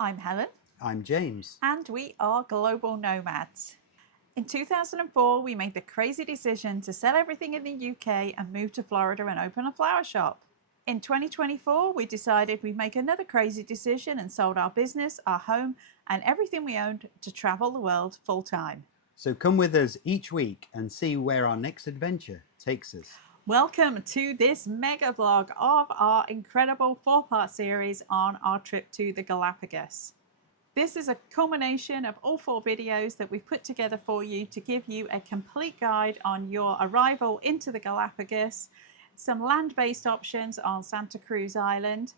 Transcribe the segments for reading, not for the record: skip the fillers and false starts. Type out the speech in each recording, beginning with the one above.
I'm Helen. I'm James. And we are global nomads. In 2004, we made the crazy decision to sell everything in the UK and move to Florida and open a flower shop. In 2024, we decided we'd make another crazy decision and sold our business, our home, and everything we owned to travel the world full time. So come with us each week and see where our next adventure takes us. Welcome to this mega vlog of our incredible 4-part series on our trip to the Galapagos. This is a culmination of all 4 videos that we've put together for you to give you a complete guide on your arrival into the Galapagos, some land-based options on Santa Cruz Island.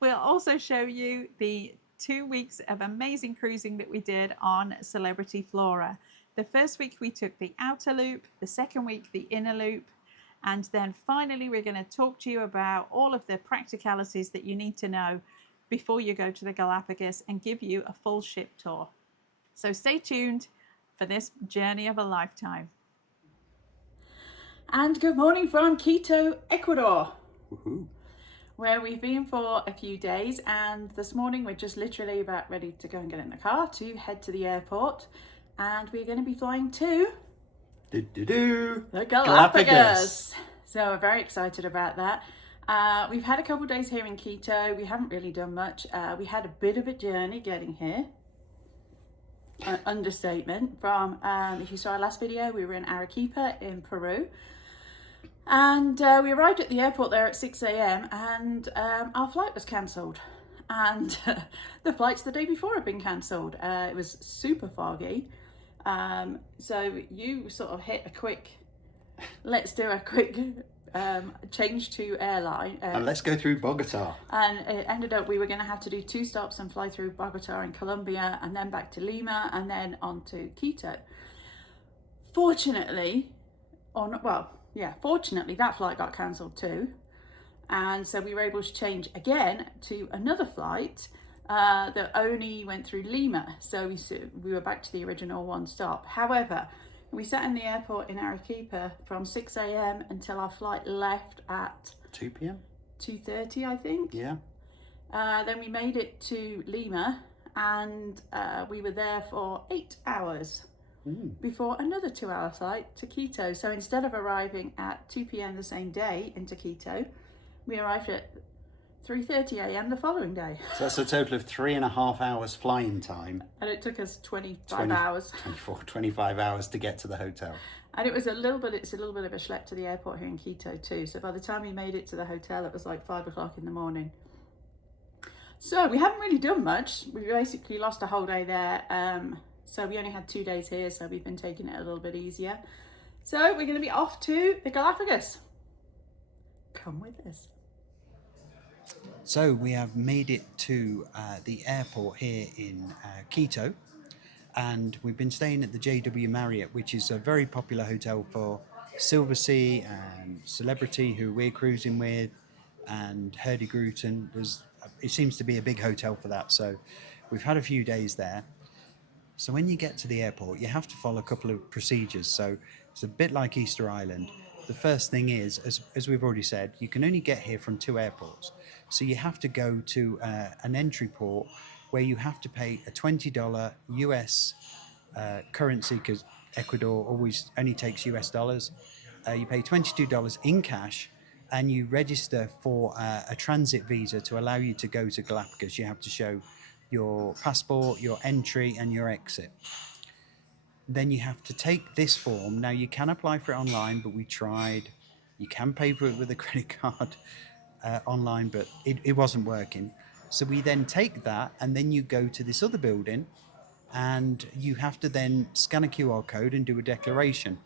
We'll also show you the 2 weeks of amazing cruising that we did on Celebrity Flora. The first week we took the outer loop, the second week the inner loop, and then finally we're going to talk to you about all of the practicalities that you need to know before you go to the Galapagos and give you a full ship tour. So stay tuned for this journey of a lifetime. And good morning from Quito, Ecuador, where we've been for a few days, and this morning we're just literally about ready to go and get in the car to head to the airport, and we're going to be flying to the Galapagos. So we're very excited about that. We've had a couple of days here in Quito. We haven't really done much. We had a bit of a journey getting here. Understatement. From if you saw our last video, we were in Arequipa in Peru, and we arrived at the airport there at 6 a.m. and our flight was cancelled, and the flights the day before had been cancelled. It was super foggy. So you sort of hit a quick, let's do a quick change to airline. And let's go through Bogota. And it ended up we were going to have to do 2 stops and fly through Bogota in Colombia, and then back to Lima, and then on to Quito. Fortunately, fortunately that flight got cancelled too. And so we were able to change again to another flight that only went through Lima, so we were back to the original 1 stop. However, we sat in the airport in Arequipa from 6 a.m. until our flight left at 2 p.m. 2:30, I think. Yeah. Then we made it to Lima, and we were there for 8 hours before another 2-hour flight to Quito. So instead of arriving at 2 p.m. the same day into Quito, we arrived at 3:30 a.m. the following day. So that's a total of 3.5 hours flying time. And it took us 25 hours to get to the hotel. And it's a little bit of a schlep to the airport here in Quito too. So by the time we made it to the hotel, it was like 5 o'clock in the morning. So we haven't really done much. We basically lost a whole day there. So we only had 2 days here, so we've been taking it a little bit easier. So we're going to be off to the Galapagos. Come with us. So we have made it to the airport here in Quito, and we've been staying at the JW Marriott, which is a very popular hotel for Silver Sea and Celebrity, who we're cruising with, and Hurdy Gruton. It seems to be a big hotel for that, so we've had a few days there. So when you get to the airport, you have to follow a couple of procedures. So it's a bit like Easter Island. The first thing is, as we've already said, you can only get here from 2 airports. So you have to go to an entry port where you have to pay a $20 US currency, because Ecuador always only takes US dollars. You pay $22 in cash, and you register for a transit visa to allow you to go to Galapagos. You have to show your passport, your entry, and your exit. Then you have to take this form. Now you can apply for it online, but we tried. You can pay for it with a credit card online, but it wasn't working. So we then take that, and then you go to this other building, and you have to then scan a QR code and do a declaration.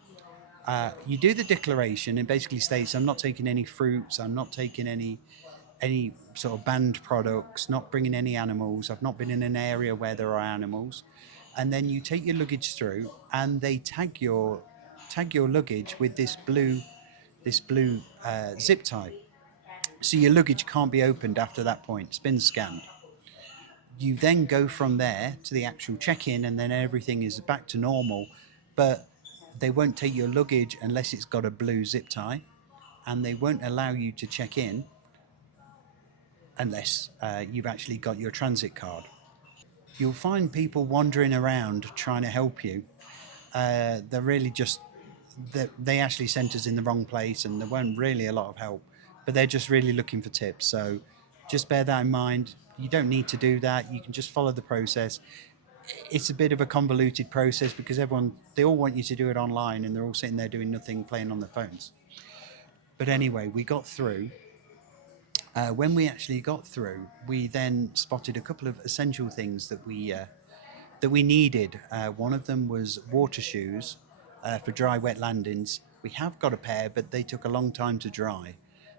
You do the declaration, and basically states, I'm not taking any fruits, I'm not taking any sort of banned products, not bringing any animals, I've not been in an area where there are animals. And then you take your luggage through, and they tag your luggage with this blue zip tie. So your luggage can't be opened after that point. It's been scanned. You then go from there to the actual check-in, and then everything is back to normal. But they won't take your luggage unless it's got a blue zip tie, and they won't allow you to check in unless you've actually got your transit card. you'll find people wandering around trying to help you. They're really just they actually sent us in the wrong place, and there weren't really a lot of help, but they're just really looking for tips. So just bear that in mind. You don't need to do that. You can just follow the process. It's a bit of a convoluted process because they all want you to do it online, and they're all sitting there doing nothing, playing on their phones. But anyway, we got through. When we actually got through, we then spotted a couple of essential things that we needed. One of them was water shoes for dry, wet landings. We have got a pair, but they took a long time to dry.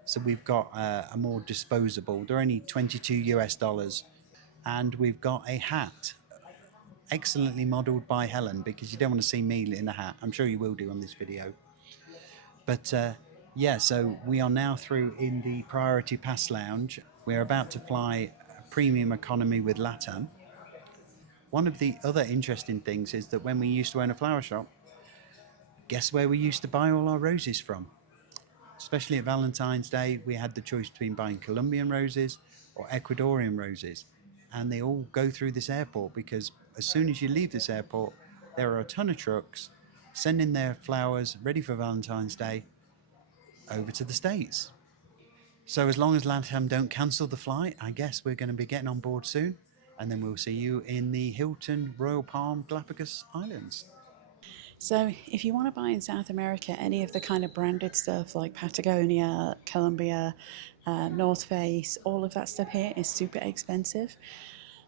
So we've got a more disposable. They're only $22 US. And we've got a hat, excellently modelled by Helen, because you don't want to see me in a hat. I'm sure you will do on this video. But yeah, so we are now through in the Priority Pass Lounge. We're about to fly premium economy with LATAM. One of the other interesting things is that when we used to own a flower shop, guess where we used to buy all our roses from? Especially at Valentine's Day, we had the choice between buying Colombian roses or Ecuadorian roses. And they all go through this airport because as soon as you leave this airport, there are a ton of trucks sending their flowers ready for Valentine's Day over to the States. So as long as LATAM don't cancel the flight, I guess we're going to be getting on board soon. And then we'll see you in the Hilton Royal Palm Galapagos Islands. So if you want to buy in South America any of the kind of branded stuff like Patagonia, Colombia, North Face, all of that stuff here is super expensive.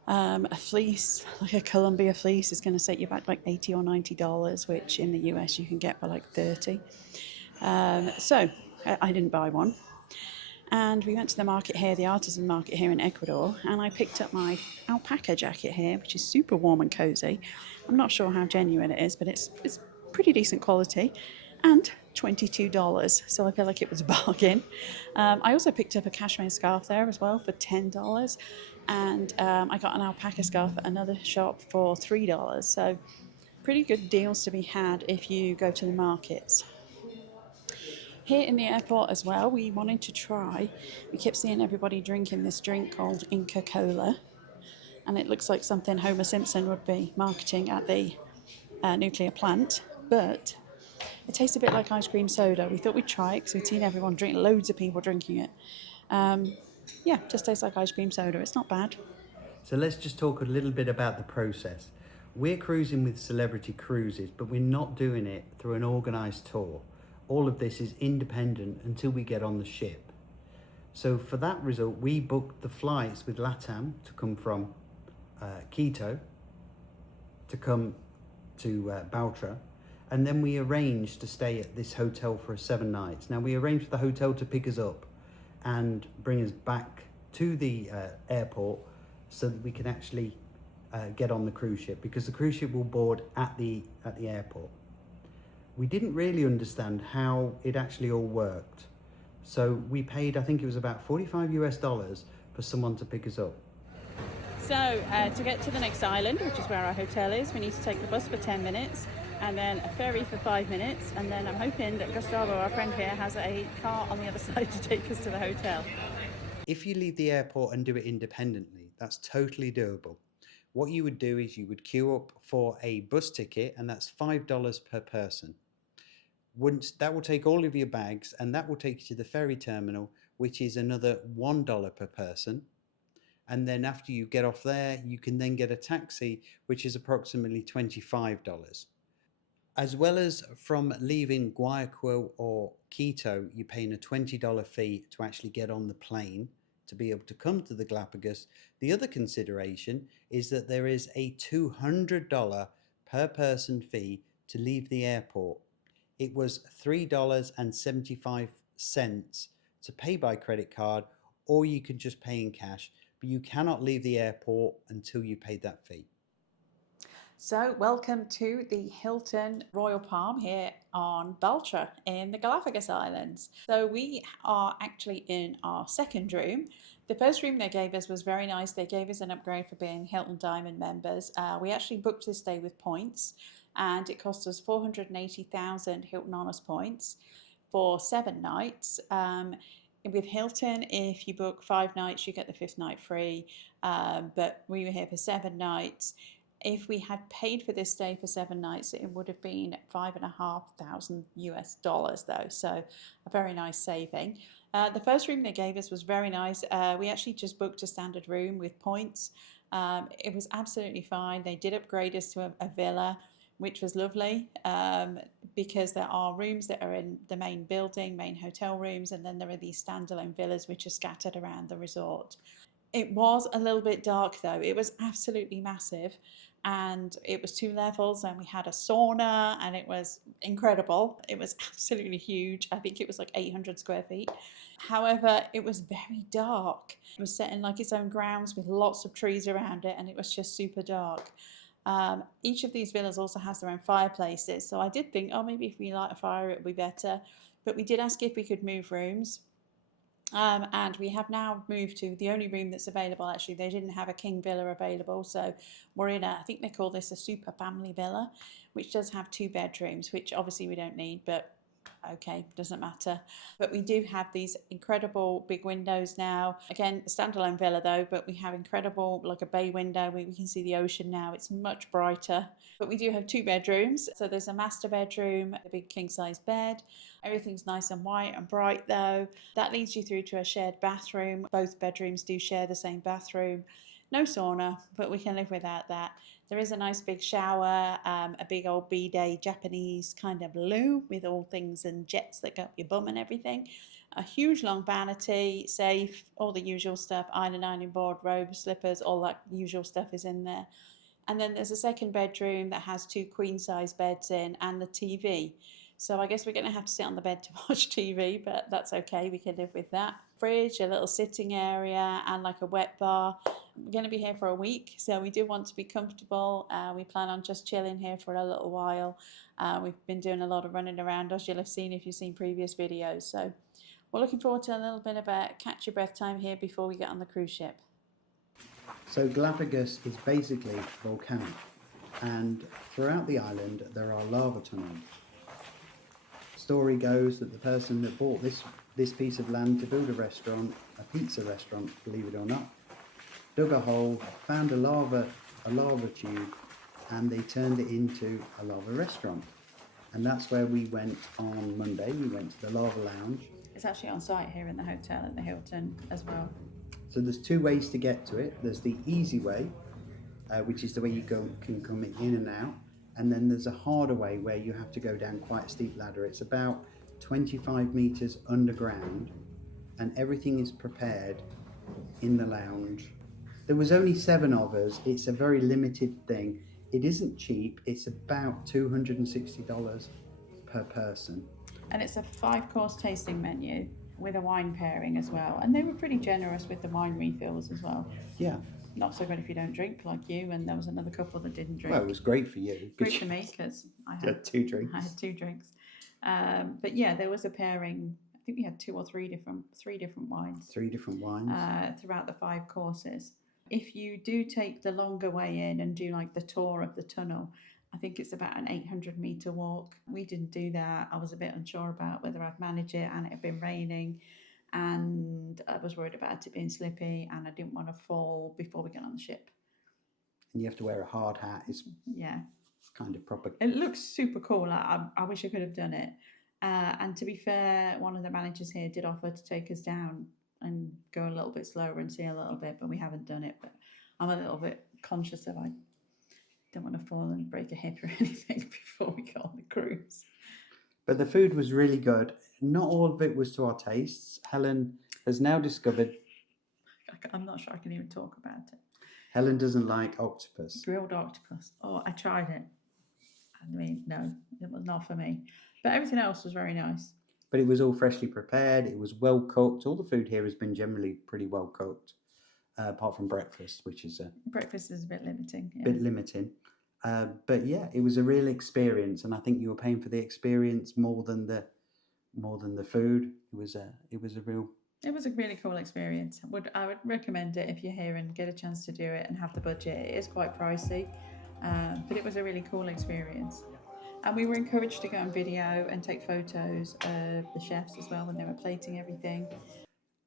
A fleece, like a Colombia fleece, is going to set you back like $80 or $90, which in the US you can get for like $30. So I didn't buy one. And we went to the market here, the artisan market here in Ecuador, and I picked up my alpaca jacket here, which is super warm and cozy. I'm not sure how genuine it is, but it's pretty decent quality, and $22, so I feel like it was a bargain. I also picked up a cashmere scarf there as well for $10, and I got an alpaca scarf at another shop for $3, so pretty good deals to be had if you go to the markets. Here in the airport as well, we kept seeing everybody drinking this drink called Inca Cola, and it looks like something Homer Simpson would be marketing at the nuclear plant, but it tastes a bit like ice cream soda. We thought we'd try it because we'd seen everyone drink, loads of people drinking it. Yeah, just tastes like ice cream soda. It's not bad. So let's just talk a little bit about the process. We're cruising with Celebrity Cruises, but we're not doing it through an organised tour. All of this is independent until we get on the ship. So for that result, we booked the flights with LATAM to come from Quito to come to Baltra, and then we arranged to stay at this hotel for 7 nights. Now we arranged for the hotel to pick us up and bring us back to the airport so that we can actually get on the cruise ship, because the cruise ship will board at the airport. We didn't really understand how it actually all worked. So we paid, I think it was about $45 for someone to pick us up. So to get to the next island, which is where our hotel is, we need to take the bus for 10 minutes and then a ferry for 5 minutes. And then I'm hoping that Gustavo, our friend here, has a car on the other side to take us to the hotel. If you leave the airport and do it independently, that's totally doable. What you would do is you would queue up for a bus ticket, and that's $5 per person. Once that will take all of your bags, and that will take you to the ferry terminal, which is another $1 per person. And then after you get off there, you can then get a taxi, which is approximately $25. As well as from leaving Guayaquil or Quito, you're paying a $20 fee to actually get on the plane to be able to come to the Galapagos. The other consideration is that there is a $200 per person fee to leave the airport. It was $3.75 to pay by credit card, or you can just pay in cash, but you cannot leave the airport until you paid that fee. So welcome to the Hilton Royal Palm here on Baltra in the Galapagos Islands. So we are actually in our second room. The first room they gave us was very nice. They gave us an upgrade for being Hilton Diamond members. We actually booked this stay with points, and it cost us 480,000 Hilton Honors points for 7 nights. With Hilton, if you book 5 nights, you get the 5th night free. But we were here for 7 nights. If we had paid for this stay for 7 nights, it would have been $5,500 US dollars though. So a very nice saving. The first room they gave us was very nice. We actually just booked a standard room with points. It was absolutely fine. They did upgrade us to a villa, which was lovely, because there are rooms that are in the main building, main hotel rooms, and then there are these standalone villas which are scattered around the resort. It was a little bit dark though. It was absolutely massive, and it was 2 levels, and we had a sauna, and it was incredible. It was absolutely huge. I think it was like 800 square feet. However, it was very dark. It was set in like its own grounds with lots of trees around it, and it was just super dark. Each of these villas also has their own fireplaces, so I did think, oh, maybe if we light a fire it would be better, but we did ask if we could move rooms, and we have now moved to the only room that's available. Actually, they didn't have a king villa available, so we're in I think they call this a super family villa, which does have 2 bedrooms, which obviously we don't need, but okay, doesn't matter. But we do have these incredible big windows now. Again, standalone villa though, but we have incredible, like a bay window where we can see the ocean now. It's much brighter. But we do have 2 bedrooms. So there's a master bedroom, a big king size bed. Everything's nice and white and bright though. That leads you through to a shared bathroom. Both bedrooms do share the same bathroom. No sauna, but we can live without that. There is a nice big shower, a big old bidet, Japanese kind of loo with all things and jets that go up your bum and everything. A huge long vanity, safe, all the usual stuff, ironing board, robes, slippers, all that usual stuff is in there. And then there's a second bedroom that has 2 queen size beds in and the TV. So I guess we're going to have to sit on the bed to watch TV, but that's okay. We can live with that. Fridge, a little sitting area, and like a wet bar. We're going to be here for a week, so we do want to be comfortable. We plan on just chilling here for a little while. We've been doing a lot of running around, as you'll have seen if you've seen previous videos. So we're looking forward to a little bit of a catch your breath time here before we get on the cruise ship. So Galapagos is basically volcanic, and throughout the island there are lava tunnels. Story goes that the person that bought this piece of land to build a restaurant, a pizza restaurant, believe it or not, dug a hole, found a lava tube, and they turned it into a lava restaurant. And that's where we went on Monday. We went to the Lava Lounge. It's actually on site here in the hotel at the Hilton as well. So there's 2 ways to get to it. There's the easy way, which is the way you can come in and out. And then there's a harder way where you have to go down quite a steep ladder. It's about 25 meters underground, and everything is prepared in the lounge. There was only 7 of us. It's a very limited thing. It isn't cheap. It's about $260 per person. And it's a 5-course tasting menu with a wine pairing as well. And they were pretty generous with the wine refills as well. Yeah. Not so good if you don't drink like you, and there was another couple that didn't drink. Well, it was great for you. Great for me because I had 2 drinks. I had 2 drinks. But yeah, there was a pairing. I think we had 2 or 3 different wines. 3 different wines. Throughout the 5 courses. If you do take the longer way in and do like the tour of the tunnel, I think it's about an 800-meter walk. We didn't do that. I was a bit unsure about whether I'd manage it, and it had been raining, and I was worried about it being slippy, and I didn't want to fall before we get on the ship. And you have to wear a hard hat. It's kind of proper. It looks super cool. I wish I could have done it. And to be fair, one of the managers here did offer to take us down and go a little bit slower and see a little bit, but we haven't done it. But I'm a little bit conscious of I don't want to fall and break a hip or anything before we go on the cruise. But the food was really good. Not all of it was to our tastes. Helen has now discovered. I'm not sure I can even talk about it. Helen doesn't like octopus. Grilled octopus. Oh, I tried it. I mean, no, it was not for me. But everything else was very nice. But it was all freshly prepared. It was well cooked. All the food here has been generally pretty well cooked, apart from breakfast, which is breakfast is a bit limiting. Yeah. Bit limiting. But yeah, it was a real experience, and I think you were paying for the experience more than the food. It was a really cool experience. I would recommend it if you're here and get a chance to do it and have the budget. It is quite pricey, but it was a really cool experience. And we were encouraged to go on video and take photos of the chefs as well when they were plating everything.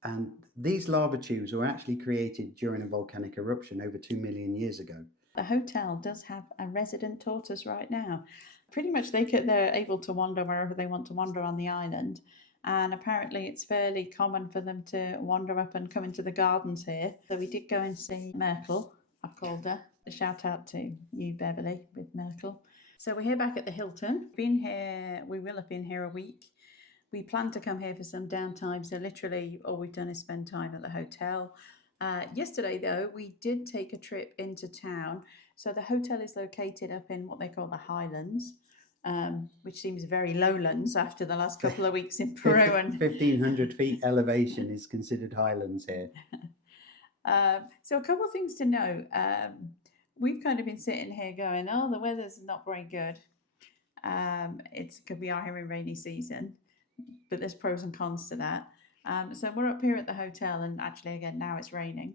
And these lava tubes were actually created during a volcanic eruption over 2 million years ago. The hotel does have a resident tortoise right now. Pretty much they're able to wander wherever they want to wander on the island. And apparently it's fairly common for them to wander up and come into the gardens here. So we did go and see Myrtle, I've called her. A shout out to you, Beverly, with Myrtle. So we're here back at the Hilton. We will have been here a week. We plan to come here for some downtime, so literally all we've done is spend time at the hotel. Yesterday, though, we did take a trip into town. So the hotel is located up in what they call the Highlands, which seems very lowlands after the last couple of weeks in Peru. And 1,500 feet elevation is considered highlands here. So a couple of things to know. We've kind of been sitting here going, oh, the weather's not very good. It's because we are here in rainy season, but there's pros and cons to that. So we're up here at the hotel, and actually again now it's raining,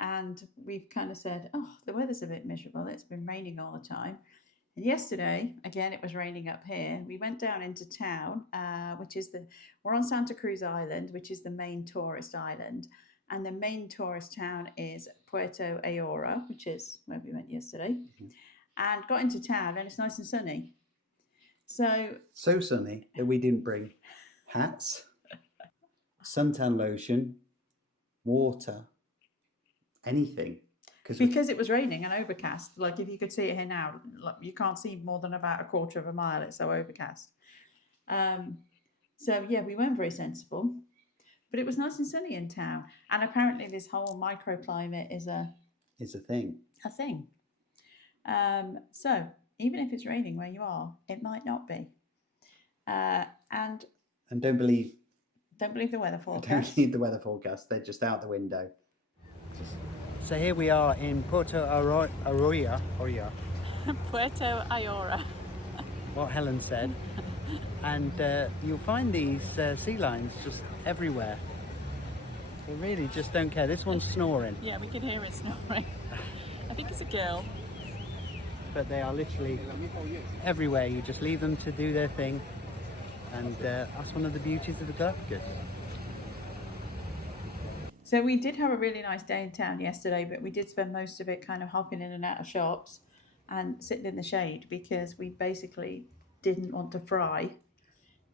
and we've kind of said, oh, the weather's a bit miserable. It's been raining all the time. And yesterday again it was raining up here. We went down into town, we're on Santa Cruz Island, which is the main tourist island, and the main tourist town is Puerto Ayora, which is where we went yesterday. And got into town and it's nice and sunny. So sunny that we didn't bring hats, suntan lotion, water, anything. Because it was raining and overcast. Like if you could see it here now, you can't see more than about a quarter of a mile. It's so overcast. So yeah, we weren't very sensible, but it was nice and sunny in town. And apparently this whole microclimate is a thing. A thing. So even if it's raining where you are, it might not be. And don't believe the weather forecast. Don't read the weather forecast. They're just out the window. So here we are in Puerto Ayora. Puerto Ayora. What Helen said. And you'll find these sea lions just everywhere. They really just don't care. This one's snoring. Yeah, we can hear it snoring. I think it's a girl. But they are literally everywhere. You just leave them to do their thing. And that's one of the beauties of the Galapagos. So we did have a really nice day in town yesterday, but we did spend most of it kind of hopping in and out of shops and sitting in the shade because we basically didn't want to fry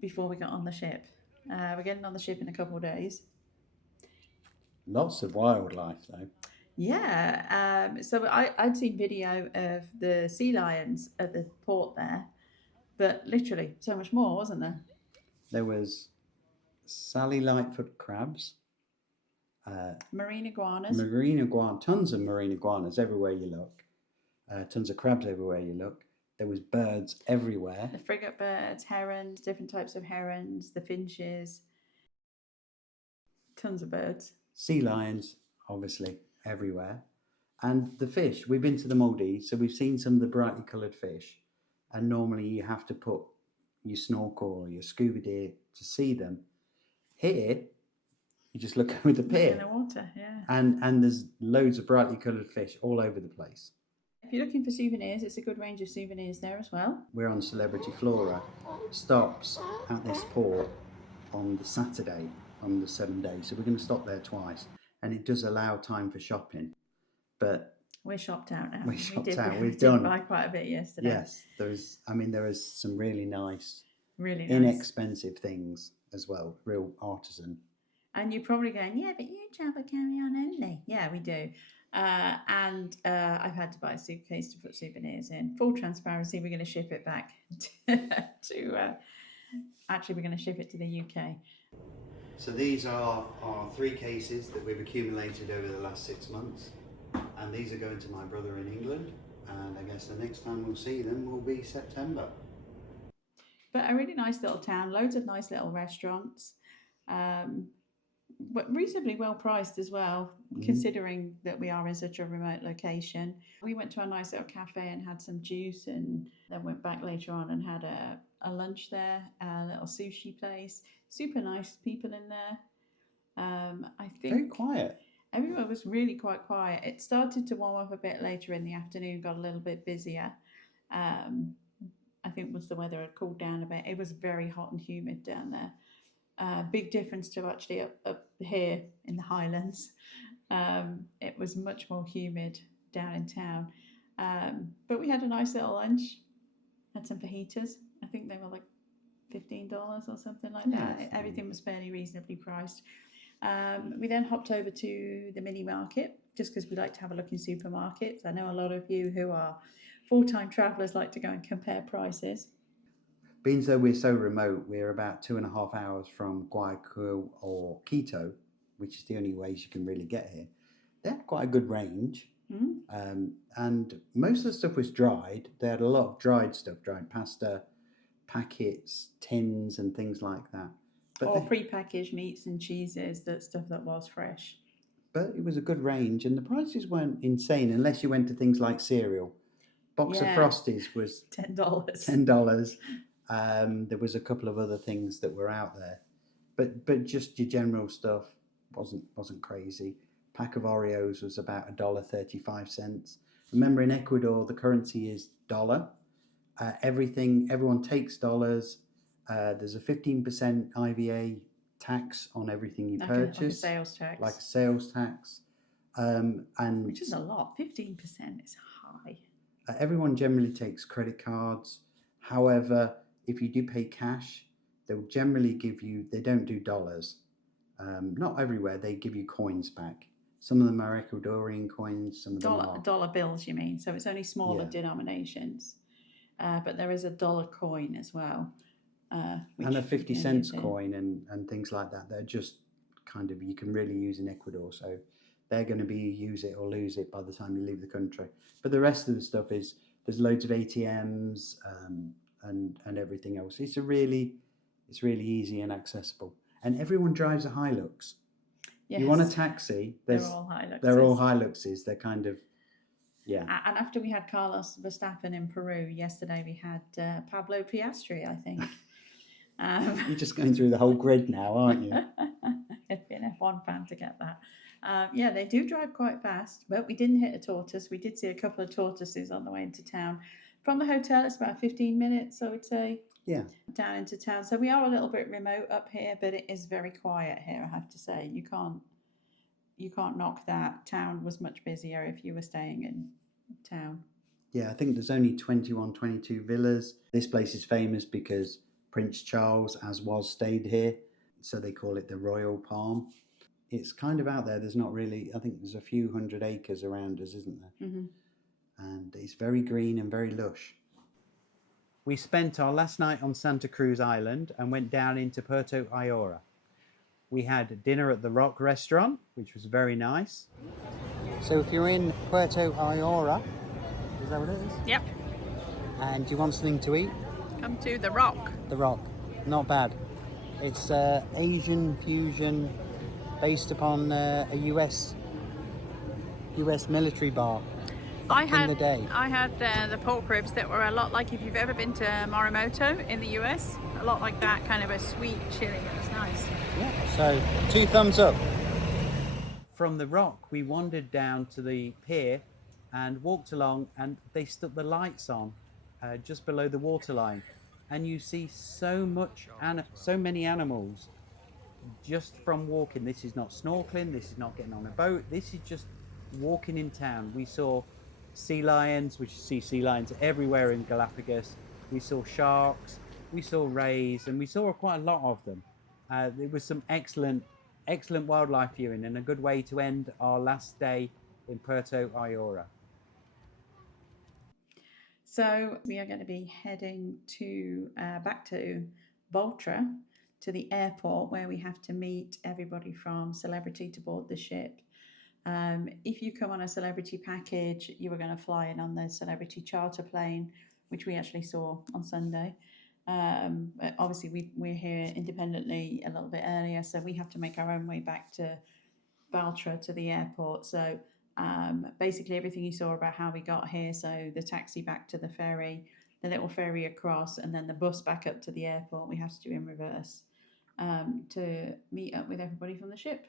before we got on the ship. We're getting on the ship in a couple of days. Lots of wildlife though. Yeah, so I'd seen video of the sea lions at the port there, but literally so much more, wasn't there? There was Sally Lightfoot crabs. Marine iguanas. Tons of marine iguanas everywhere you look. Tons of crabs everywhere you look. There was birds everywhere. The frigate birds, herons, different types of herons, the finches. Tons of birds. Sea lions, obviously, everywhere. And the fish, we've been to the Maldives, so we've seen some of the brightly coloured fish. And normally you have to put your snorkel or your scuba gear to see them. Here, you just look over the pier. In the water, yeah. And there's loads of brightly coloured fish all over the place. If you're looking for souvenirs, it's a good range of souvenirs there as well. We're on Celebrity Flora. Stops at this port on the Saturday on the 7 days. So we're going to stop there twice. And it does allow time for shopping. But we're shopped out now. We've done buy quite a bit yesterday. Yes, there is some really nice, inexpensive things as well, real artisan. And you're probably going, yeah, but you travel carry-on only. Yeah, we do. And I've had to buy a suitcase to put souvenirs in. Full transparency, we're going to ship it back actually, we're going to ship it to the UK. So these are our 3 cases that we've accumulated over the last 6 months. And these are going to my brother in England. And I guess the next time we'll see them will be September. But a really nice little town, loads of nice little restaurants. But reasonably well priced as well, considering that we are in such a remote location. We went to a nice little cafe and had some juice, and then went back later on and had a lunch there, a little sushi place. Super nice people in there. I think very quiet. Everyone was really quite quiet. It started to warm up a bit later in the afternoon, got a little bit busier. I think once the weather had cooled down a bit, it was very hot and humid down there. Big difference to actually up here in the Highlands. It was much more humid down in town. But we had a nice little lunch. Had some fajitas. I think they were like $15 or something like that. Yes. Everything was fairly reasonably priced. We then hopped over to the mini market just because we like to have a look in supermarkets. I know a lot of you who are full-time travellers like to go and compare prices. Being as though we're so remote, we're about 2.5 hours from Guayaquil or Quito, which is the only ways you can really get here. They had quite a good range. And most of the stuff was dried. They had a lot of dried stuff, dried pasta, packets, tins and things like that. Or pre-packaged meats and cheeses, that stuff that was fresh. But it was a good range and the prices weren't insane unless you went to things like cereal. Box of Frosties was $10. $10. There was a couple of other things that were out there. But just your general stuff wasn't crazy. Pack of Oreos was about $1.35. Remember, in Ecuador, the currency is dollar. Everyone takes dollars. There's a 15% IVA tax on everything you purchase. Like a sales tax. Like a sales tax. And which is a lot. 15% is high. Everyone generally takes credit cards. However, if you do pay cash, they'll generally give you, they don't do dollars. Not everywhere, they give you coins back. Some of them are Ecuadorian coins, some of them are... Dollar bills, you mean? So it's only smaller denominations. But there is a dollar coin as well. And a 50 cents coin and things like that. They're just kind of, you can really use in Ecuador. So they're going to be use it or lose it by the time you leave the country. But the rest of the stuff is, there's loads of ATMs and everything else. It's really easy and accessible. And everyone drives a Hilux. Yes. You want a taxi, they're all Hiluxes. They're all Hiluxes. They're kind of, yeah. And after we had Carlos Verstappen in Peru, yesterday we had Pablo Piastri, I think. You're just going through the whole grid now, aren't you? I'd be an F1 fan to get that. Yeah, they do drive quite fast, but we didn't hit a tortoise. We did see a couple of tortoises on the way into town. From the hotel, it's about 15 minutes, I would say. Yeah. Down into town. So we are a little bit remote up here, but it is very quiet here, I have to say. You can't knock that. Town was much busier if you were staying in town. Yeah, I think there's only 21, 22 villas. This place is famous because Prince Charles, as was, stayed here. So they call it the Royal Palm. It's kind of out there. There's not really, I think there's a few hundred acres around us, isn't there? Mm-hmm. And it's very green and very lush. We spent our last night on Santa Cruz Island and went down into Puerto Ayora. We had dinner at the Rock restaurant, which was very nice. So if you're in Puerto Ayora, is that what it is? Yep. And you want something to eat? Come to the Rock. The Rock, not bad. It's Asian fusion based upon a US military bar. I had the pork ribs that were a lot like if you've ever been to Morimoto in the US, a lot like that, kind of a sweet chili. It was nice. Yeah, so 2 thumbs up. From the Rock, we wandered down to the pier and walked along, and they stuck the lights on just below the waterline, and you see so many animals just from walking. This is not snorkeling, this is not getting on a boat, this is just walking in town. We saw sea lions, which you see sea lions everywhere in Galapagos. We saw sharks, we saw rays, and we saw quite a lot of them. There was some excellent wildlife viewing and a good way to end our last day in Puerto Ayora. So we are going to be heading to back to Baltra, to the airport where we have to meet everybody from Celebrity to board the ship. If you come on a Celebrity package, you were going to fly in on the Celebrity charter plane, which we actually saw on Sunday. Obviously, we're here independently a little bit earlier, so we have to make our own way back to Baltra to the airport. So basically everything you saw about how we got here, so the taxi back to the ferry, the little ferry across, and then the bus back up to the airport, we have to do in reverse to meet up with everybody from the ship.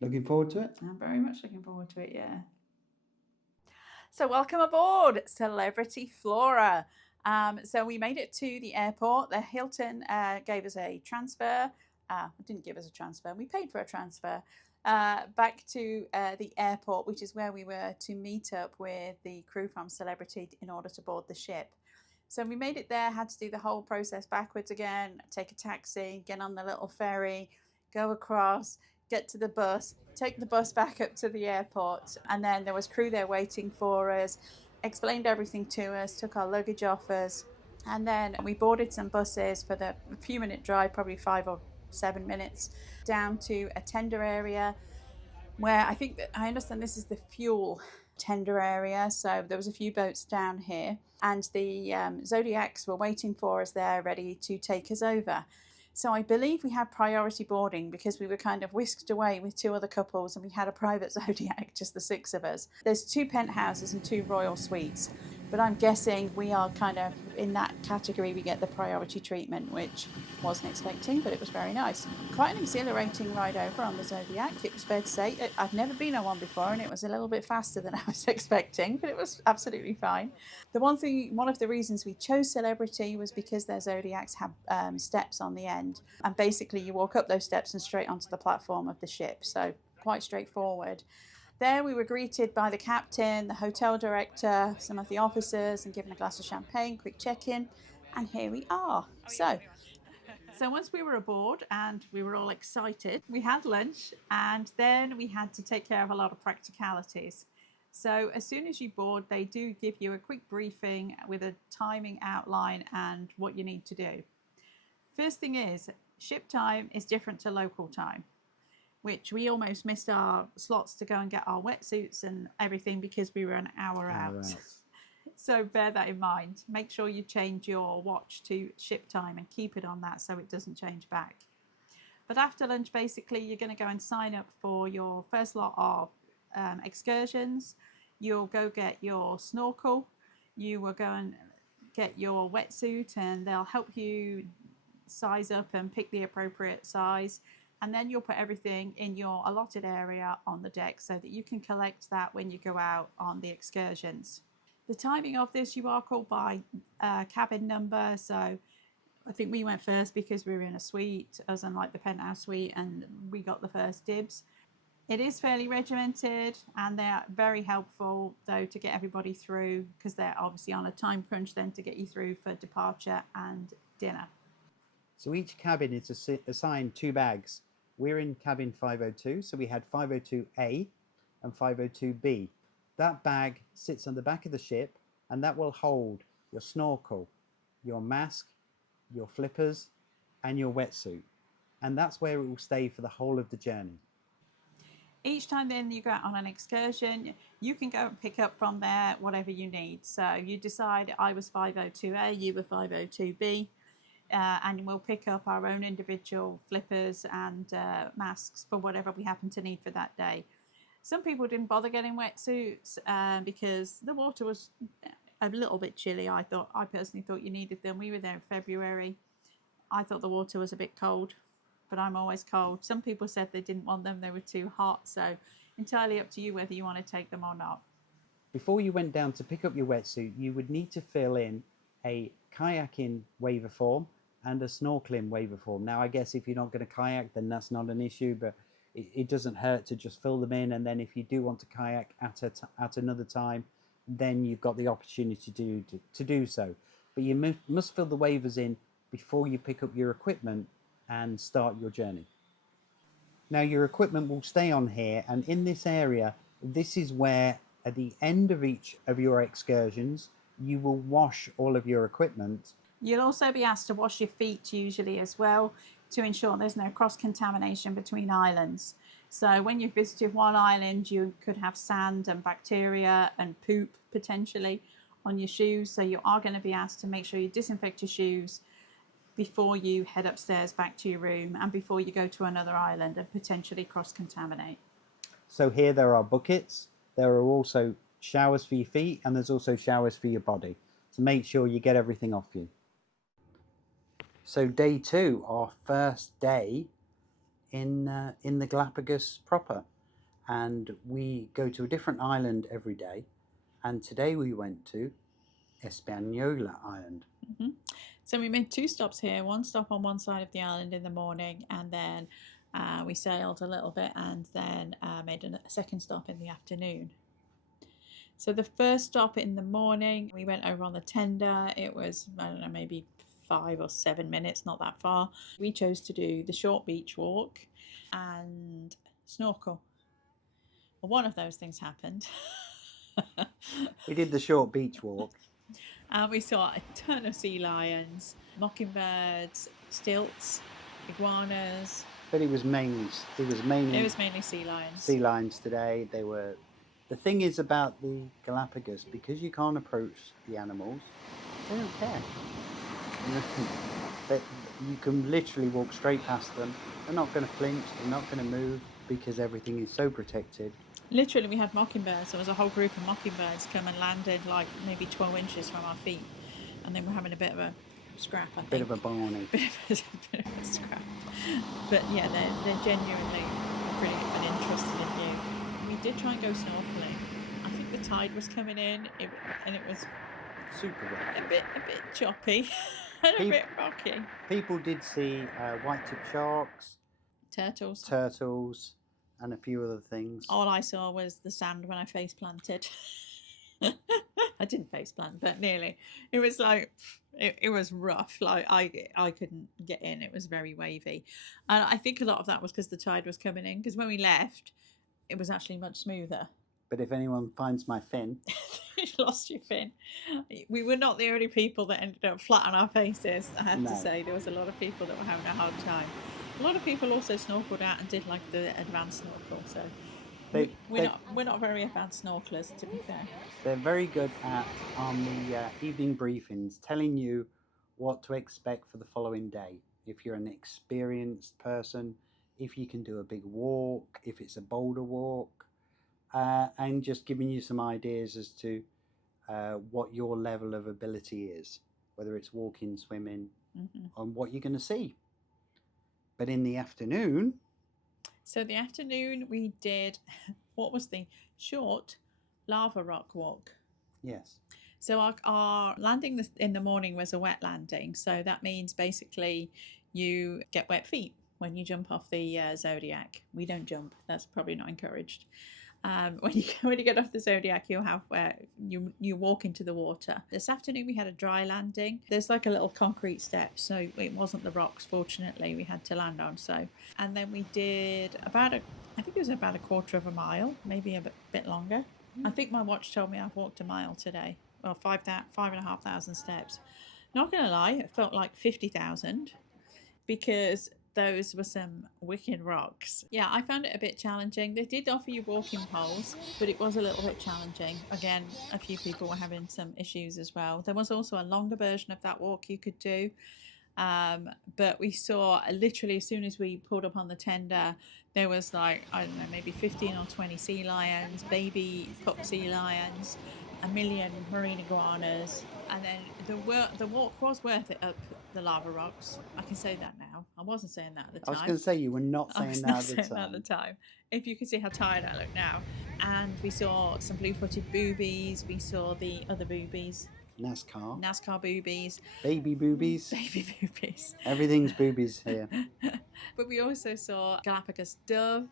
Looking forward to it? I'm very much looking forward to it, yeah. So welcome aboard, Celebrity Flora. So we made it to the airport. The Hilton gave us a transfer. Didn't give us a transfer. We paid for a transfer back to the airport, which is where we were to meet up with the crew from Celebrity in order to board the ship. So we made it there, had to do the whole process backwards again, take a taxi, get on the little ferry, go across, get to the bus, take the bus back up to the airport. And then there was crew there waiting for us, explained everything to us, took our luggage off us. And then we boarded some buses for the few minute drive, probably 5 or 7 minutes, down to a tender area where I understand this is the fuel tender area. So there was a few boats down here and the Zodiacs were waiting for us there, ready to take us over. So I believe we had priority boarding because we were kind of whisked away with 2 other couples and we had a private Zodiac, just the 6 of us. There's 2 penthouses and 2 royal suites, but I'm guessing we are kind of in that category. We get the priority treatment, which wasn't expecting, but it was very nice. Quite an exhilarating ride over on the Zodiac, it was fair to say. I've never been on one before and it was a little bit faster than I was expecting, but it was absolutely fine. One of the reasons we chose Celebrity was because their Zodiacs have steps on the end, and basically you walk up those steps and straight onto the platform of the ship, so quite straightforward. There we were greeted by the captain, the hotel director, some of the officers, and given a glass of champagne, quick check-in, and here we are. So once we were aboard and we were all excited, we had lunch and then we had to take care of a lot of practicalities. So as soon as you board, they do give you a quick briefing with a timing outline and what you need to do. First thing is, ship time is different to local time, which we almost missed our slots to go and get our wetsuits and everything because we were an hour out. So bear that in mind. Make sure you change your watch to ship time and keep it on that so it doesn't change back. But after lunch, basically, you're going to go and sign up for your first lot of excursions. You'll go get your snorkel. You will go and get your wetsuit and they'll help you size up and pick the appropriate size. And then you'll put everything in your allotted area on the deck so that you can collect that when you go out on the excursions. The timing of this, you are called by cabin number. So I think we went first because we were in a suite, as unlike the penthouse suite, and we got the first dibs. It is fairly regimented and they're very helpful though to get everybody through because they're obviously on a time crunch then to get you through for departure and dinner. So each cabin is assigned 2 bags. We're in cabin 502, so we had 502A and 502B. That bag sits on the back of the ship and that will hold your snorkel, your mask, your flippers and your wetsuit. And that's where it will stay for the whole of the journey. Each time then you go out on an excursion, you can go and pick up from there whatever you need. So you decide, I was 502A, you were 502B, and we'll pick up our own individual flippers and masks for whatever we happen to need for that day. Some people didn't bother getting wetsuits because the water was a little bit chilly. I personally thought you needed them. We were there in February. I thought the water was a bit cold, but I'm always cold. Some people said they didn't want them, they were too hot. So entirely up to you whether you want to take them or not. Before you went down to pick up your wetsuit, you would need to fill in a kayaking waiver form and a snorkeling waiver form. Now, I guess if you're not going to kayak, then that's not an issue, but it doesn't hurt to just fill them in. And then if you do want to kayak at another time, then you've got the opportunity to do so. But you must fill the waivers in before you pick up your equipment and start your journey. Now, your equipment will stay on here, and in this area, this is where at the end of each of your excursions, you will wash all of your equipment. You'll also be asked to wash your feet usually as well to ensure there's no cross-contamination between islands. So when you visited one island, you could have sand and bacteria and poop potentially on your shoes. So you are going to be asked to make sure you disinfect your shoes before you head upstairs back to your room and before you go to another island and potentially cross-contaminate. So here there are buckets, there are also showers for your feet, and there's also showers for your body. So make sure you get everything off you. So day 2, our first day in the Galapagos proper, and we go to a different island every day, and today we went to Espanola Island. So we made 2 stops here, 1 stop on one side of the island in the morning, and then we sailed a little bit and then made a second stop in the afternoon. So the first stop in the morning, we went over on the tender. It was, I don't know, maybe 5 or 7 minutes, not that far. We chose to do the short beach walk and snorkel. Well, one of those things happened. We did the short beach walk. And we saw a ton of sea lions, mockingbirds, stilts, iguanas. But it was mainly sea lions. Sea lions today. They were. The thing is about the Galapagos, because you can't approach the animals, they don't care. You can literally walk straight past them. They're not going to flinch. They're not going to move because everything is so protected. Literally, we had mockingbirds. There was a whole group of mockingbirds come and landed like maybe 12 inches from our feet. And then we're having a bit of a scrap, I think. Bit of a barney. bit of a scrap. But yeah, they're genuinely pretty interested in you. We did try and go snorkeling. I think the tide was coming in and it was Super rocky. a bit choppy and a bit rocky. People did see white-tipped sharks, Turtles, and a few other things. All I saw was the sand when I face planted. I didn't face plant, but nearly. It was like, it was rough. Like I couldn't get in. It was very wavy. And I think a lot of that was because the tide was coming in. Because when we left, it was actually much smoother. But if anyone finds my fin... You lost your fin. We were not the only people that ended up flat on our faces, I have to say. There was a lot of people that were having a hard time. A lot of people also snorkeled out and did like the advanced snorkel. So we're not very advanced snorkelers, to be fair. They're very good at, on the evening briefings, telling you what to expect for the following day. If you're an experienced person, if you can do a big walk, if it's a boulder walk, and just giving you some ideas as to what your level of ability is, whether it's walking, swimming, and what you're going to see. But in the afternoon... So the afternoon we did, what was the short lava rock walk? Yes. So our landing in the morning was a wet landing. So that means basically you get wet feet when you jump off the Zodiac. We don't jump. That's probably not encouraged. When you get off the Zodiac, you'll have you walk into the water. This afternoon we had a dry landing. There's like a little concrete step, so it wasn't the rocks. Fortunately, we had to land on. And then we did I think it was about a quarter of a mile, maybe a bit longer. I think my watch told me I've walked a mile today. Well, 5,500 steps. Not gonna lie, it felt like 50,000 because those were some wicked rocks. Yeah, I found it a bit challenging. They did offer you walking poles, but it was a little bit challenging. Again, a few people were having some issues as well. There was also a longer version of that walk you could do. But we saw literally as soon as we pulled up on the tender, there was like, I don't know, maybe 15 or 20 sea lions, baby pup sea lions, a million marine iguanas. And then the walk was worth it up the lava rocks. I can say that now. I wasn't saying that at the time. I was going to say you were not saying that at the time. If you could see how tired I look now. And we saw some blue-footed boobies. We saw the other boobies. NASCAR boobies. Baby boobies. Baby boobies. Everything's boobies here. But we also saw Galapagos dove,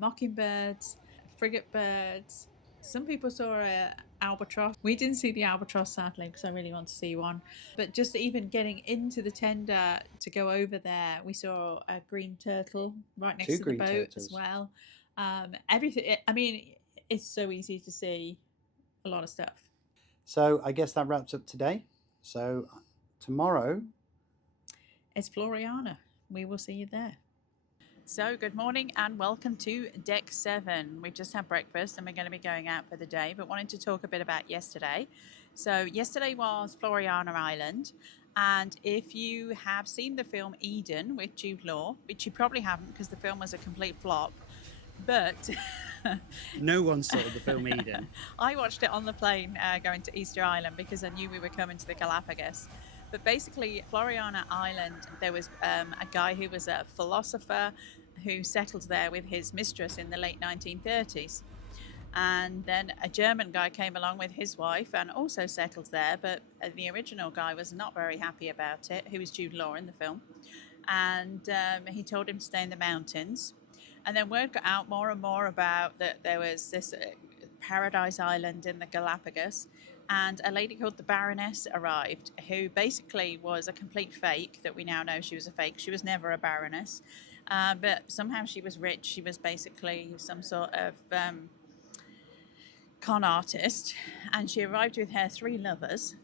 mockingbirds, frigate birds. Some people saw a albatross. We didn't see the albatross, sadly, because I really want to see one. But just even getting into the tender to go over there, we saw a green turtle right next to the boat as well. Everything. I mean, it's so easy to see a lot of stuff. So I guess that wraps up today. So tomorrow, it's Floreana. We will see you there. So good morning and welcome to Deck 7. We've just had breakfast and we're going to be going out for the day, but wanted to talk a bit about yesterday. So yesterday was Floreana Island, and if you have seen the film Eden with Jude Law, which you probably haven't because the film was a complete flop, but... No one saw the film Eden. I watched it on the plane going to Easter Island because I knew we were coming to the Galapagos. But basically, Floreana Island, there was a guy who was a philosopher who settled there with his mistress in the late 1930s. And then a German guy came along with his wife and also settled there, but the original guy was not very happy about it, who was Jude Law in the film. And he told him to stay in the mountains. And then word got out more and more about that there was this paradise island in the Galapagos, and a lady called the Baroness arrived, who basically was a complete fake, that we now know she was a fake. She was never a baroness, but somehow she was rich. She was basically some sort of con artist, and she arrived with her 3 lovers.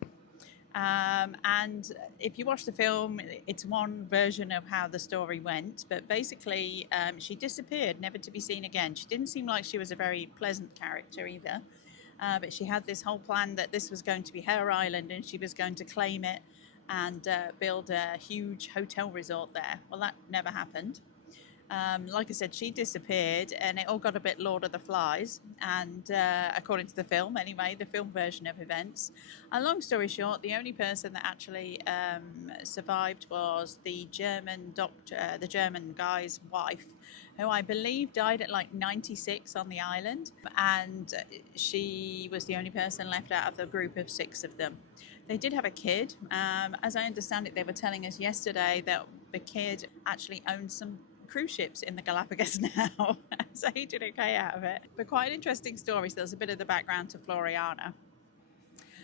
And if you watch the film, it's one version of how the story went, but basically she disappeared, never to be seen again. She didn't seem like she was a very pleasant character either, but she had this whole plan that this was going to be her island and she was going to claim it and build a huge hotel resort there. Well, that never happened. Like I said, she disappeared and it all got a bit Lord of the Flies, and according to the film anyway, the film version of events. And long story short, the only person that actually survived was the German doctor, the German guy's wife, who I believe died at like 96 on the island, and she was the only person left out of the group of 6 of them. They did have a kid. As I understand it, they were telling us yesterday that the kid actually owned some cruise ships in the Galapagos now, so he did okay out of it. But quite an interesting story. So there's a bit of the background to Floreana.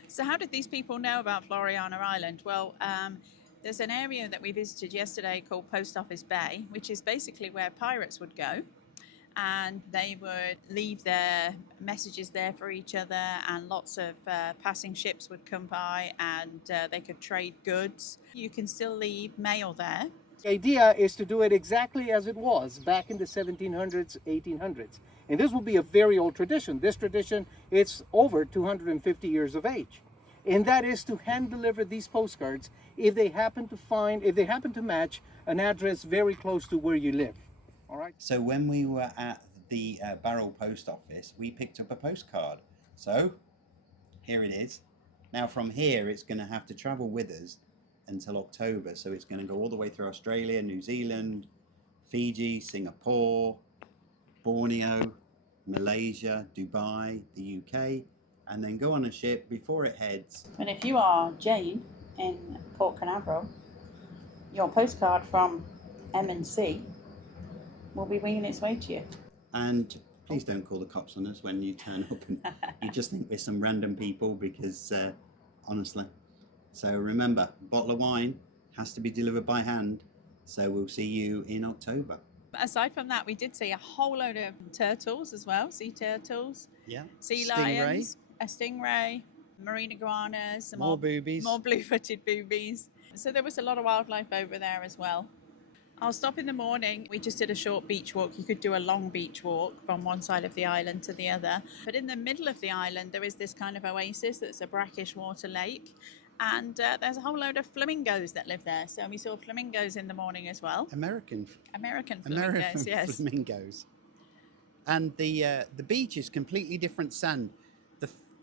So how did these people know about Floreana Island? Well, there's an area that we visited yesterday called Post Office Bay, which is basically where pirates would go, and they would leave their messages there for each other, and lots of passing ships would come by, and they could trade goods. You can still leave mail there. The idea is to do it exactly as it was back in the 1700s, 1800s. And this will be a very old tradition. This tradition, it's over 250 years of age. And that is to hand deliver these postcards if they happen to match an address very close to where you live. All right. So when we were at the Barrel Post Office, we picked up a postcard. So here it is. Now from here, it's going to have to travel with us until October, so it's going to go all the way through Australia, New Zealand, Fiji, Singapore, Borneo, Malaysia, Dubai, the UK, and then go on a ship before it heads. And if you are Jane in Port Canaveral, your postcard from M&C will be winging its way to you. And please don't call the cops on us when you turn up and you just think we're some random people, because honestly. So remember, a bottle of wine has to be delivered by hand. So we'll see you in October. Aside from that, we did see a whole load of turtles as well, sea turtles, Yeah. sea Stingray. lions, a stingray, marine iguanas, some More boobies. more blue-footed boobies. So there was a lot of wildlife over there as well. I'll stop in the morning. We just did a short beach walk. You could do a long beach walk from one side of the island to the other. But in the middle of the island, there is this kind of oasis that's a brackish water lake. And there's a whole load of flamingos that live there. So we saw flamingos in the morning as well. American flamingos, yes. Flamingos. And the beach is completely different sand.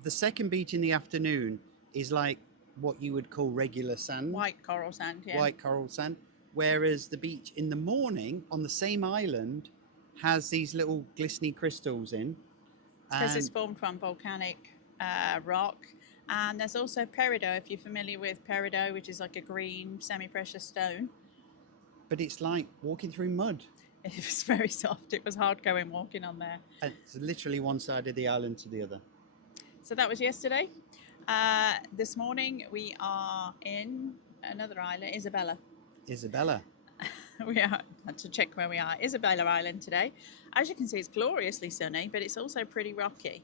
The second beach in the afternoon is like what you would call regular sand. White coral sand, yeah. White coral sand. Whereas the beach in the morning on the same island has these little glistening crystals in. Because it's formed from volcanic rock. And there's also peridot, if you're familiar with peridot, which is like a green semi-precious stone. But it's like walking through mud. It was very soft. It was hard going walking on there. And it's literally one side of the island to the other. So that was yesterday. This morning we are in another island, Isabela. Isabela. We are, had to check where we are. Isabela Island today. As you can see, it's gloriously sunny, but it's also pretty rocky.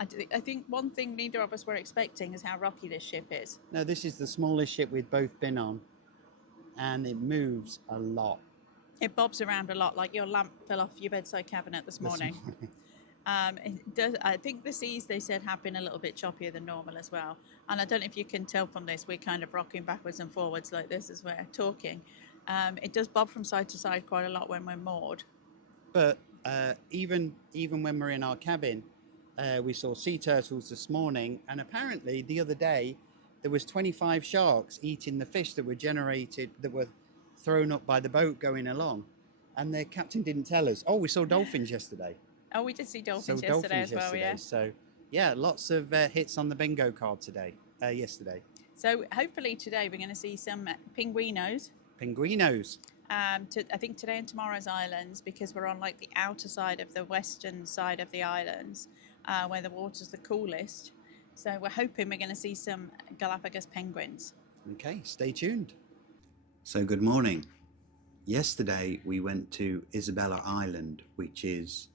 I think one thing neither of us were expecting is how rocky this ship is. No, this is the smallest ship we've both been on, and it moves a lot. It bobs around a lot, like your lamp fell off your bedside cabinet this morning. It does, I think the seas, they said, have been a little bit choppier than normal as well. And I don't know if you can tell from this, we're kind of rocking backwards and forwards like this as we're talking. It does bob from side to side quite a lot when we're moored. But even when we're in our cabin, we saw sea turtles this morning, and apparently the other day there was 25 sharks eating the fish that were thrown up by the boat going along, and the captain didn't tell us. Oh, we saw dolphins yesterday. Oh, we did see Saw dolphins yesterday as well, yeah. So yeah, lots of hits on the bingo card today. Yesterday. So hopefully today we're going to see some pinguinos. Pinguinos. I think today and tomorrow's islands, because we're on like the outer side of the western side of the islands, where the water's the coolest. So we're hoping we're going to see some Galapagos penguins. Okay, stay tuned. So good morning. Yesterday we went to Isabela Island, which is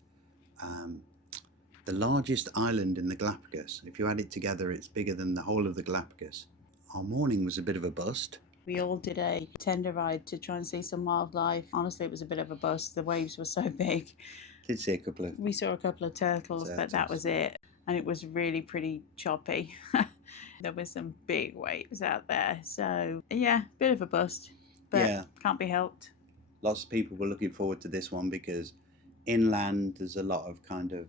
the largest island in the Galapagos. If you add it together, it's bigger than the whole of the Galapagos. Our morning was a bit of a bust. We all did a tender ride to try and see some wildlife. Honestly, it was a bit of a bust. The waves were so big. Did see a couple of... We saw a couple of turtles, but that was it. And it was really pretty choppy. There were some big waves out there. So, yeah, bit of a bust. But can't be helped. Lots of people were looking forward to this one because inland there's a lot of kind of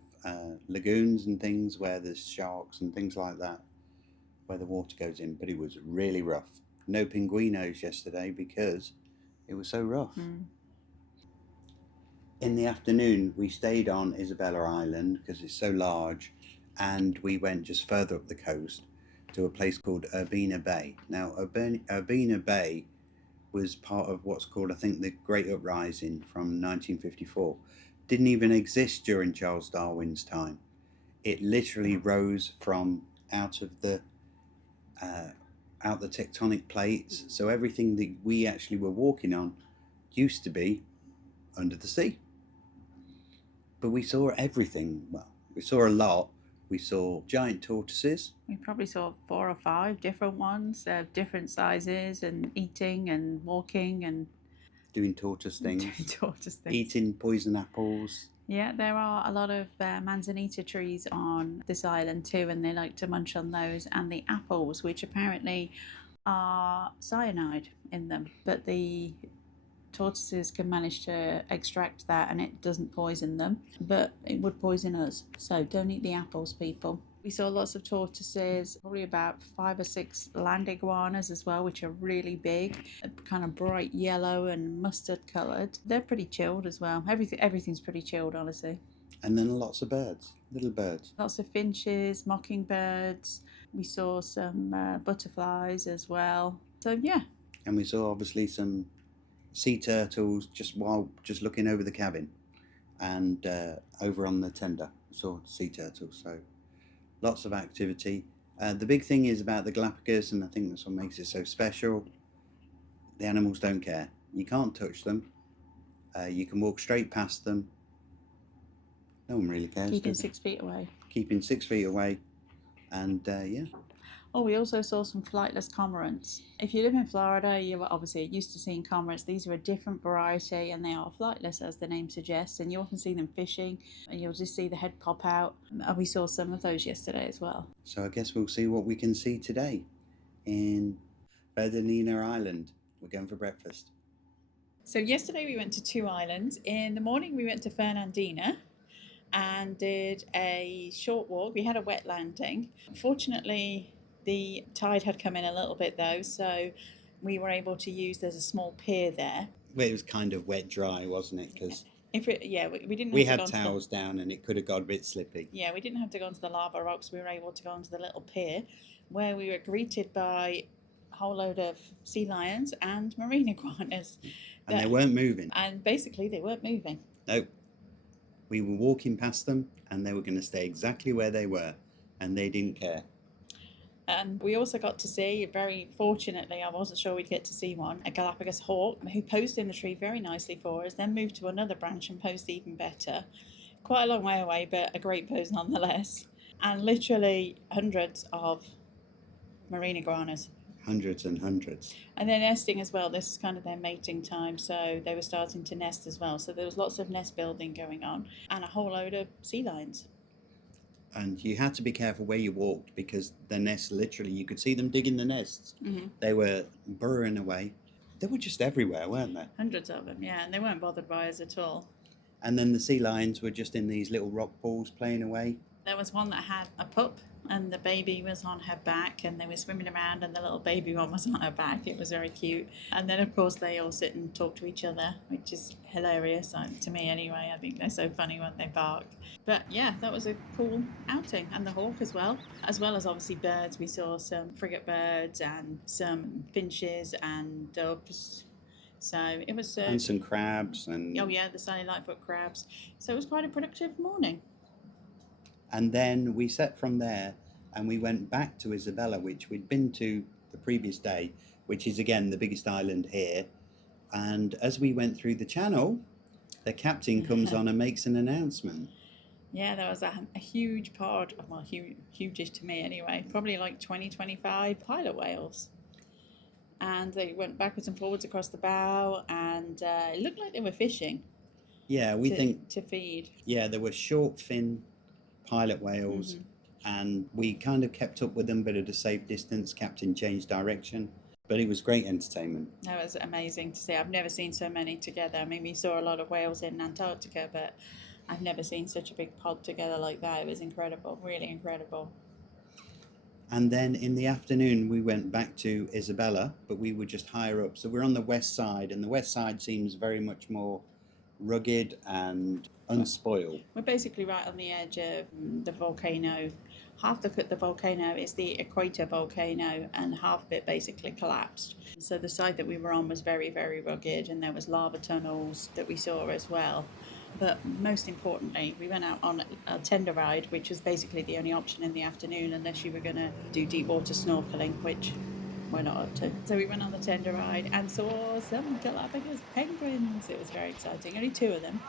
lagoons and things where there's sharks and things like that, where the water goes in. But it was really rough. No pinguinos yesterday because it was so rough. In the afternoon we stayed on Isabela Island because it's so large, and we went just further up the coast to a place called Urbina Bay. Now Urbina Bay was part of what's called, I think, the Great Uprising from 1954. Didn't even exist during Charles Darwin's time. It literally rose from out the tectonic plates. So everything that we actually were walking on used to be under the sea. But we saw everything. Well, we saw a lot. We saw giant tortoises. We probably saw 4 or 5 different ones, different sizes, and eating and walking and doing tortoise things. Eating poison apples. Yeah, there are a lot of manzanita trees on this island too, and they like to munch on those, and the apples, which apparently are cyanide in them, but the tortoises can manage to extract that and it doesn't poison them, but it would poison us. So don't eat the apples, people. We saw lots of tortoises, probably about 5 or 6 land iguanas as well, which are really big, kind of bright yellow and mustard coloured. They're pretty chilled as well. Everything's pretty chilled, honestly. And then lots of birds, little birds. Lots of finches, mockingbirds. We saw some butterflies as well. So yeah. And we saw obviously some sea turtles just looking over the cabin, and over on the tender saw sea turtles. So lots of activity. The big thing is about the Galapagos, and I think that's what makes it so special. The animals don't care. You can't touch them. You can walk straight past them. No one really cares. Keeping 6 feet away. Keeping 6 feet away, and yeah. Oh, we also saw some flightless cormorants. If you live in Florida, you're obviously used to seeing cormorants. These are a different variety, and they are flightless, as the name suggests, and you often see them fishing, and you'll just see the head pop out. And we saw some of those yesterday as well. So I guess we'll see what we can see today in Fernandina Island. We're going for breakfast. So yesterday we went to 2 islands. In the morning we went to Fernandina and did a short walk. We had a wet landing. Unfortunately, the tide had come in a little bit though, so we were able to use, there's a small pier there. Well, it was kind of wet dry, wasn't it? Because we didn't. We had towels down and it could have got a bit slippy. Yeah, we didn't have to go onto the lava rocks. We were able to go onto the little pier, where we were greeted by a whole load of sea lions and marine iguanas. And they weren't moving. And basically they weren't moving. Nope. We were walking past them and they were going to stay exactly where they were, and they didn't care. And we also got to see, very fortunately, I wasn't sure we'd get to see one, a Galapagos hawk who posed in the tree very nicely for us, then moved to another branch and posed even better. Quite a long way away, but a great pose nonetheless. And literally hundreds of marine iguanas. Hundreds and hundreds. And they're nesting as well. This is kind of their mating time, so they were starting to nest as well. So there was lots of nest building going on, and a whole load of sea lions. And you had to be careful where you walked because the nests, literally, you could see them digging the nests. Mm-hmm. They were burrowing away. They were just everywhere, weren't they? Hundreds of them, yeah, and they weren't bothered by us at all. And then the sea lions were just in these little rock pools playing away. There was one that had a pup and the baby was on her back, and they were swimming around, and the little baby one was on her back. It was very cute. And then, of course, they all sit and talk to each other, which is hilarious to me anyway. I think they're so funny when they bark. But yeah, that was a cool outing. And the hawk as well as obviously birds. We saw some frigate birds and some finches and doves. So it was... and some crabs. And oh yeah, the sunny lightfoot crabs. So it was quite a productive morning. And then we set from there and we went back to Isabela, which we'd been to the previous day, which is again the biggest island here. And as we went through the channel, the captain comes on and makes an announcement. Yeah, there was a huge pod, well, huge-ish to me anyway, probably like 20-25 pilot whales. And they went backwards and forwards across the bow, and it looked like they were fishing. Yeah, we think to feed. Yeah, there were short fin pilot whales, and we kind of kept up with them, but at a safe distance. Captain changed direction, but it was great entertainment. That was amazing to see. I've never seen so many together. I mean, we saw a lot of whales in Antarctica, but I've never seen such a big pod together like that. It was incredible, really incredible. And then in the afternoon we went back to Isabela, but we were just higher up, so we're on the west side, and the west side seems very much more rugged and unspoiled. We're basically right on the edge of the volcano. Half the volcano is the Equator volcano, and half of it basically collapsed. So the side that we were on was very, very rugged, and there was lava tunnels that we saw as well. But most importantly, we went out on a tender ride, which was basically the only option in the afternoon unless you were going to do deep water snorkeling, which we're not up to. So we went on the tender ride and saw some Galapagos penguins. It was very exciting. Only 2 of them,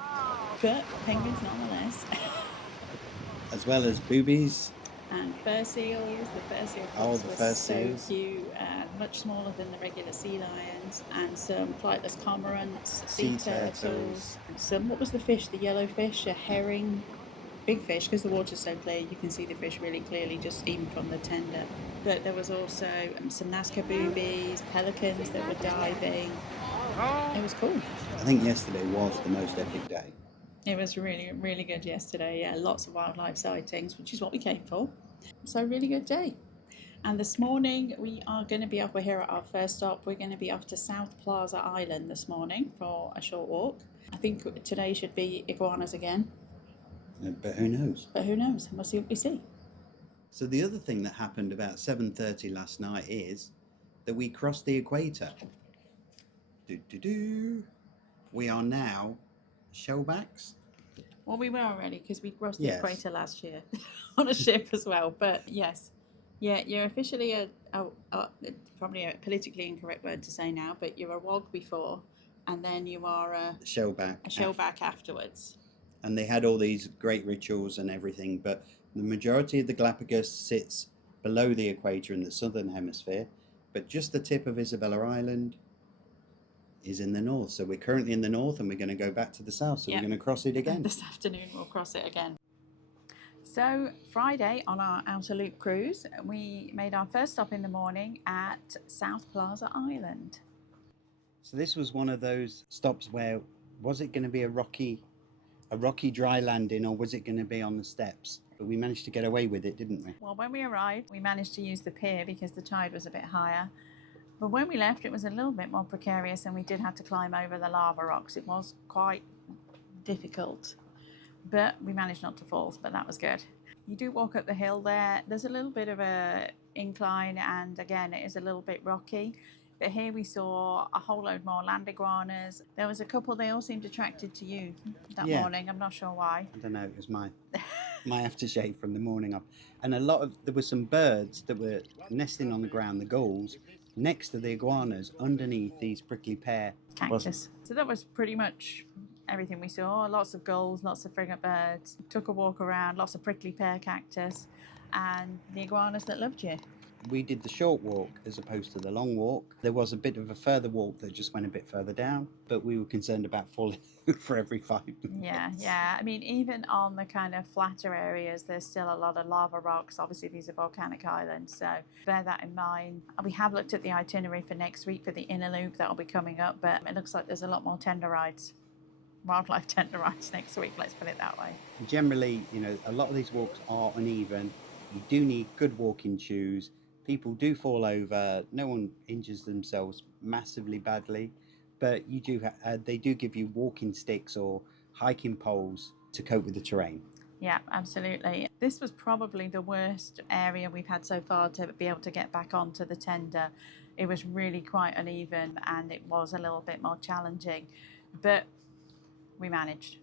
but penguins nonetheless. As well as boobies. And fur seals. The fur seal Oh, the fur so seals. cute, and much smaller than the regular sea lions. And some flightless cormorants, Sea sea turtles. turtles. Some, what was the fish? The yellow fish, a herring. Big fish, because the water's so clear, you can see the fish really clearly, just even from the tender. But there was also some Nazca boobies, pelicans that were diving. It was cool. I think yesterday was the most epic day. It was really, really good yesterday. Yeah, lots of wildlife sightings, which is what we came for. So really good day. And this morning we are going to be off. We're here at our first stop. We're going to be off to South Plaza Island this morning for a short walk. I think today should be iguanas again. But who knows? But who knows? We'll see what we see. So the other thing that happened about 7:30 last night is that we crossed the equator. We are now Shellbacks. Well, we were already, because we crossed the Yes. equator last year on a ship as well. But yes, yeah, you're officially probably a politically incorrect word to say now, but you're a WOG before, and then you are a Shellback. shellback afterwards. And they had all these great rituals and everything, but the majority of the Galapagos sits below the equator in the southern hemisphere, but just the tip of Isabela Island is in the north. So we're currently in the north, and we're going to go back to the south, so Yep. we're going to cross it again. This afternoon we'll cross it again. So Friday on our outer loop cruise, we made our first stop in the morning at South Plaza Island. So this was one of those stops where, was it going to be a rocky dry landing, or was it going to be on the steps? But we managed to get away with it, didn't we? Well, when we arrived, we managed to use the pier because the tide was a bit higher. But when we left, it was a little bit more precarious, and we did have to climb over the lava rocks. It was quite difficult, but we managed not to fall, but that was good. You do walk up the hill there. There's a little bit of a incline, and again, it is a little bit rocky. But here we saw a whole load more land iguanas. There was a couple, they all seemed attracted to you that Yeah. morning. I'm not sure why. I don't know, it was my aftershave from the morning up. And there were some birds that were nesting on the ground, the gulls, next to the iguanas, underneath these prickly pear Cactus. So that was pretty much everything we saw. Lots of gulls, lots of frigate birds. Took a walk around, lots of prickly pear cactus, and the iguanas that loved you. We did the short walk as opposed to the long walk. There was a bit of a further walk that just went a bit further down, but we were concerned about falling for every 5 minutes. Yeah. I mean, even on the kind of flatter areas, there's still a lot of lava rocks. Obviously, these are volcanic islands, so bear that in mind. We have looked at the itinerary for next week for the inner loop. That'll be coming up, but it looks like there's a lot more tender rides, wildlife tender rides next week, let's put it that way. Generally, a lot of these walks are uneven, You do need good walking shoes. People do fall over. No one injures themselves massively badly, but you do they do give you walking sticks or hiking poles to cope with the terrain. Yeah, absolutely. This was probably the worst area we've had so far to be able to get back onto the tender. It was really quite uneven and it was a little bit more challenging, but we managed.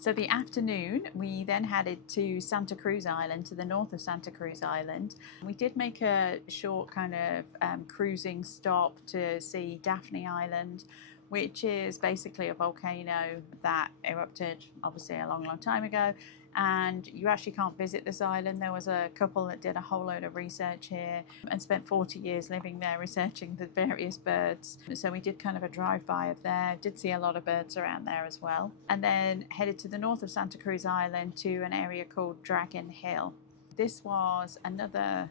So the afternoon, we then headed to Santa Cruz Island, to the north of Santa Cruz Island. We did make a short kind of cruising stop to see Daphne Island, which is basically a volcano that erupted obviously a long, long time ago. And you actually can't visit this island. There was a couple that did a whole load of research here and spent 40 years living there researching the various birds. So we did kind of a drive-by of there, did see a lot of birds around there as well. And then headed to the north of Santa Cruz Island to an area called Dragon Hill. This was another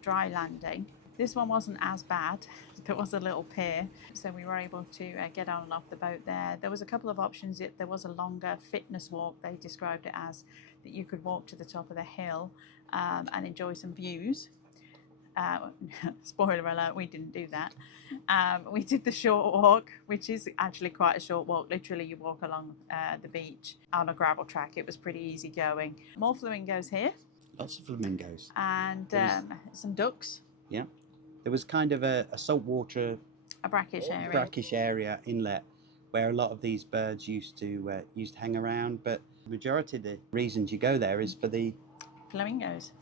dry landing. This one wasn't as bad. There was a little pier, so we were able to get on and off the boat there. There was a couple of options. There was a longer fitness walk, they described it as, that you could walk to the top of the hill and enjoy some views. Spoiler alert, we didn't do that. We did the short walk, which is actually quite a short walk. Literally, you walk along the beach on a gravel track. It was pretty easy going. More flamingos here. Lots of flamingos. And some ducks. Yeah. There was kind of a saltwater, a brackish area inlet where a lot of these birds used to hang around. But the majority of the reasons you go there is for the flamingos.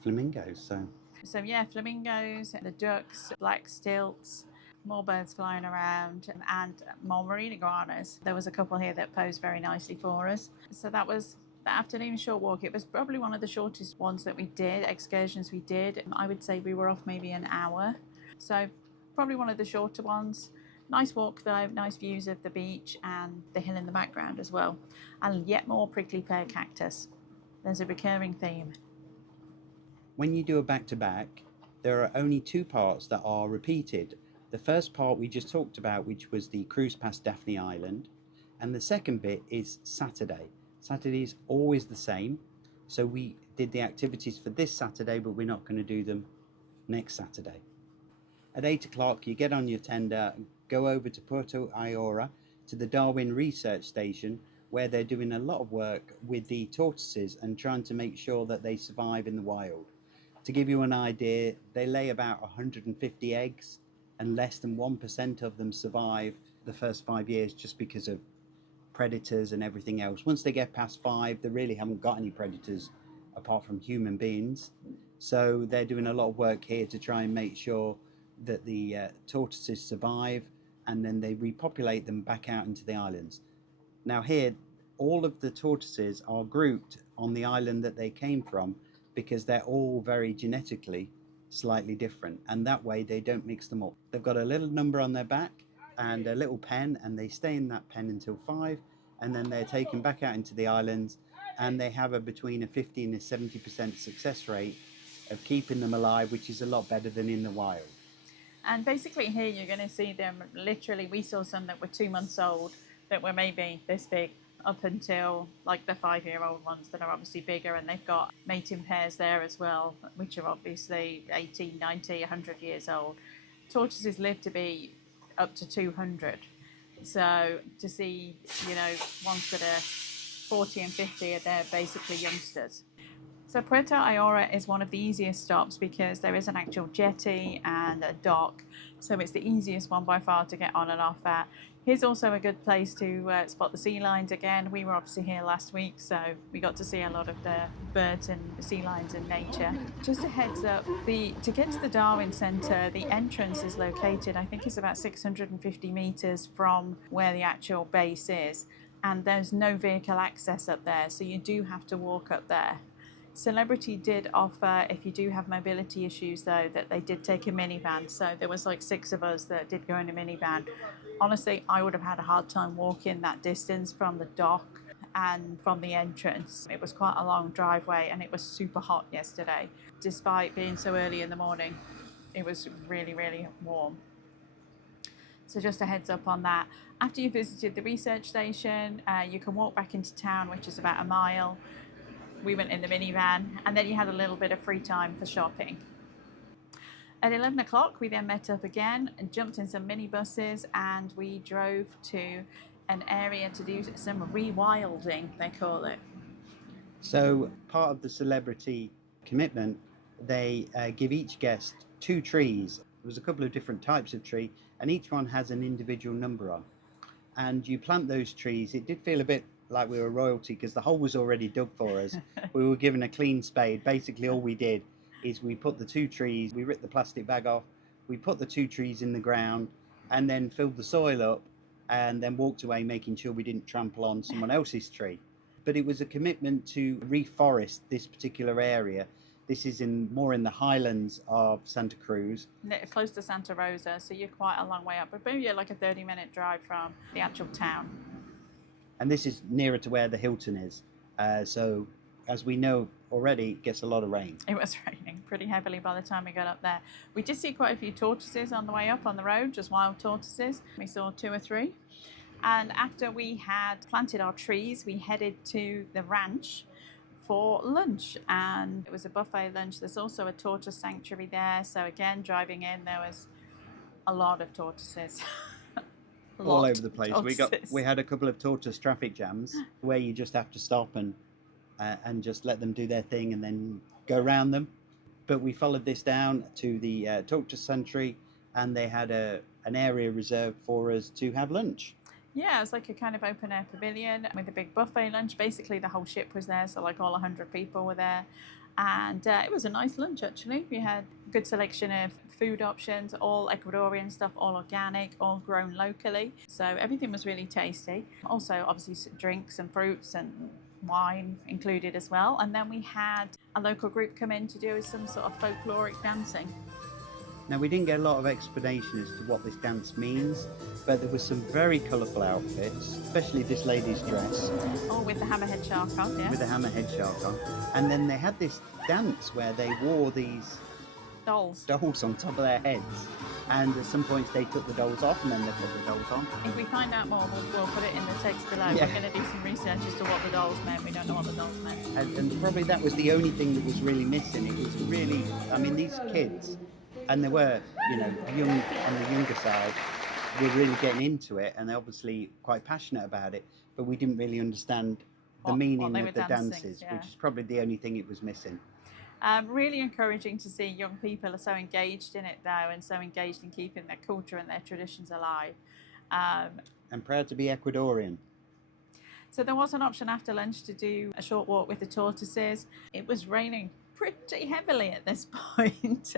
So yeah, flamingos, the ducks, black stilts, more birds flying around, and more marine iguanas. There was a couple here that posed very nicely for us. So that was the afternoon short walk. It was probably one of the shortest ones that we did, excursions we did. I would say we were off maybe an hour. So probably one of the shorter ones. Nice walk though, nice views of the beach and the hill in the background as well. And yet more prickly pear cactus. There's a recurring theme. When you do a back-to-back, there are only two parts that are repeated. The first part we just talked about, which was the cruise past Daphne Island. And the second bit is Saturday. Saturday is always the same. So we did the activities for this Saturday, but we're not going to do them next Saturday. At 8 o'clock, you get on your tender, go over to Puerto Ayora, to the Darwin research station, where they're doing a lot of work with the tortoises and trying to make sure that they survive in the wild. To give you an idea, they lay about 150 eggs and less than 1% of them survive the first 5 years just because of predators and everything else. Once they get past 5, they really haven't got any predators apart from human beings. So they're doing a lot of work here to try and make sure that the tortoises survive, and then they repopulate them back out into the islands. Now here, all of the tortoises are grouped on the island that they came from because they're all very genetically slightly different, and that way they don't mix them up. They've got a little number on their back and a little pen, and they stay in that pen until 5, and then they're taken back out into the islands, and they have between a 50 and a 70% success rate of keeping them alive, which is a lot better than in the wild. And basically here you're going to see them literally, we saw some that were 2 months old that were maybe this big up until like the 5-year-old ones that are obviously bigger, and they've got mating pairs there as well, which are obviously 80, 90, 100 years old. Tortoises live to be up to 200. So to see, ones that are 40 and 50, they're basically youngsters. So Puerto Ayora is one of the easiest stops because there is an actual jetty and a dock. So it's the easiest one by far to get on and off at. Here's also a good place to spot the sea lions again. We were obviously here last week, so we got to see a lot of the birds and the sea lions in nature. Just a heads up, to get to the Darwin Centre, the entrance is located, I think it's about 650 metres from where the actual base is. And there's no vehicle access up there, so you do have to walk up there. Celebrity did offer, if you do have mobility issues though, that they did take a minivan. So there was like 6 of us that did go in a minivan. Honestly, I would have had a hard time walking that distance from the dock and from the entrance. It was quite a long driveway and it was super hot yesterday. Despite being so early in the morning, it was really, really warm. So just a heads up on that. After you visited the research station, you can walk back into town, which is about a mile. we went in the minivan, and then you had a little bit of free time for shopping. At 11 o'clock, we then met up again and jumped in some minibuses, and we drove to an area to do some rewilding, they call it. So part of the celebrity commitment, they give each guest 2 trees. There's a couple of different types of tree, and each one has an individual number on. And you plant those trees. It did feel a bit like we were royalty because the hole was already dug for us. We were given a clean spade. Basically, all we did is we put the 2 trees, we ripped the plastic bag off, we put the 2 trees in the ground, and then filled the soil up, and then walked away making sure we didn't trample on someone else's tree. But it was a commitment to reforest this particular area. This is more in the highlands of Santa Cruz. Close to Santa Rosa, so you're quite a long way up, but maybe you're like a 30-minute drive from the actual town. And this is nearer to where the Hilton is. So as we know already, it gets a lot of rain. It was raining pretty heavily by the time we got up there. We did see quite a few tortoises on the way up on the road, just wild tortoises. We saw 2 or 3. And after we had planted our trees, we headed to the ranch for lunch, and it was a buffet lunch. There's also a tortoise sanctuary there, so again, driving in, there was a lot of tortoises. All over the place. We had a couple of tortoise traffic jams where you just have to stop and just let them do their thing and then go around them. But we followed this down to the tortoise sanctuary, and they had an area reserved for us to have lunch. Yeah, it was like a kind of open air pavilion with a big buffet lunch. Basically, the whole ship was there, so like all 100 people were there. And it was a nice lunch, actually. We had a good selection of food options, all Ecuadorian stuff, all organic, all grown locally. So everything was really tasty. Also, obviously, drinks and fruits and wine included as well. And then we had a local group come in to do some sort of folkloric dancing. Now, we didn't get a lot of explanation as to what this dance means, but there were some very colourful outfits, especially this lady's dress. Oh, with the hammerhead shark on, yeah. With the hammerhead shark on. And then they had this dance where they wore these dolls on top of their heads. And at some points they took the dolls off and then they put the dolls on. If we find out more, we'll put it in the text below. Yeah. We're going to do some research as to what the dolls meant. We don't know what the dolls meant. And probably that was the only thing that was really missing. It was really, I mean, these kids, and they were, young on the younger side, were really getting into it, and they're obviously quite passionate about it, but we didn't really understand the meaning of the dances, yeah. which is probably the only thing it was missing. Really encouraging to see young people are so engaged in it though, and so engaged in keeping their culture and their traditions alive. And proud to be Ecuadorian. So there was an option after lunch to do a short walk with the tortoises. It was raining pretty heavily at this point.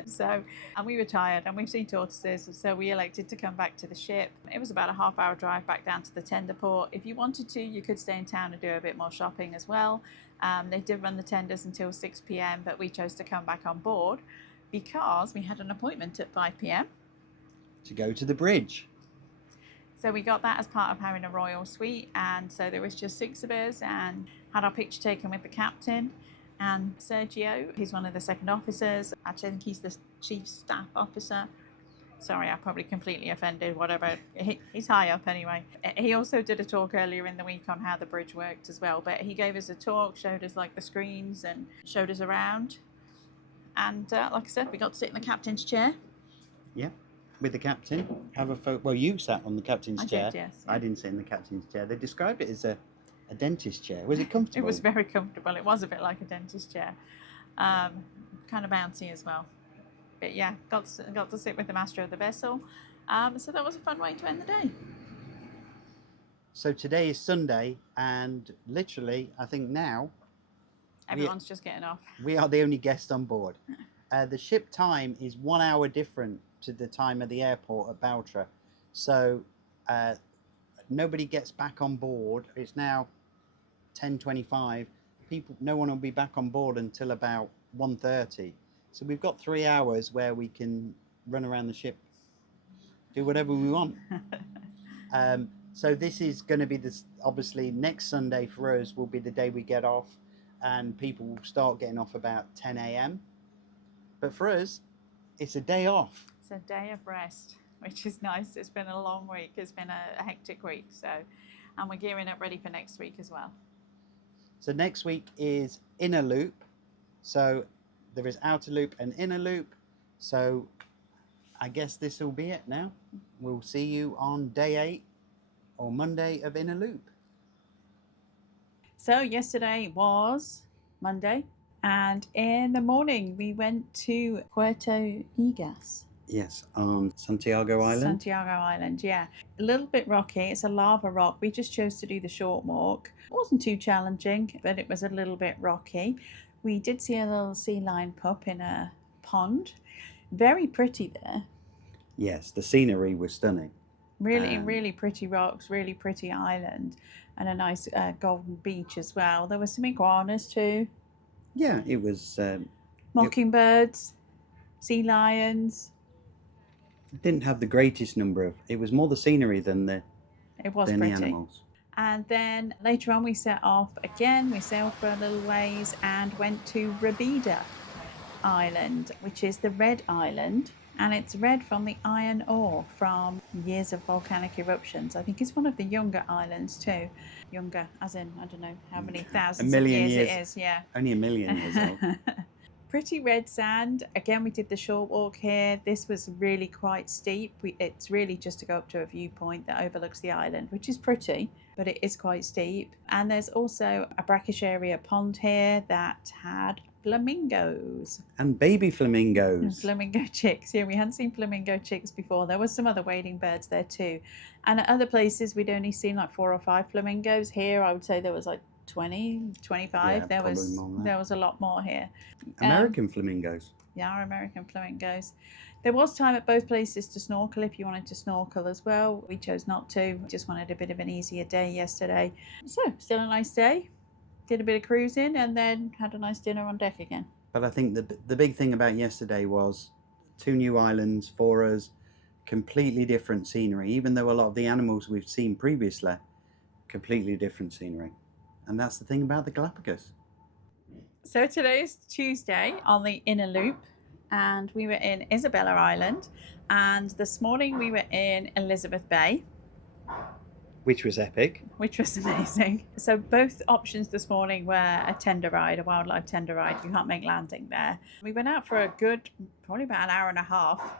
And we were tired, and we've seen tortoises, so we elected to come back to the ship. It was about a half-hour drive back down to the tender port. If you wanted to, you could stay in town and do a bit more shopping as well. They did run the tenders until 6 p.m, but we chose to come back on board because we had an appointment at 5 p.m. to go to the bridge. So we got that as part of having a royal suite, and so there was just 6 of us, and had our picture taken with the captain and Sergio. He's one of the second officers. Actually, I think he's the chief staff officer. Sorry, I probably completely offended, whatever. He's high up anyway. He also did a talk earlier in the week on how the bridge worked as well, but he gave us a talk, showed us like the screens and showed us around. And like I said, we got to sit in the captain's chair. Yeah, with the captain. Have a photo. Well, you sat on the captain's chair. I did, yes. I didn't sit in the captain's chair. They described it as a dentist chair. Was it comfortable? It was very comfortable. It was a bit like a dentist chair. Kind of bouncy as well. But yeah, got to sit with the master of the vessel. So that was a fun way to end the day. So today is Sunday, and literally, I think now, everyone's just getting off. We are the only guests on board. The ship time is 1 hour different to the time at the airport at Baltra. So nobody gets back on board. It's now 10:25. No one will be back on board until about 1:30. So we've got 3 hours where we can run around the ship, do whatever we want. So this is going to be obviously next Sunday for us will be the day we get off, and people will start getting off about 10 a.m. But for us, it's a day off. It's a day of rest, which is nice. It's been a long week. It's been a hectic week. And we're gearing up ready for next week as well. So next week is inner loop. So there is outer loop and inner loop. So I guess this will be it now. We'll see you on day 8 or Monday of inner loop. So yesterday was Monday, and in the morning we went to Puerto Egas. Yes, on Santiago Island. Santiago Island, yeah. A little bit rocky. It's a lava rock. We just chose to do the short walk. It wasn't too challenging, but it was a little bit rocky. We did see a little sea lion pup in a pond. Very pretty there. Yes, the scenery was stunning. Really pretty rocks, really pretty island, and a nice golden beach as well. There were some iguanas too. Yeah, it was... Mockingbirds, sea lions. Didn't have the greatest number of... It was more the scenery than the Pretty. animals. And then later on we set off again. We sailed for a little ways and went to Rabida Island, which is the red island. And it's red from the iron ore from years of volcanic eruptions. I think it's one of the younger islands too. Younger, as in, I don't know how many thousands of years it is. Yeah. Only 1 million years old. Pretty red sand. Again, we did the short walk here. This was really quite steep. It's really just to go up to a viewpoint that overlooks the island, which is pretty, but it is quite steep. And there's also a brackish area pond here that had flamingos. And baby flamingos. And flamingo chicks. Yeah, we hadn't seen flamingo chicks before. There was some other wading birds there too. And at other places, we'd only seen like 4 or 5 flamingos. Here, I would say there was like 20, 25. Yeah, there was a lot more here. American flamingos. Yeah, our American flamingos. There was time at both places to snorkel if you wanted to snorkel as well. We chose not to. We just wanted a bit of an easier day yesterday. So, still a nice day. Did a bit of cruising and then had a nice dinner on deck again. But I think the big thing about yesterday was 2 new islands for us, completely different scenery. Even though a lot of the animals we've seen previously, completely different scenery. And that's the thing about the Galapagos. So today is Tuesday on the inner loop, and we were in Isabela Island, and this morning we were in Elizabeth Bay. Which was epic. Which was amazing. So both options this morning were a tender ride, a wildlife tender ride. You can't make landing there. We went out for a good, probably about an hour and a half,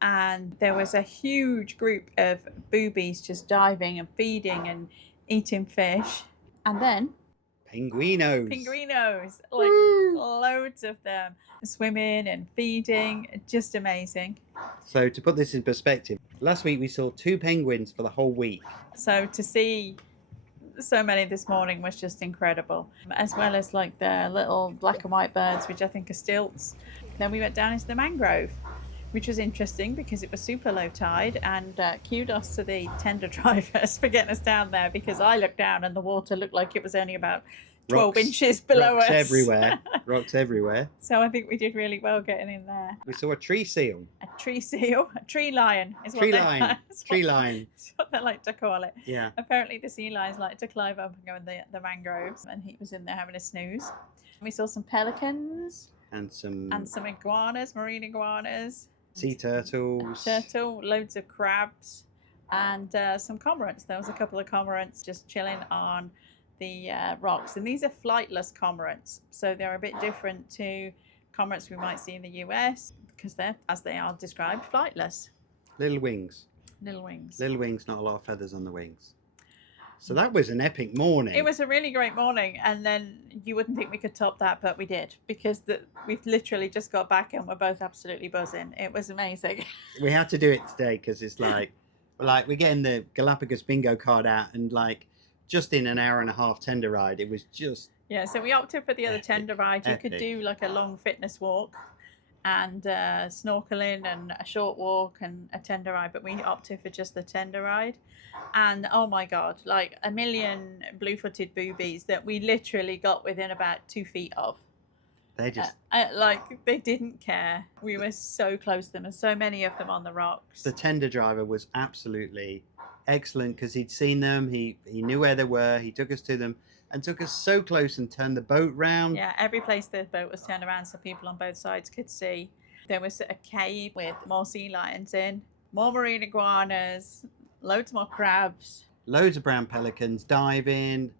and there was a huge group of boobies just diving and feeding and eating fish. And then Penguinos, like loads of them, swimming and feeding, just amazing. So to put this in perspective, last week we saw 2 penguins for the whole week. So to see so many this morning was just incredible, as well as like the little black and white birds, which I think are stilts. Then we went down into the mangrove, which was interesting because it was super low tide, and kudos to the tender drivers for getting us down there, because I looked down and the water looked like it was only about 12 inches below us. Rocks everywhere. So I think we did really well getting in there. We saw a tree seal. A tree lion is what Tree they lion. Tree lion. That's what they like to call it. Yeah. Apparently the sea lions like to climb up and go in the mangroves, and he was in there having a snooze. We saw some pelicans. And some iguanas, marine iguanas. Sea turtles. Loads of crabs, and some cormorants. There was a couple of cormorants just chilling on the rocks, and these are flightless cormorants, so they're a bit different to cormorants we might see in the US, because they're, as they are described, flightless. Little wings, not a lot of feathers on the wings. So that was an epic morning. It was a really great morning, and then you wouldn't think we could top that, but we did, because we've literally just got back and we're both absolutely buzzing. It was amazing. We had to do it today because it's like we're getting the Galapagos bingo card out, and like just in an hour and a half tender ride, it was just... Yeah, so we opted for the other tender ride. You could do like a long fitness walk and snorkeling and a short walk and a tender ride, but we opted for just the tender ride. And oh my God, like a million blue-footed boobies that we literally got within about 2 feet of. They just... like, they didn't care. We were so close to them, and so many of them on the rocks. The tender driver was absolutely excellent because he'd seen them, he knew where they were, he took us to them and took us so close and turned the boat round. Yeah, every place the boat was turned around so people on both sides could see. There was a cave with more sea lions in, more marine iguanas, loads more crabs. Loads of brown pelicans diving,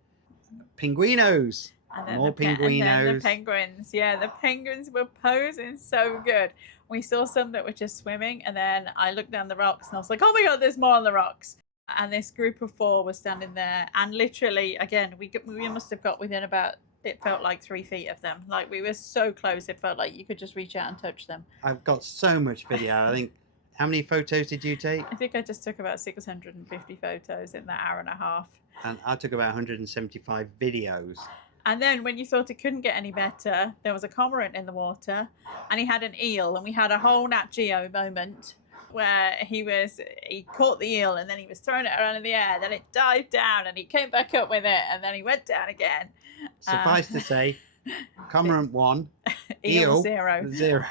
penguinos. And then More and then the pinguinos. penguins. Yeah, the penguins were posing so good. We saw some that were just swimming, and then I looked down the rocks and I was like, oh my God, there's more on the rocks. And this group of 4 was standing there, and literally, again, we must have got within about, it felt like 3 feet of them. Like, we were so close, it felt like you could just reach out and touch them. I've got so much video. I think, how many photos did you take? I think I just took about 650 photos in that hour and a half. And I took about 175 videos. And then when you thought it couldn't get any better, there was a cormorant in the water, and he had an eel, and we had a whole Nat Geo moment where he caught the eel, and then he was throwing it around in the air, then it dived down, and he came back up with it, and then he went down again. Suffice to say, cormorant 1, eel 0. 0.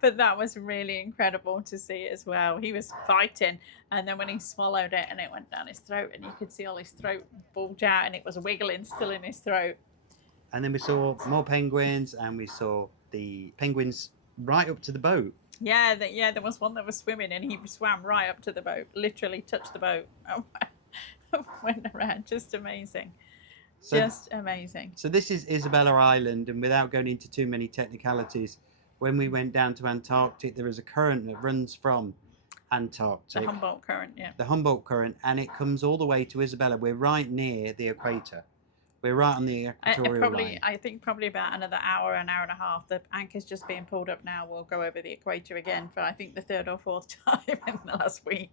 But that was really incredible to see as well. He was fighting, and then when he swallowed it and it went down his throat, and you could see all his throat bulge out, and it was wiggling still in his throat. And then we saw more penguins, and we saw the penguins right up to the boat. Yeah, there was one that was swimming, and he swam right up to the boat, literally touched the boat, went around. Just amazing. Just amazing. So this is Isabela Island, and without going into too many technicalities, when we went down to Antarctic, there is a current that runs from Antarctic. The Humboldt current, yeah. The Humboldt current, and it comes all the way to Isabela. We're right near the equator. We're right on the equatorial line. I think probably about another hour, an hour and a half. The anchor's just being pulled up now. We'll go over the equator again for, I think, the 3rd or 4th time in the last week.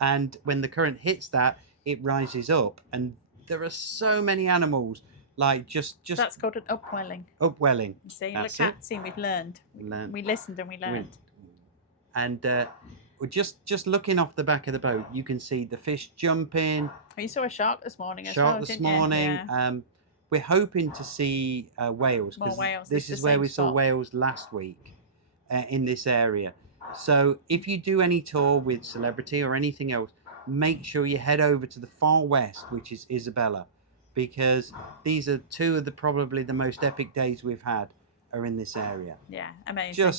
And when the current hits that, it rises up, and there are so many animals. Like just that's called an upwelling. Upwelling. See, look at, see, we've learned. We listened and we learned. And we're just looking off the back of the boat, you can see the fish jumping. Oh, you saw a shark this morning as well, didn't morning. you? Yeah. We're hoping to see whales, More whales. this is where we saw whales last week in this area. So if you do any tour with Celebrity or anything else, make sure you head over to the far west, which is Isabela, because these are 2 of probably the most epic days we've had are in this area. Yeah, amazing.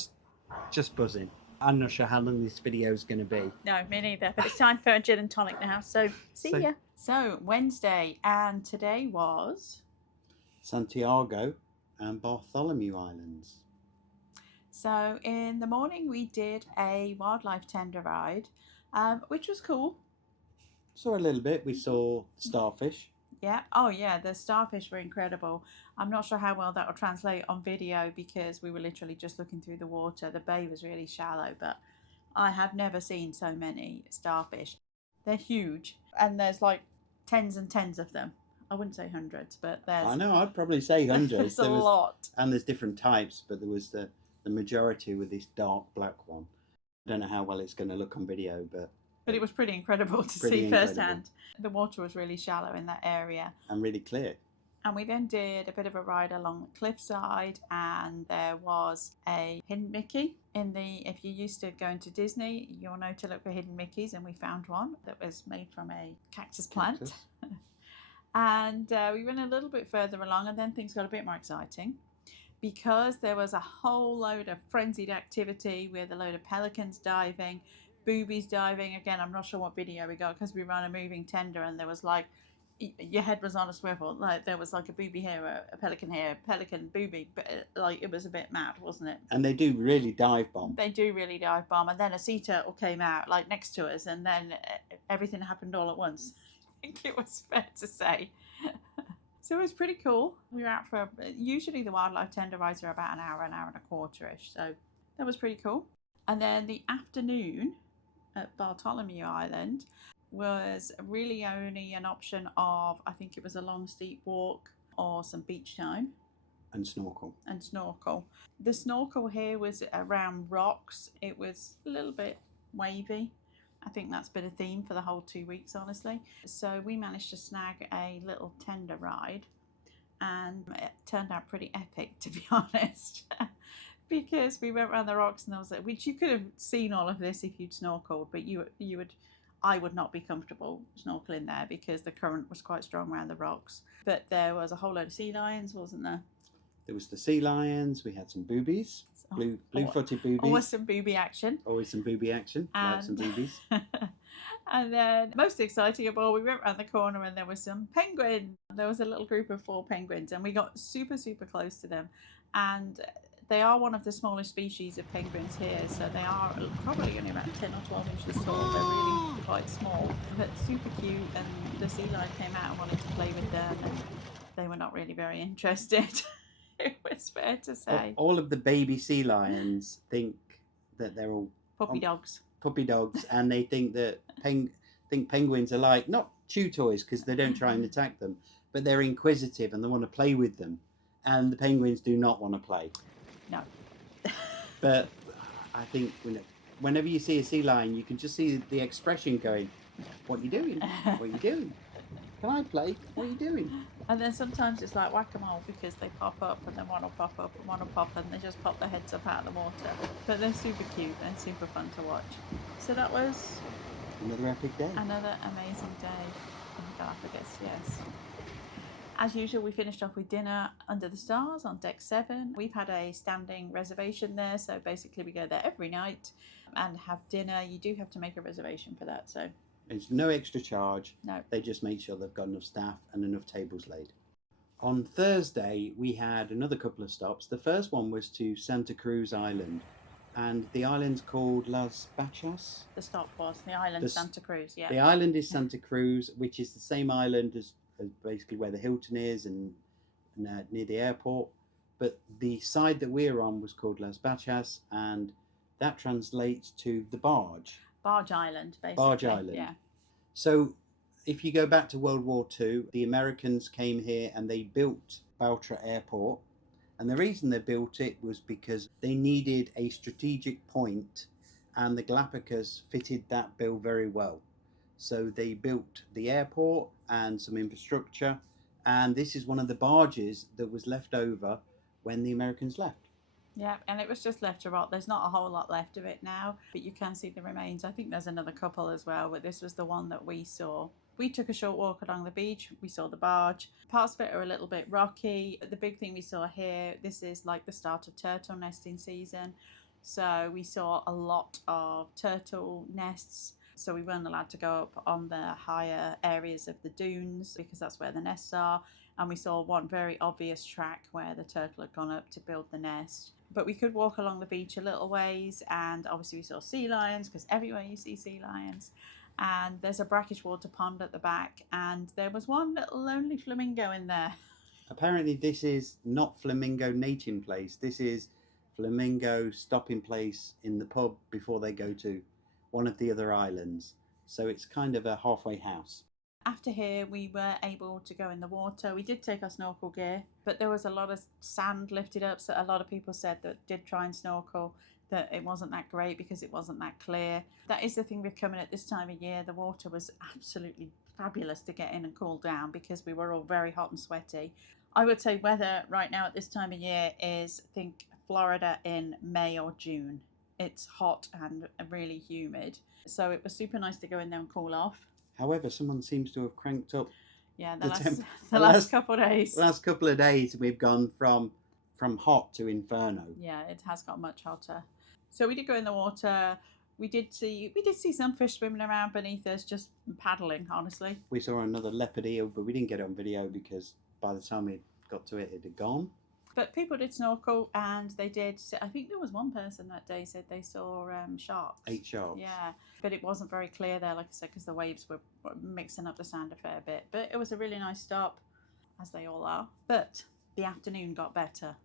Just buzzing. I'm not sure how long this video is going to be. No, me neither. But it's time for a gin and tonic now. So see ya. So Wednesday, and today was Santiago and Bartholomew Islands. So in the morning we did a wildlife tender ride, which was cool. Saw a little bit. We saw starfish. Yeah. Oh yeah, the starfish were incredible. I'm not sure how well that will translate on video because we were literally just looking through the water. The bay was really shallow, but I have never seen so many starfish. They're huge, and there's like tens and tens of them. I wouldn't say hundreds, but there's... I know, I'd probably say hundreds. There's a lot. And there's different types, but there was the majority with this dark black one. I don't know how well it's going to look on video, but it was pretty incredible to see firsthand. The water was really shallow in that area. And really clear. And we then did a bit of a ride along the cliffside, and there was a hidden Mickey in the... If you're used to going to Disney, you'll know to look for hidden Mickeys, and we found one that was made from a cactus plant. And we went a little bit further along, and then things got a bit more exciting because there was a whole load of frenzied activity with a load of pelicans diving, boobies diving. Again, I'm not sure what video we got because we ran a moving tender, and there was like, your head was on a swivel. Like there was like a booby here, a pelican booby, but like it was a bit mad, wasn't it? And they do really dive bomb. They do really dive bomb. And then a sea turtle came out like next to us, and then everything happened all at once. I think it was fair to say. So it was pretty cool. We were out for, usually the wildlife tender rides are about an hour and a quarter-ish. So that was pretty cool. And then the afternoon at Bartholomew Island was really only an option of, I think it was a long steep walk or some beach time. And snorkel. The snorkel here was around rocks. It was a little bit wavy. I think that's been a theme for the whole 2 weeks, honestly. So we managed to snag a little tender ride, and it turned out pretty epic, to be honest. Because we went around the rocks, and there was, which you could have seen all of this if you'd snorkeled, but I would not be comfortable snorkeling there because the current was quite strong around the rocks. But there was a whole load of sea lions, wasn't there? There was the sea lions. We had some boobies, blue-footed boobies. Always some booby action. Always some booby action. Like some boobies. And then, most exciting of all, we went around the corner and there was some penguins. There was a little group of 4 penguins, and we got super, super close to them. And they are one of the smallest species of penguins here, so they are probably only about 10 or 12 inches tall. They're really quite small, but super cute. And the sea lion came out and wanted to play with them, and they were not really very interested. It was fair to say. All of the baby sea lions think that they're all Puppy dogs, and they think that penguins are like, not chew toys because they don't try and attack them, but they're inquisitive and they want to play with them, and the penguins do not want to play. No. But I think whenever you see a sea lion, you can just see the expression going, what are you doing? What are you doing? Can I play? What are you doing? And then sometimes it's like whack-a-mole, because they pop up and then one will pop up and one will pop, and they just pop their heads up out of the water. But they're super cute and super fun to watch. So that was Another epic day. another amazing day in Galapagos, yes. As usual, we finished off with dinner under the stars on deck 7. We've had a standing reservation there, so basically we go there every night and have dinner. You do have to make a reservation for that, so There's no extra charge. no. They just make sure they've got enough staff and enough tables laid. On Thursday, we had another couple of stops. The first one was to Santa Cruz Island, and the island's called Las Bachas. The stop was the island Santa Cruz, yeah. The island is Santa Cruz, which is the same island as basically where the Hilton is and near the airport. But the side that we're on was called Las Bachas, and that translates to the barge. Barge Island, basically. Barge Island. Yeah. So if you go back to World War II, the Americans came here and they built Baltra Airport. And the reason they built it was because they needed a strategic point, and the Galapagos fitted that bill very well. So they built the airport and some infrastructure, and this is one of the barges that was left over when the Americans left. Yeah, and it was just left to rot. There's not a whole lot left of it now, but you can see the remains. I think there's another couple as well, but this was the one that we saw. We took a short walk along the beach. We saw the barge. Parts of it are a little bit rocky. The big thing we saw here, this is like the start of turtle nesting season. So we saw a lot of turtle nests. So we weren't allowed to go up on the higher areas of the dunes because that's where the nests are. And we saw one very obvious track where the turtle had gone up to build the nest. But we could walk along the beach a little ways, and obviously we saw sea lions, because everywhere you see sea lions. And there's a brackish water pond at the back, and there was one little lonely flamingo in there. Apparently this is not flamingo mating place. This is flamingo stopping place in the pub before they go to one of the other islands. So it's kind of a halfway house. After here, we were able to go in the water. We did take our snorkel gear, but there was a lot of sand lifted up. So a lot of people said that did try and snorkel, that it wasn't that great because it wasn't that clear. That is the thing with coming at this time of year. The water was absolutely fabulous to get in and cool down because we were all very hot and sweaty. I would say weather right now at this time of year is, think Florida in May or June. It's hot and really humid. So it was super nice to go in there and cool off. However, someone seems to have cranked up. Yeah, the last couple of days. Last couple of days, we've gone from hot to inferno. Yeah, it has got much hotter. So we did go in the water. We did see some fish swimming around beneath us, just paddling. Honestly, we saw another leopard eel, but we didn't get it on video because by the time we got to it, it had gone. But people did snorkel, and they did. I think there was one person that day said they saw sharks. 8 sharks. Yeah, but it wasn't very clear there, like I said, because the waves were mixing up the sand a fair bit. But it was a really nice stop, as they all are. But the afternoon got better.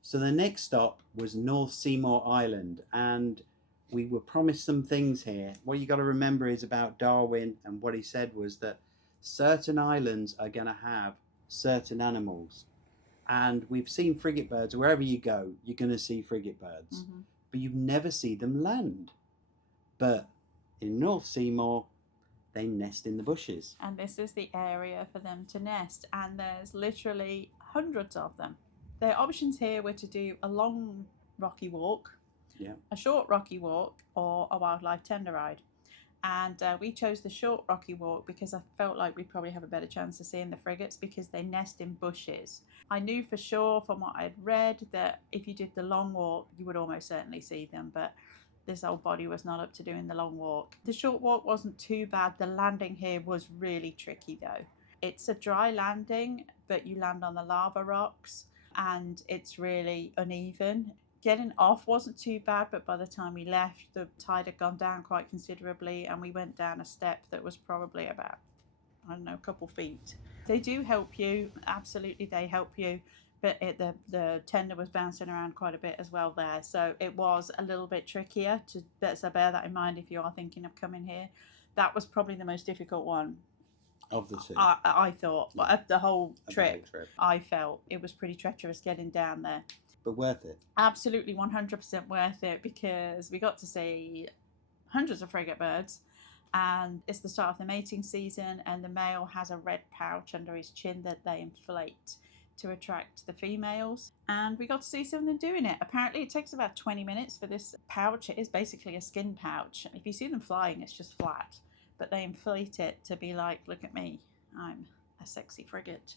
So the next stop was North Seymour Island, and we were promised some things here. What you got to remember is about Darwin, and what he said was that certain islands are going to have certain animals. And we've seen frigate birds. Wherever you go, you're going to see frigate birds. Mm-hmm. But you never see them land. But in North Seymour, they nest in the bushes. And this is the area for them to nest. And there's literally hundreds of them. Their options here were to do a long rocky walk, Yeah. a short rocky walk, or a wildlife tender ride. And we chose the short rocky walk because I felt like we'd probably have a better chance of seeing the frigates because they nest in bushes. I knew for sure from what I'd read that if you did the long walk, you would almost certainly see them, but this old body was not up to doing the long walk. The short walk wasn't too bad. The landing here was really tricky though. It's a dry landing, but you land on the lava rocks and it's really uneven. Getting off wasn't too bad, but by the time we left, the tide had gone down quite considerably and we went down a step that was probably about, I don't know, a couple feet. They do help you, absolutely they help you, but the tender was bouncing around quite a bit as well there, so it was a little bit trickier, so bear that in mind if you are thinking of coming here. That was probably the most difficult one. Of the two. I thought, the whole trip, trip, I felt it was pretty treacherous getting down there. but worth it. Absolutely 100% worth it because we got to see hundreds of frigate birds and it's the start of the mating season and the male has a red pouch under his chin that they inflate to attract the females, and we got to see some of them doing it. Apparently it takes about 20 minutes for this pouch. It is basically a skin pouch. If you see them flying, it's just flat, but they inflate it to be like, look at me, I'm a sexy frigate.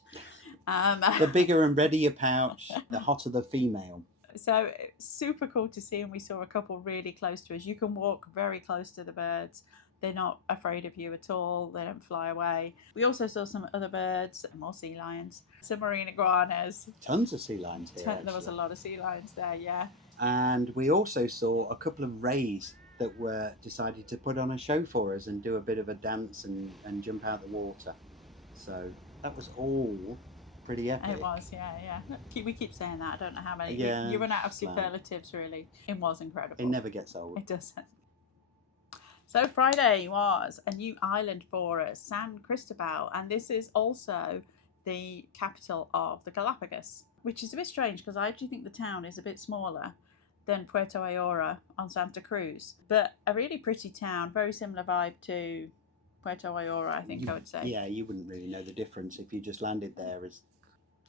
The bigger and reddier pouch, the hotter the female. So super cool to see, and we saw a couple really close to us. You can walk very close to the birds. They're not afraid of you at all. They don't fly away. We also saw some other birds, more sea lions, some marine iguanas. Tons of sea lions here. There was a lot of sea lions there, yeah. And we also saw a couple of rays that were decided to put on a show for us and do a bit of a dance and jump out the water. So that was all pretty epic. It was, yeah. We keep saying that. I don't know how many. Yeah, you run out of superlatives, really. It was incredible. It never gets old. It doesn't. So Friday was a new island for us, San Cristobal, and this is also the capital of the Galapagos, which is a bit strange because I actually think the town is a bit smaller than Puerto Ayora on Santa Cruz, but a really pretty town, very similar vibe to Puerto Ayora, I think I would say. Yeah, you wouldn't really know the difference if you just landed there.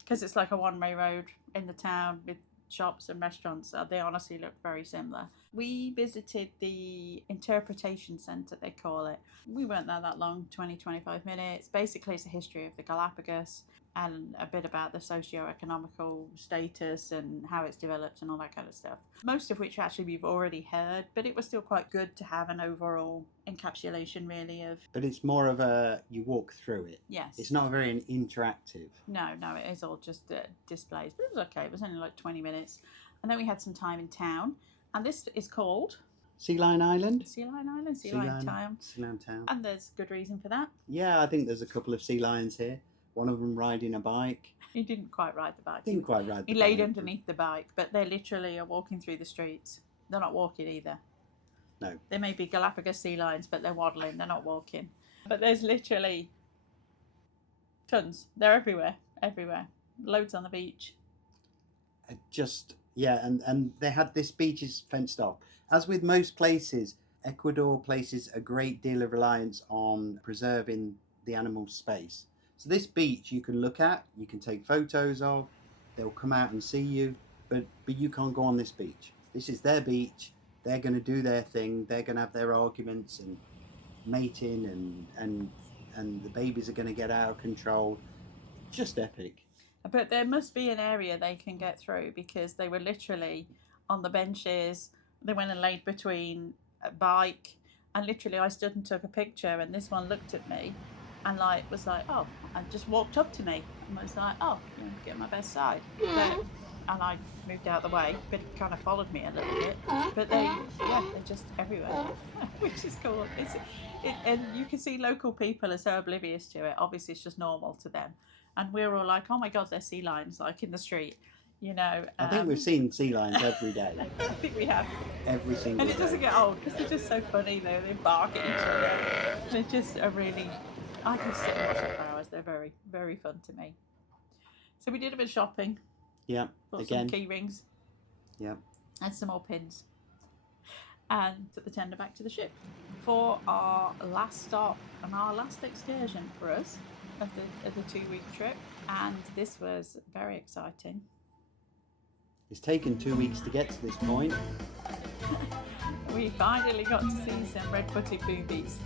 Because it's like a one-way road in the town with shops and restaurants. They honestly look very similar. We visited the interpretation centre, they call it. We weren't there that long, 20-25 minutes. Basically it's a history of the Galapagos and a bit about the socio-economical status and how it's developed and all that kind of stuff. Most of which actually we've already heard, but it was still quite good to have an overall encapsulation really of... But it's more of a, you walk through it. Yes. It's not very interactive. No, it is all just displays. But it was okay. It was only like 20 minutes. And then we had some time in town. And this is called... Sea Lion Island? Sea Lion Island, Sea Lion Town. Sea Lion Town. And there's good reason for that. Yeah, I think there's a couple of sea lions here. One of them riding a bike. He didn't quite ride the bike. Didn't quite ride the bike. He laid underneath the bike, but they literally are walking through the streets. They're not walking either. No. They may be Galapagos sea lions, but they're waddling. They're not walking. But there's literally tons. They're everywhere. Loads on the beach. And they had this beach is fenced off. As with most places, Ecuador places a great deal of reliance on preserving the animal space. So this beach you can look at, you can take photos of, they'll come out and see you, but you can't go on this beach. This is their beach. They're going to do their thing. They're going to have their arguments and mating and the babies are going to get out of control. Just epic. But there must be an area they can get through because they were literally on the benches. They went and laid between a bike, and literally I stood and took a picture, and this one looked at me and was like, oh, and just walked up to me and was like, oh, get my best side. And I moved out the way, but it kind of followed me a little bit. But they're just everywhere, which is cool. And you can see local people are so oblivious to it. Obviously, it's just normal to them. And we're all like, oh my God, there's sea lions like in the street, I think we've seen sea lions every day. I think we have. Every single And day. it doesn't get old because they're just so funny though. They bark at each other. They're just I can sit and watch them for hours. They're very, very fun to me. So we did a bit of shopping. Yeah. Got Again. some key rings. Yeah. And some more pins. And took the tender back to the ship for our last stop and our last excursion for us of the 2-week trip. And this was very exciting. It's taken 2 weeks to get to this point. We finally got to see some red-footed boobies.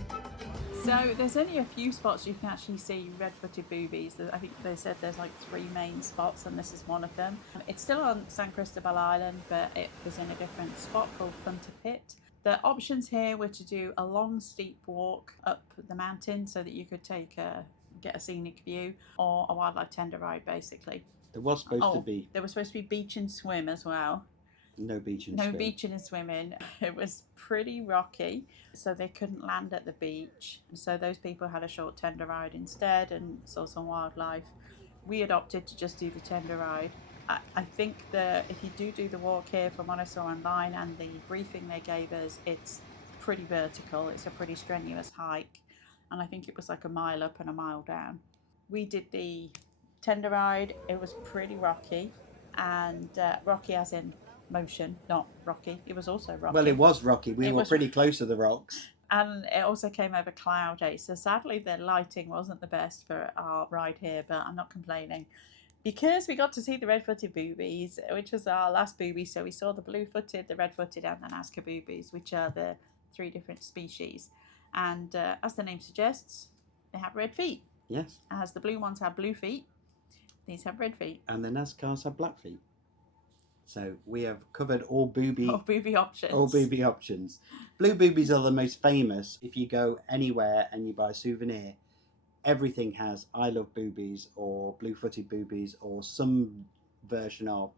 So there's only a few spots you can actually see red-footed boobies. I think they said there's like 3 main spots, and this is one of them. It's still on San Cristobal Island, but it was in a different spot called Punta Pit. The options here were to do a long steep walk up the mountain so that you could get a scenic view, or a wildlife tender ride basically. There was supposed to be. There was supposed to be beach and swim as well. No beaching. No beaching and swimming. It was pretty rocky, so they couldn't land at the beach. So those people had a short tender ride instead and saw some wildlife. We had opted to just do the tender ride. I think that if you do the walk here, from what I saw online and the briefing they gave us, it's pretty vertical. It's a pretty strenuous hike, and I think it was like a mile up and a mile down. We did the tender ride. It was pretty rocky, and rocky as in motion, not rocky. It was also rocky. Well, it was rocky. We were pretty close to the rocks. And it also came over cloudy. So sadly, the lighting wasn't the best for our ride here, but I'm not complaining. Because we got to see the red-footed boobies, which was our last booby. So we saw the blue-footed, the red-footed, and the Nazca boobies, which are the 3 different species. And as the name suggests, they have red feet. Yes. As the blue ones have blue feet, these have red feet. And the Nazcars have black feet. So we have covered all booby options. All booby options. Blue boobies are the most famous. If you go anywhere and you buy a souvenir, everything has I love boobies or blue-footed boobies or some version of.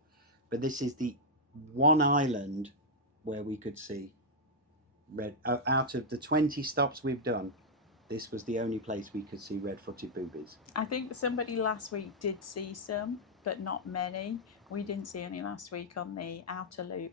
But this is the one island where we could see red. Out of the 20 stops we've done, this was the only place we could see red-footed boobies. I think somebody last week did see some, but not many. We didn't see any last week on the outer loop.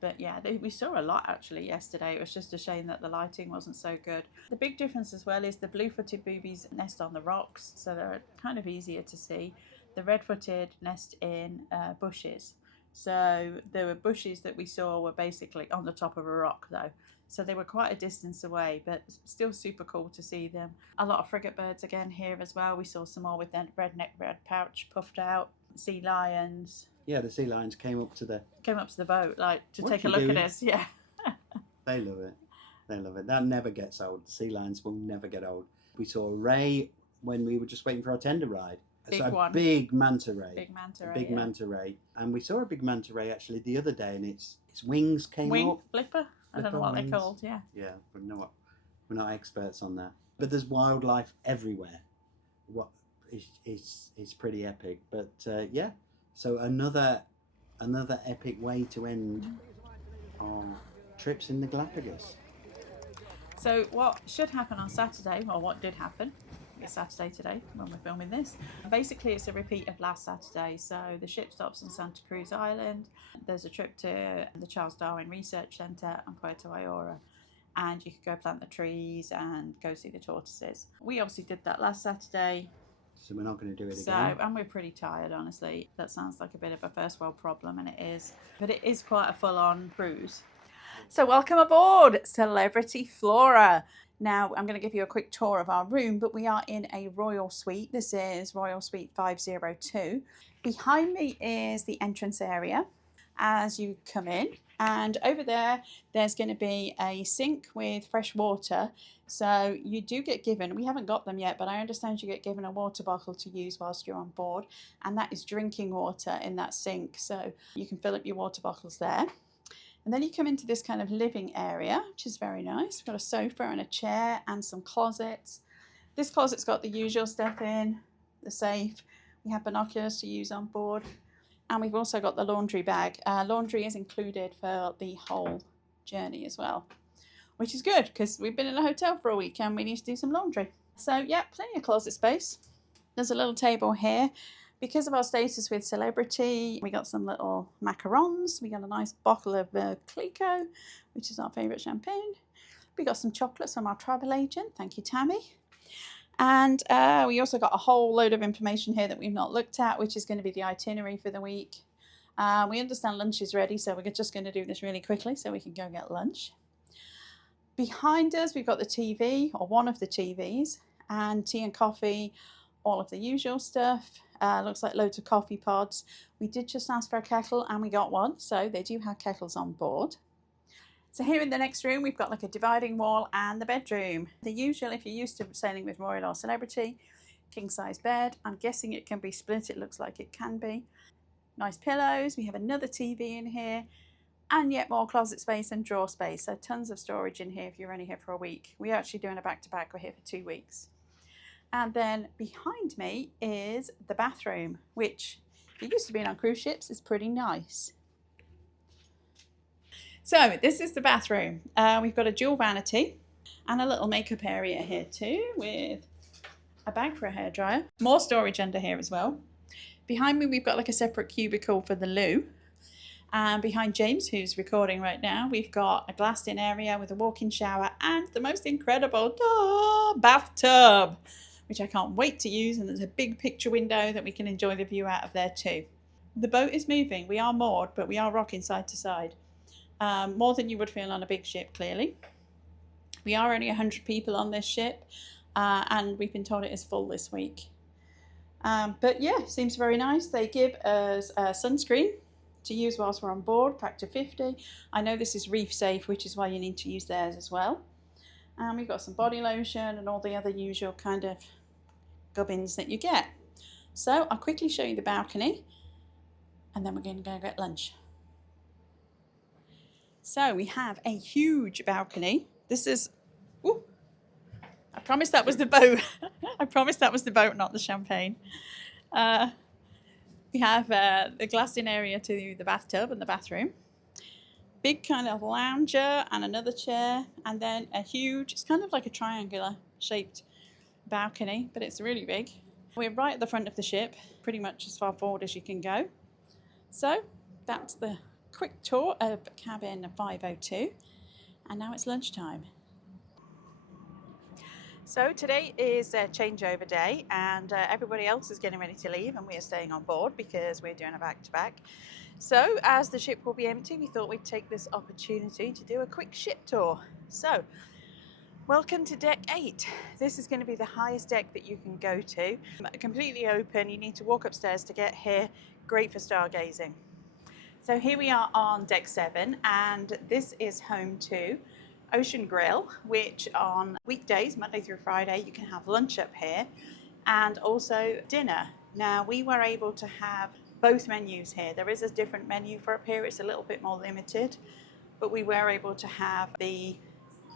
But yeah, we saw a lot actually yesterday. It was just a shame that the lighting wasn't so good. The big difference as well is the blue-footed boobies nest on the rocks, so they're kind of easier to see. The red-footed nest in bushes. So the bushes that we saw were basically on the top of a rock though. So they were quite a distance away, but still super cool to see them. A lot of frigate birds again here as well. We saw some more with their red pouch puffed out. Sea lions. Yeah, the sea lions came up to the boat, like to take a look at us. Yeah. They love it. They love it. That never gets old. The sea lions will never get old. We saw a ray when we were just waiting for our tender ride. Big manta ray. Big manta ray. And we saw a big manta ray actually the other day, and its wings came up. Flipper. I don't know what they're called. Yeah. Yeah, we're not experts on that. But there's wildlife everywhere. It's pretty epic. But yeah, so another epic way to end our trips in the Galapagos. So what should happen on Saturday, or what did happen, it's Saturday today when we're filming this. Basically, it's a repeat of last Saturday. So the ship stops in Santa Cruz Island. There's a trip to the Charles Darwin Research Centre and Puerto Ayora. And you could go plant the trees and go see the tortoises. We obviously did that last Saturday. So we're not going to do it again. And we're pretty tired, honestly. That sounds like a bit of a first world problem, and it is. But it is quite a full-on cruise. So welcome aboard, Celebrity Flora. Now, I'm going to give you a quick tour of our room, but we are in a Royal Suite. This is Royal Suite 502. Behind me is the entrance area as you come in. And over there, there's going to be a sink with fresh water. So you do get given, we haven't got them yet, but I understand you get given a water bottle to use whilst you're on board. And that is drinking water in that sink. So you can fill up your water bottles there. And then you come into this kind of living area, which is very nice. We've got a sofa and a chair and some closets. This closet's got the usual stuff in, the safe. We have binoculars to use on board. And we've also got the laundry bag. Laundry is included for the whole journey as well, which is good because we've been in a hotel for a week and we need to do some laundry. So yeah, plenty of closet space. There's a little table here. Because of our status with Celebrity, we got some little macarons. We got a nice bottle of Clico, which is our favourite champagne. We got some chocolates from our travel agent. Thank you, Tammy. And we also got a whole load of information here that we've not looked at, which is going to be the itinerary for the week. We understand lunch is ready, so we're just going to do this really quickly so we can go get lunch. Behind us, we've got the TV, or one of the TVs, and tea and coffee, all of the usual stuff. Looks like loads of coffee pods. We did just ask for a kettle and we got one, so they do have kettles on board. So here in the next room, we've got like a dividing wall and the bedroom. The usual, if you're used to sailing with Royal or Celebrity, king size bed. I'm guessing it can be split. It looks like it can be. Nice pillows. We have another TV in here and yet more closet space and drawer space. So tons of storage in here if you're only here for a week. We're actually doing a back-to-back. We're here for 2 weeks. And then behind me is the bathroom, which if you're used to being on cruise ships, is pretty nice. So this is the bathroom. We've got a dual vanity and a little makeup area here too with a bag for a hairdryer. More storage under here as well. Behind me we've got like a separate cubicle for the loo. And behind James, who's recording right now, we've got a glassed-in area with a walk-in shower and the most incredible bathtub, which I can't wait to use. And there's a big picture window that we can enjoy the view out of there too. The boat is moving. We are moored, but we are rocking side to side. More than you would feel on a big ship, clearly. We are only 100 people on this ship, and we've been told it is full this week. But yeah, seems very nice. They give us sunscreen to use whilst we're on board, factor 50. I know this is reef safe, which is why you need to use theirs as well. And we've got some body lotion and all the other usual kind of gubbins that you get. So I'll quickly show you the balcony and then we're going to go get lunch. So we have a huge balcony. This is, ooh, I promised that was the boat. I promised that was the boat, not the champagne. We have the glassed-in area to the bathtub and the bathroom. Big kind of lounger and another chair, and then a huge, it's kind of like a triangular shaped balcony, but it's really big. We're right at the front of the ship, pretty much as far forward as you can go. So that's the quick tour of cabin 502, and now it's lunchtime. So today is a changeover day and everybody else is getting ready to leave and we are staying on board because we're doing a back-to-back. So as the ship will be empty, we thought we'd take this opportunity to do a quick ship tour. So welcome to deck 8. This is going to be the highest deck that you can go to. Completely open, you need to walk upstairs to get here. Great for stargazing. So here we are on deck 7 and this is home to Ocean Grill, which on weekdays, Monday through Friday, you can have lunch up here and also dinner. Now we were able to have both menus here. There is a different menu for up here, it's a little bit more limited, but we were able to have the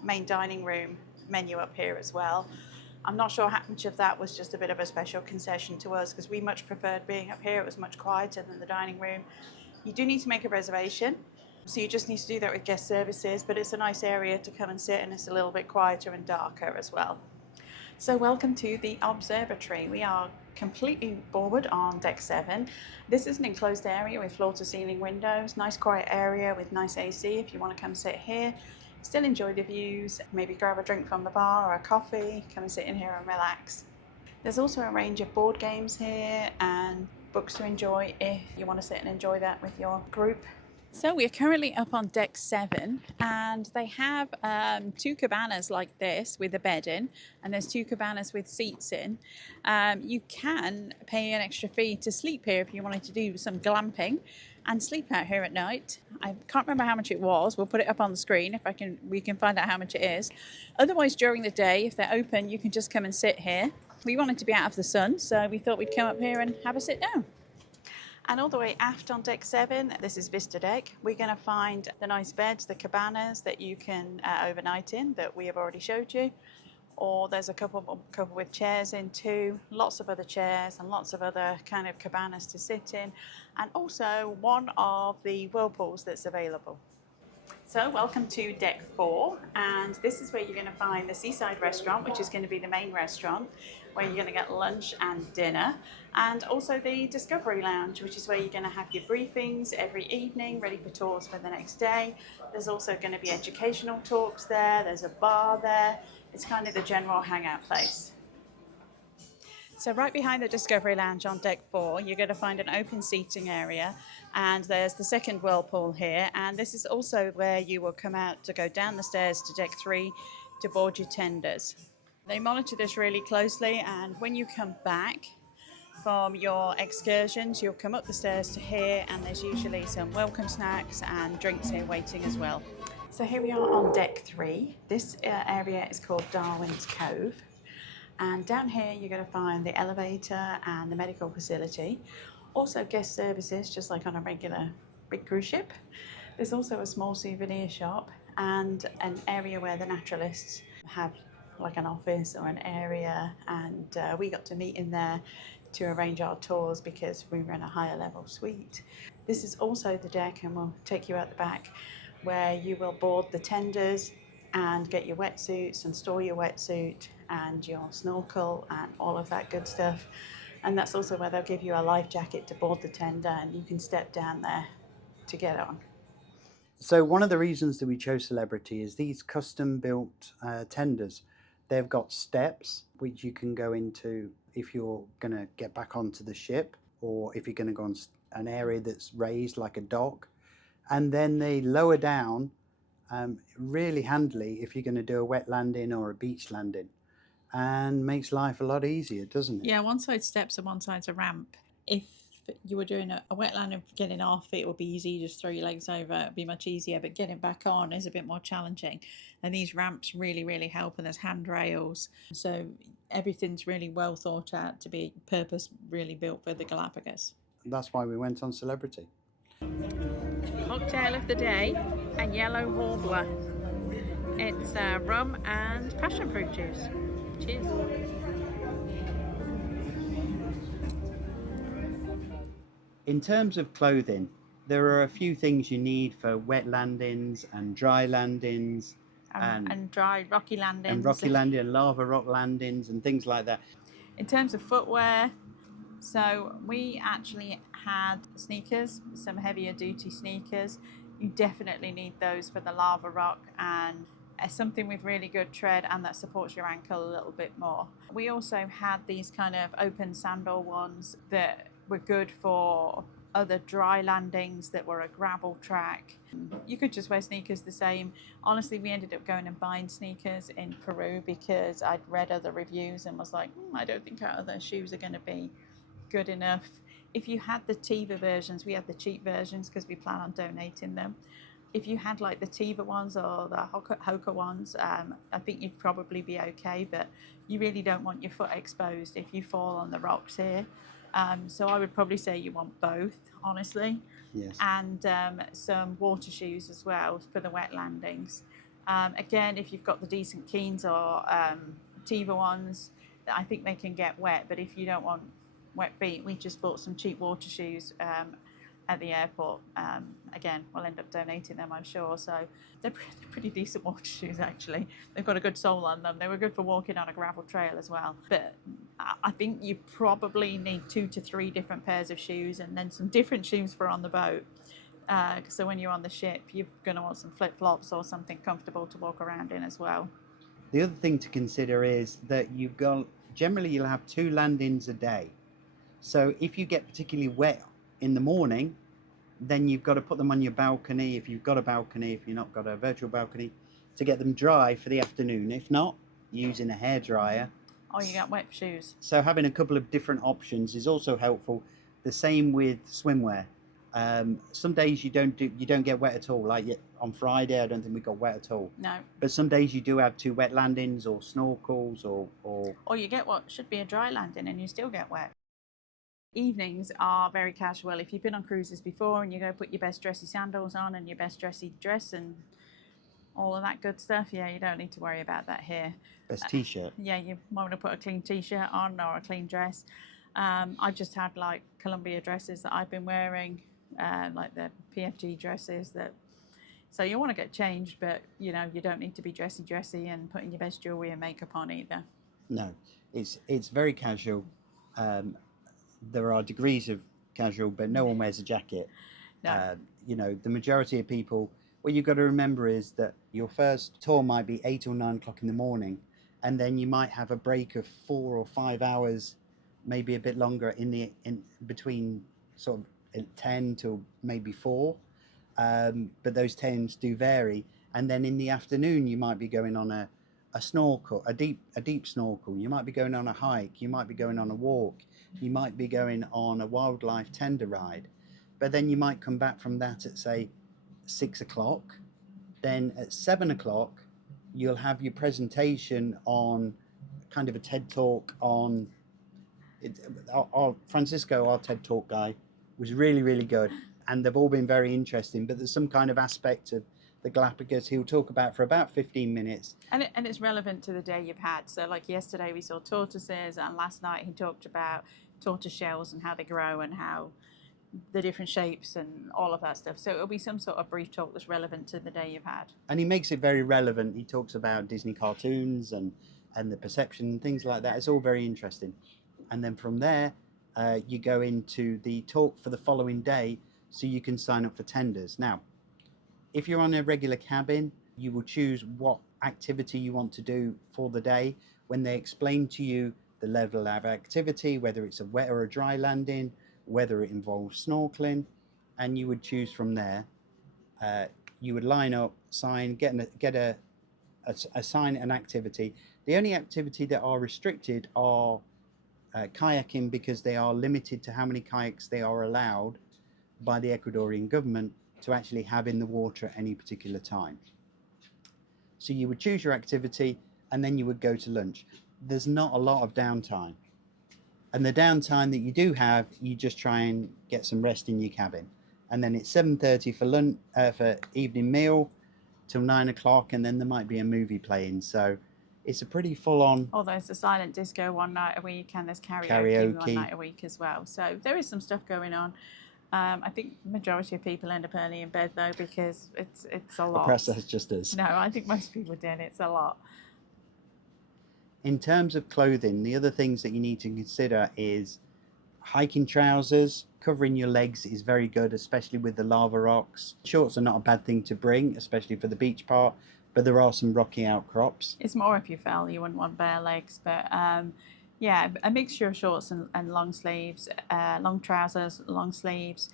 main dining room menu up here as well. I'm not sure how much of that was just a bit of a special concession to us because we much preferred being up here. It was much quieter than the dining room. You do need to make a reservation. So you just need to do that with guest services, but it's a nice area to come and sit and it's a little bit quieter and darker as well. So welcome to the observatory. We are completely forward on deck 7. This is an enclosed area with floor to ceiling windows, nice quiet area with nice AC if you want to come sit here. Still enjoy the views, maybe grab a drink from the bar or a coffee, come and sit in here and relax. There's also a range of board games here and books to enjoy if you want to sit and enjoy that with your group. So we're currently up on deck 7 and they have 2 cabanas like this with a bed in, and there's 2 cabanas with seats in. You can pay an extra fee to sleep here if you wanted to do some glamping and sleep out here at night. I can't remember how much it was. We'll put it up on the screen if we can find out how much it is. Otherwise during the day, if they're open, you can just come and sit here. We wanted to be out of the sun, so we thought we'd come up here and have a sit down. And all the way aft on deck 7, this is Vista Deck. We're going to find the nice beds, the cabanas that you can overnight in that we have already showed you. Or there's a couple with chairs in too, lots of other chairs and lots of other kind of cabanas to sit in. And also one of the whirlpools that's available. So welcome to deck 4, and this is where you're going to find the Seaside Restaurant, which is going to be the main restaurant, where you're going to get lunch and dinner, and also the Discovery Lounge, which is where you're going to have your briefings every evening, ready for tours for the next day. There's also going to be educational talks there, there's a bar there, it's kind of the general hangout place. So right behind the Discovery Lounge on deck 4, you're going to find an open seating area, and there's the second whirlpool here, and this is also where you will come out to go down the stairs to deck 3 to board your tenders. They monitor this really closely, and when you come back from your excursions, you'll come up the stairs to here, and there's usually some welcome snacks and drinks here waiting as well. So here we are on deck 3. This area is called Darwin's Cove. And down here you're going to find the elevator and the medical facility. Also guest services, just like on a regular big cruise ship. There's also a small souvenir shop and an area where the naturalists have like an office or an area, and we got to meet in there to arrange our tours because we were in a higher level suite. This is also the deck, and we'll take you out the back, where you will board the tenders and get your wetsuits and store your wetsuit and your snorkel and all of that good stuff. And that's also where they'll give you a life jacket to board the tender, and you can step down there to get on. So one of the reasons that we chose Celebrity is these custom built tenders. They've got steps which you can go into if you're going to get back onto the ship, or if you're going to go on an area that's raised like a dock. And then they lower down, really handily if you're going to do a wet landing or a beach landing, and makes life a lot easier, doesn't it? Yeah, one side steps and one side's a ramp. If you were doing a wet landing, getting off, it would be easy, just throw your legs over, it'd be much easier, but getting back on is a bit more challenging. And these ramps really help, and there's handrails, so everything's really well thought out to be purpose really built for the Galapagos. That's why we went on Celebrity. Cocktail of the day, a yellow warbler. It's rum and passion fruit juice. Cheers. In terms of clothing, there are a few things you need for wet landings and dry landings, And dry rocky landings. and rocky landing and lava rock landings and things like that. In terms of footwear, so we actually had sneakers, some heavier duty sneakers. You definitely need those for the lava rock, and something with really good tread and that supports your ankle a little bit more. We also had these kind of open sandal ones that were good for other dry landings that were a gravel track. You could just wear sneakers the same. Honestly, we ended up going and buying sneakers in Peru because I'd read other reviews and was like, I don't think our other shoes are going to be good enough. If you had the Tiva versions, we had the cheap versions because we plan on donating them. If you had like the Tiva ones or the Hoka ones, I think you'd probably be okay, but you really don't want your foot exposed if you fall on the rocks here. So I would probably say you want both, honestly. Yes. And some water shoes as well for the wet landings. Again, if you've got the decent Keens or Tiva ones, I think they can get wet, but if you don't want wet feet, we just bought some cheap water shoes at the airport. Again, we'll end up donating them, I'm sure. So they're pretty decent water shoes, actually. They've got a good sole on them. They were good for walking on a gravel trail as well. But I think you probably need 2 to 3 different pairs of shoes, and then some different shoes for on the boat. So when you're on the ship, you're going to want some flip-flops or something comfortable to walk around in as well. The other thing to consider is that generally you'll have 2 landings a day. So if you get particularly wet in the morning, then you've got to put them on your balcony, if you've got a balcony, if you've not got a virtual balcony, to get them dry for the afternoon. If not, using a hairdryer. Or you got wet shoes. So having a couple of different options is also helpful. The same with swimwear. Some days you don't get wet at all. Like on Friday, I don't think we got wet at all. No. But some days you do have 2 wet landings or snorkels or you get what should be a dry landing and you still get wet. Evenings are very casual. If you've been on cruises before and you go put your best dressy sandals on and your best dressy dress and all of that good stuff, yeah, you don't need to worry about that here. best t-shirt. Yeah, you want to put a clean t-shirt on or a clean dress. I've just had like Columbia dresses that I've been wearing, like the PFG dresses so you want to get changed, but you don't need to be dressy and putting your best jewelry and makeup on either. No, it's very casual. There are degrees of casual, but no one wears a jacket. No. The majority of people, what you've got to remember is that your first tour might be 8 or 9 o'clock in the morning, and then you might have a break of 4 or 5 hours, maybe a bit longer in between sort of 10 till maybe 4. But those times do vary. And then in the afternoon, you might be going on a snorkel, a deep snorkel. You might be going on a hike. You might be going on a walk. You might be going on a wildlife tender ride. But then you might come back from that at say 6 o'clock, Then at 7 o'clock, you'll have your presentation on kind of a TED talk on it. Our Francisco, our TED talk guy, was really, really good. And they've all been very interesting, but there's some kind of aspect of the Galapagos he'll talk about for about 15 minutes. And it's relevant to the day you've had. So like yesterday we saw tortoises, and last night he talked about tortoise shells and how they grow and how the different shapes and all of that stuff. So it'll be some sort of brief talk that's relevant to the day you've had. And he makes it very relevant. He talks about Disney cartoons and the perception and things like that. It's all very interesting. And then from there, you go into the talk for the following day, so you can sign up for tenders. Now, if you're on a regular cabin, you will choose what activity you want to do for the day. When they explain to you the level of activity, whether it's a wet or a dry landing, whether it involves snorkeling, and you would choose from there. You would line up, sign, assign an activity. The only activity that are restricted are kayaking, because they are limited to how many kayaks they are allowed by the Ecuadorian government to actually have in the water at any particular time. So you would choose your activity and then you would go to lunch. There's not a lot of downtime. And the downtime that you do have, you just try and get some rest in your cabin. And then it's 7:30 for lunch, for evening meal till 9 o'clock, and then there might be a movie playing. So it's a pretty full-on. Oh, there's a silent disco one night a week, and there's karaoke one night a week as well. So there is some stuff going on. I think the majority of people end up early in bed though, because it's a lot. Perhaps that's just us. No, I think most people did. It's a lot. In terms of clothing, the other things that you need to consider is hiking trousers. Covering your legs is very good, especially with the lava rocks. Shorts are not a bad thing to bring, especially for the beach part, but there are some rocky outcrops. It's more if you fell, you wouldn't want bare legs, but yeah, a mixture of shorts and long sleeves, long trousers, long sleeves,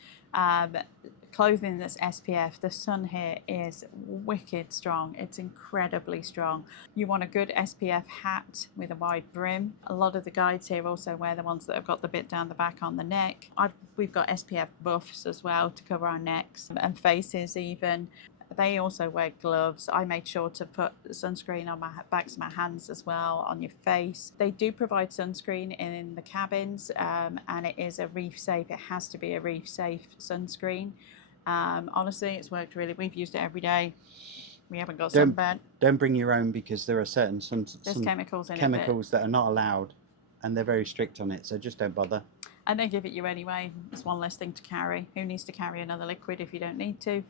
clothing that's SPF. The sun here is wicked strong. It's incredibly strong. You want a good SPF hat with a wide brim. A lot of the guides here also wear the ones that have got the bit down the back on the neck. We've got SPF buffs as well to cover our necks and faces even. They also wear gloves. I made sure to put sunscreen on my backs of my hands as well, on your face. They do provide sunscreen in the cabins, and it is a reef safe. It has to be a reef safe sunscreen. Honestly, it's worked really. We've used it every day. We haven't got sunburn. Don't bring your own, because there are certain some chemicals in chemicals that are not allowed, and they're very strict on it. So just don't bother. And they give it you anyway. It's one less thing to carry. Who needs to carry another liquid if you don't need to?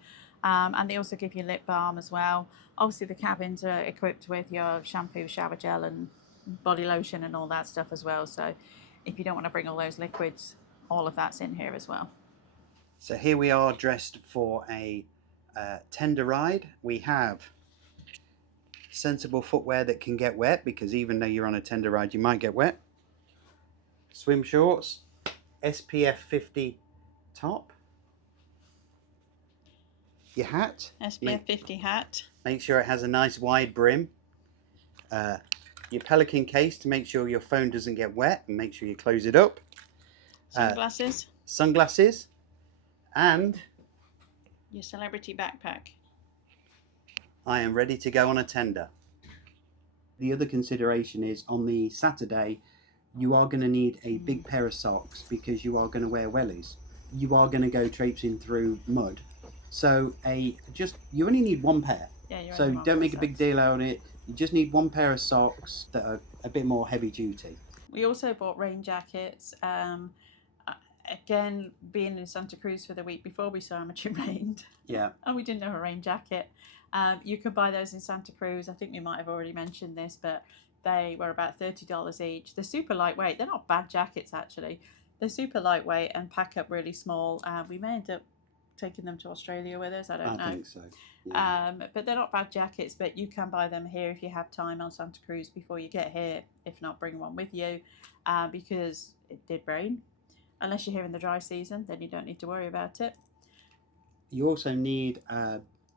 And they also give you lip balm as well. Obviously the cabins are equipped with your shampoo, shower gel and body lotion and all that stuff as well. So if you don't want to bring all those liquids, all of that's in here as well. So here we are dressed for a tender ride. We have sensible footwear that can get wet, because even though you're on a tender ride you might get wet. Swim shorts, SPF 50 top. Your hat, SPF 50 hat. Make sure it has a nice wide brim. Your pelican case to make sure your phone doesn't get wet, and make sure you close it up. Sunglasses. Sunglasses, and Your celebrity backpack. I am ready to go on a tender. The other consideration is on the Saturday, you are going to need a big pair of socks, because you are going to wear wellies. You are going to go traipsing through mud. So you only need one pair. Yeah, so don't make a big deal out of it. You just need one pair of socks that are a bit more heavy duty. We also bought rain jackets. Again, being in Santa Cruz for the week before, we saw how much it rained. Yeah. And we didn't have a rain jacket. You can buy those in Santa Cruz. I think we might have already mentioned this, but they were about $30 each. They're super lightweight. They're not bad jackets, actually. They're super lightweight and pack up really small. We may end up taking them to Australia with us. I don't know. I think so. Yeah. But they're not bad jackets, but you can buy them here if you have time on Santa Cruz before you get here. If not, bring one with you, because it did rain. Unless you're here in the dry season, then you don't need to worry about it. You also need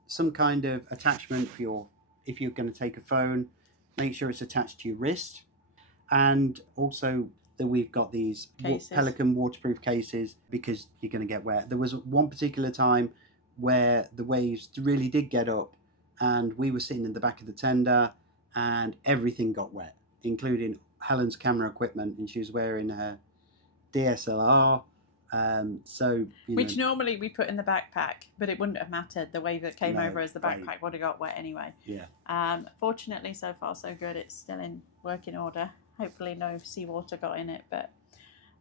some kind of attachment for if you're going to take a phone, make sure it's attached to your wrist. And also that we've got these Pelican waterproof cases, because you're going to get wet. There was one particular time where the waves really did get up, and we were sitting in the back of the tender, and everything got wet, including Helen's camera equipment, and she was wearing her DSLR. Which normally we put in the backpack, but it wouldn't have mattered. The wave that came over as the backpack would have got wet anyway. Yeah. Fortunately, so far so good. It's still in working order. Hopefully no seawater got in it, but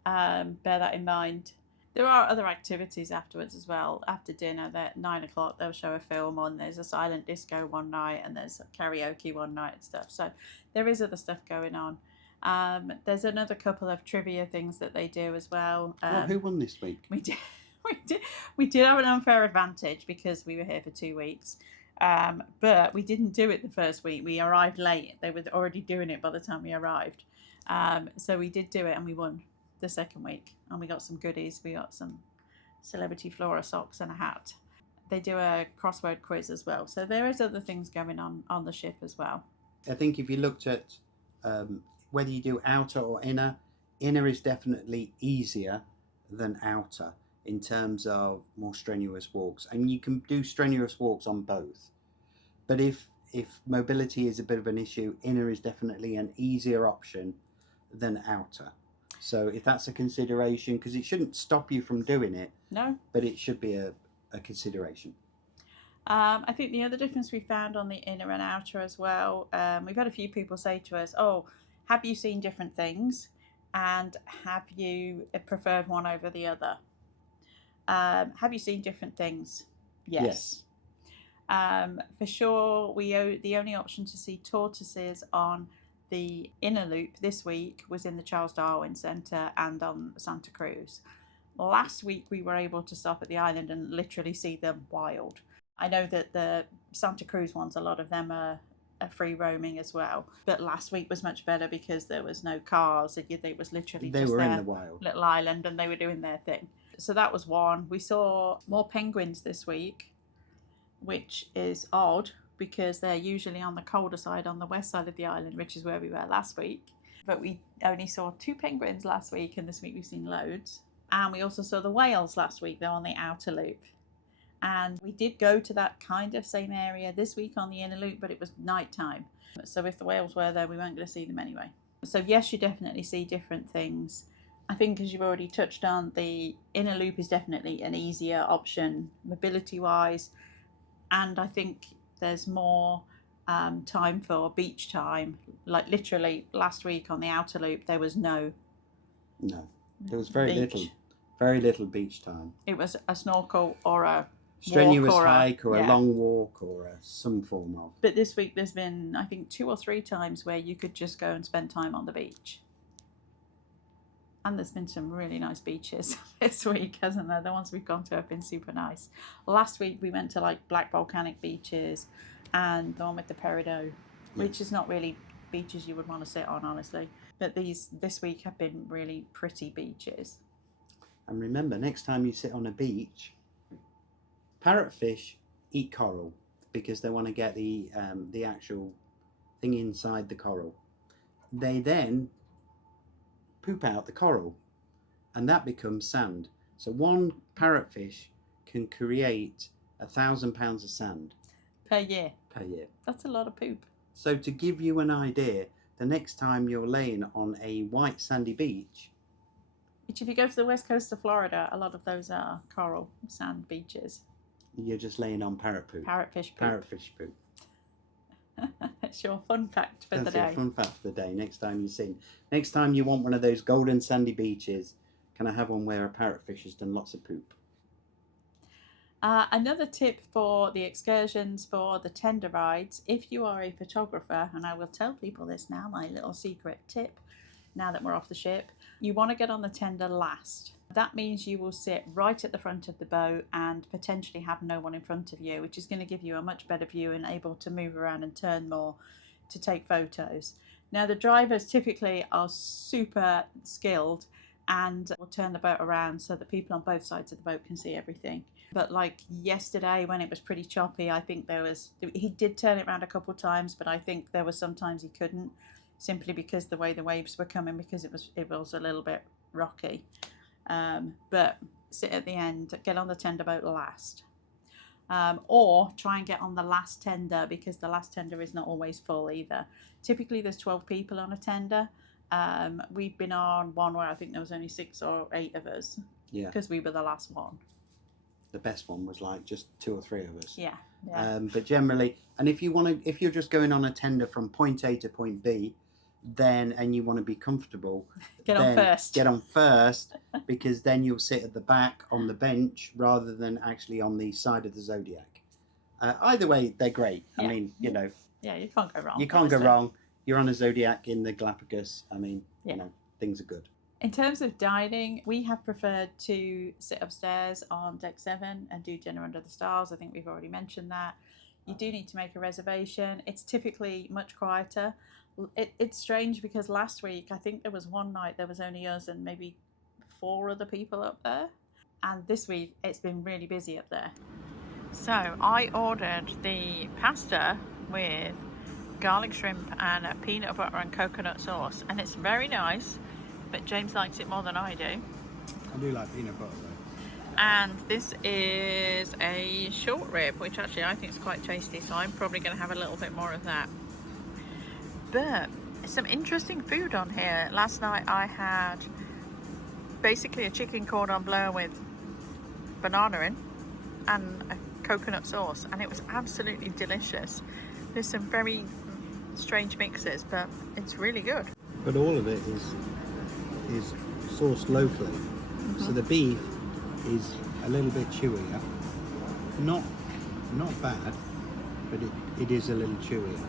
bear that in mind. There are other activities afterwards as well. After dinner, at 9 o'clock, they'll show a film on. There's a silent disco one night, and there's karaoke one night and stuff. So there is other stuff going on. There's another couple of trivia things that they do as well. Who won this week? We did have an unfair advantage because we were here for 2 weeks. But we didn't do it the first week. We arrived late. They were already doing it by the time we arrived. So we did do it, and we won the second week. And we got some goodies. We got some Celebrity Flora socks and a hat. They do a crossword quiz as well. So there is other things going on the ship as well. I think if you looked at whether you do outer or inner is definitely easier than outer in terms of more strenuous walks, and you can do strenuous walks on both. But if mobility is a bit of an issue, inner is definitely an easier option than outer. So if that's a consideration, because it shouldn't stop you from doing it, no, but it should be a consideration. I think the other difference we found on the inner and outer as well, we've had a few people say to us, oh, have you seen different things, and have you preferred one over the other? Have you seen different things? Yes. For sure, the only option to see tortoises on the inner loop this week was in the Charles Darwin Centre and on Santa Cruz. Last week we were able to stop at the island and literally see them wild. I know that the Santa Cruz ones, a lot of them are free roaming as well, but last week was much better because there was no cars. It was literally they just were their in the wild little island, and they were doing their thing. So that was one. We saw more penguins this week, which is odd because they're usually on the colder side, on the west side of the island, which is where we were last week. But we only saw 2 penguins last week, and this week we've seen loads. And we also saw the whales last week. They're on the outer loop. And we did go to that kind of same area this week on the inner loop, but it was nighttime. So if the whales were there, we weren't going to see them anyway. So yes, you definitely see different things. I think, as you've already touched on, the inner loop is definitely an easier option mobility-wise. And I think there's more time for beach time. Like literally last week on the outer loop, there was no. There was very little beach time. It was a snorkel or a strenuous walk or hike or a long walk or some form of. But this week there's been, I think, 2 or 3 times where you could just go and spend time on the beach. And there's been some really nice beaches this week, hasn't there? The ones we've gone to have been super nice. Last week we went to like black volcanic beaches and the one with the peridot, which is not really beaches you would want to sit on, honestly. But this week have been really pretty beaches. And remember, next time you sit on a beach, parrotfish eat coral because they want to get the actual thing inside the coral. They then poop out the coral, and that becomes sand. So one parrotfish can create 1,000 pounds of sand per year. That's a lot of poop. So to give you an idea, the next time you're laying on a white sandy beach, which if you go to the west coast of Florida, a lot of those are coral sand beaches. You're just laying on parrot poop. Parrotfish poop. Parrotfish poop. That's your fun fact for the day. That's your fun fact for the day. Next time you want one of those golden sandy beaches, can I have one where a parrotfish has done lots of poop? Another tip for the excursions, for the tender rides, if you are a photographer, and I will tell people this now, my little secret tip, now that we're off the ship, you want to get on the tender last. That means you will sit right at the front of the boat and potentially have no one in front of you, which is going to give you a much better view and able to move around and turn more to take photos. Now, the drivers typically are super skilled and will turn the boat around so that people on both sides of the boat can see everything. But like yesterday when it was pretty choppy, I think he did turn it around a couple of times, but I think there were some times he couldn't, simply because the way the waves were coming, because it was a little bit rocky. But sit at the end, get on the tender boat last. or try and get on the last tender, because the last tender is not always full either. Typically there's 12 people on a tender. We've been on one where I think there was only 6 or 8 of us, because we were the last one. The best one was like just 2 or 3 of us. Yeah. But generally, and if you're just going on a tender from point A to point B, and you want to be comfortable, Get on first, because then you'll sit at the back on the bench rather than actually on the side of the Zodiac. Either way, they're great. I mean, you know. Yeah, you can't go wrong. You can't go wrong. You're on a Zodiac in the Galapagos. I mean, you know, things are good. In terms of dining, we have preferred to sit upstairs on deck 7 and do dinner under the stars. I think we've already mentioned that. You do need to make a reservation. It's typically much quieter. It's strange because last week, I think there was one night there was only us and maybe 4 other people up there. And this week, it's been really busy up there. So I ordered the pasta with garlic shrimp and a peanut butter and coconut sauce. And it's very nice, but James likes it more than I do. I do like peanut butter though. And this is a short rib, which actually I think is quite tasty, so I'm probably going to have a little bit more of that. But some interesting food on here. Last night I had basically a chicken cordon bleu with banana in and a coconut sauce, and it was absolutely delicious. There's some very strange mixes, but it's really good. But all of it is sourced locally. So the beef is a little bit chewier. Not bad, but it is a little chewier.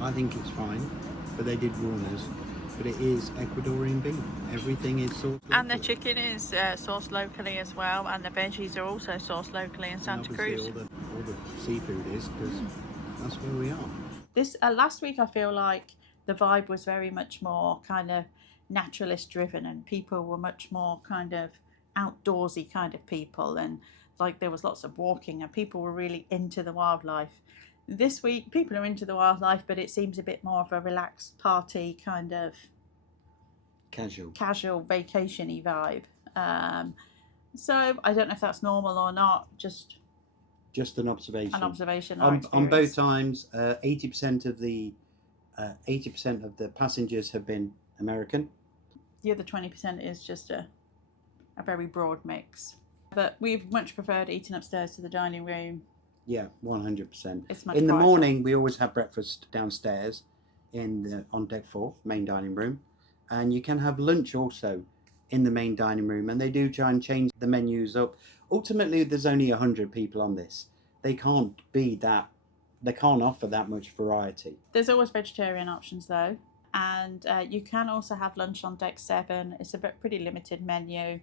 I think it's fine, but they did warn us. But it is Ecuadorian beef. Everything is sourced locally. And the chicken is sourced locally as well, and the veggies are also sourced locally in Santa Cruz. All the seafood is, because that's where we are. This last week I feel like the vibe was very much more kind of naturalist driven, and people were much more kind of outdoorsy kind of people, and like there was lots of walking and people were really into the wildlife. This week people are into the wildlife, but it seems a bit more of a relaxed party kind of casual vacation-y vibe. So I don't know if that's normal or not, just an observation. On both times. 80% of the 80% of the passengers have been American. The other 20% is just a very broad mix. But we've much preferred eating upstairs to the dining room. Yeah, 100%. It's much in the quieter. morning, we always have breakfast downstairs on deck 4, main dining room, and you can have lunch also in the main dining room. And they do try and change the menus up. Ultimately, there's only 100 people on this. They can't offer that much variety. There's always vegetarian options though, and you can also have lunch on deck 7. It's a pretty limited menu.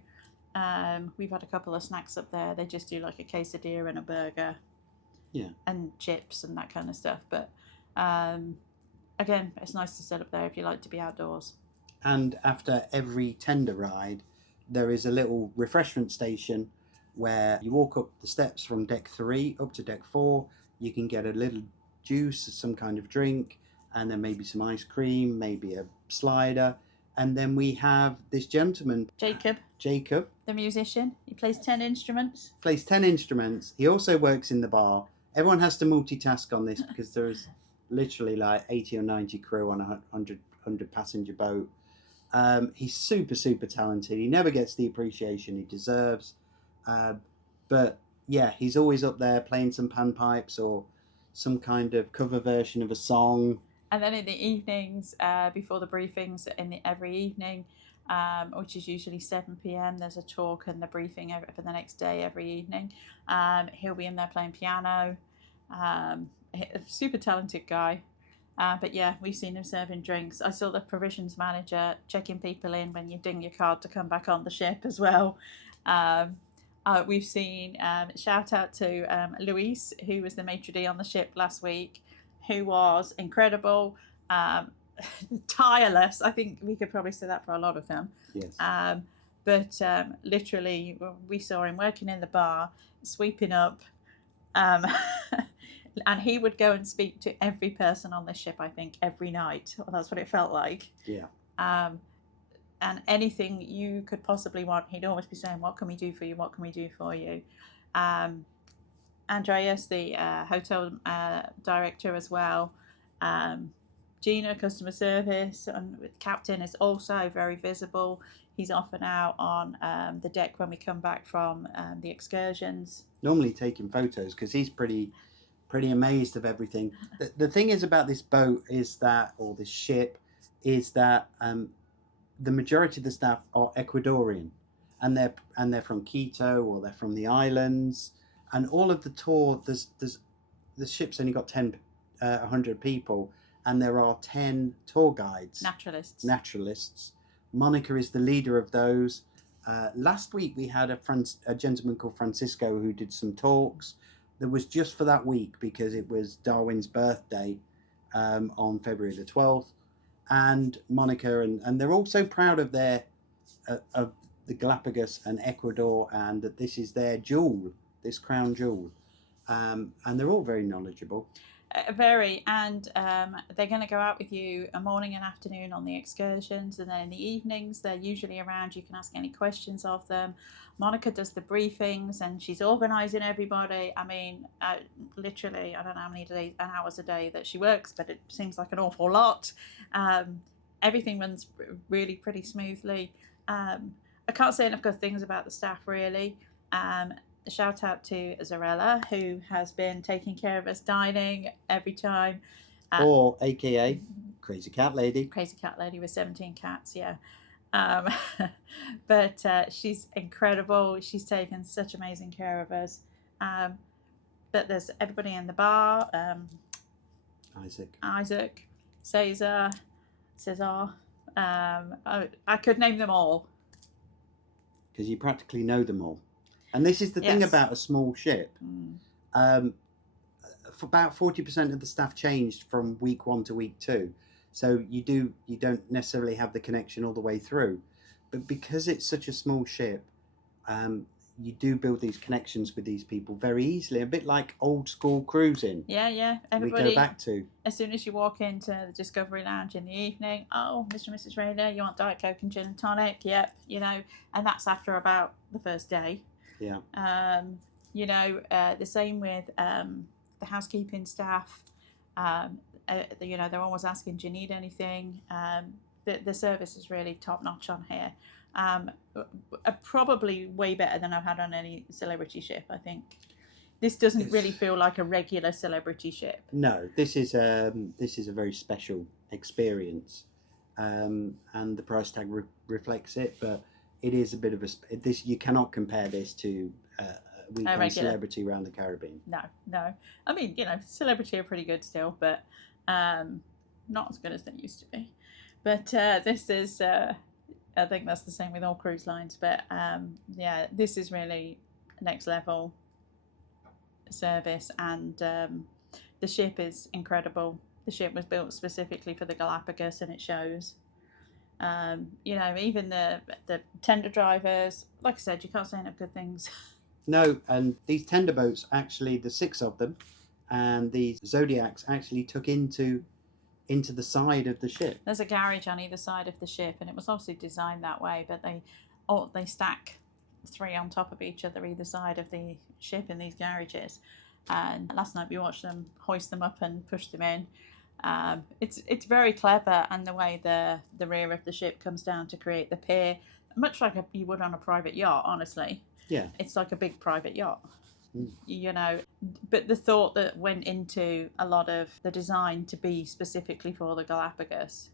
We've had a couple of snacks up there. They just do like a quesadilla and a burger, and chips and that kind of stuff. But again, it's nice to sit up there if you like to be outdoors. And after every tender ride, there is a little refreshment station where you walk up the steps from deck 3 up to deck 4. You can get a little juice, some kind of drink, and then maybe some ice cream, maybe a slider. And then we have this gentleman, Jacob, the musician. He plays 10 instruments. He also works in the bar. Everyone has to multitask on this because there is literally like 80 or 90 crew on a 100 passenger boat. He's super talented. He never gets the appreciation he deserves. But yeah, he's always up there playing some panpipes or some kind of cover version of a song. And then in the evenings, before the briefings, every evening, which is usually 7 p.m, there's a talk and the briefing for the next day every evening. He'll be in there playing piano. A super talented guy. But yeah, we've seen him serving drinks. I saw the provisions manager checking people in when you ding your card to come back on the ship as well. We've seen, shout out to Luis, who was the maitre d' on the ship last week, who was incredible, tireless. I think we could probably say that for a lot of them. Yes. But literally, we saw him working in the bar, sweeping up, and he would go and speak to every person on the ship, I think, every night. Well, that's what it felt like. Yeah. And anything you could possibly want, he'd always be saying, what can we do for you? What can we do for you? And Andreas, the hotel director as well. Gina, customer service, and the captain is also very visible. He's often out on the deck when we come back from the excursions. Normally taking photos because he's pretty amazed of everything. The thing is about this boat is that, or this ship, is that the majority of the staff are Ecuadorian, and they're from Quito, or they're from the islands, and all of the tour, the ship's only got 100 people, and there are 10 tour guides, naturalists. Monica is the leader of those. Last week we had a gentleman called Francisco who did some talks. That was just for that week because it was Darwin's birthday on February the 12th. And Monica and they're all so proud of their of the Galapagos and Ecuador, and that this is their jewel, this crown jewel. And they're all very knowledgeable. Very, and they're going to go out with you a morning and afternoon on the excursions, and then in the evenings they're usually around. You can ask any questions of them. Monica does the briefings, and she's organising everybody. I mean, literally, I don't know how many hours a day that she works, but it seems like an awful lot. Everything runs really pretty smoothly. I can't say enough good things about the staff, really. A shout out to Isabela, who has been taking care of us dining every time. Or AKA Crazy Cat Lady. Crazy Cat Lady with 17 cats, yeah. But she's incredible. She's taken such amazing care of us. But there's everybody in the bar. Isaac, Cesar. I could name them all. Because you practically know them all. And this is the thing about a small ship. For about 40% of the staff changed from week 1 to week 2. So you don't necessarily have the connection all the way through. But because it's such a small ship, you do build these connections with these people very easily, a bit like old school cruising. Yeah. Everybody, we go back to. As soon as you walk into the Discovery Lounge in the evening, oh, Mr. and Mrs. Rayner, you want Diet Coke and gin and tonic? Yep, and that's after about the first day. Yeah. The same with the housekeeping staff. They're always asking, do you need anything? The service is really top notch on here. Probably way better than I've had on any celebrity ship, I think. This doesn't really feel like a regular celebrity ship. No, this is a very special experience, and the price tag reflects it. But it is a bit of this. You cannot compare this to a weekend celebrity around the Caribbean. No. I mean, celebrity are pretty good still, but not as good as they used to be. But this is. I think that's the same with all cruise lines. But this is really next level service, and the ship is incredible. The ship was built specifically for the Galapagos, and it shows. Even the tender drivers, like I said, you can't say enough good things. No, and these tender boats, actually, the 6 of them, and these zodiacs actually took into the side of the ship. There's a garage on either side of the ship, and it was obviously designed that way, but they stack 3 on top of each other either side of the ship in these garages. And last night we watched them hoist them up and push them in. It's very clever, and the way the rear of the ship comes down to create the pier, much like you would on a private yacht, honestly. Yeah. It's like a big private yacht. But the thought that went into a lot of the design to be specifically for the Galapagos.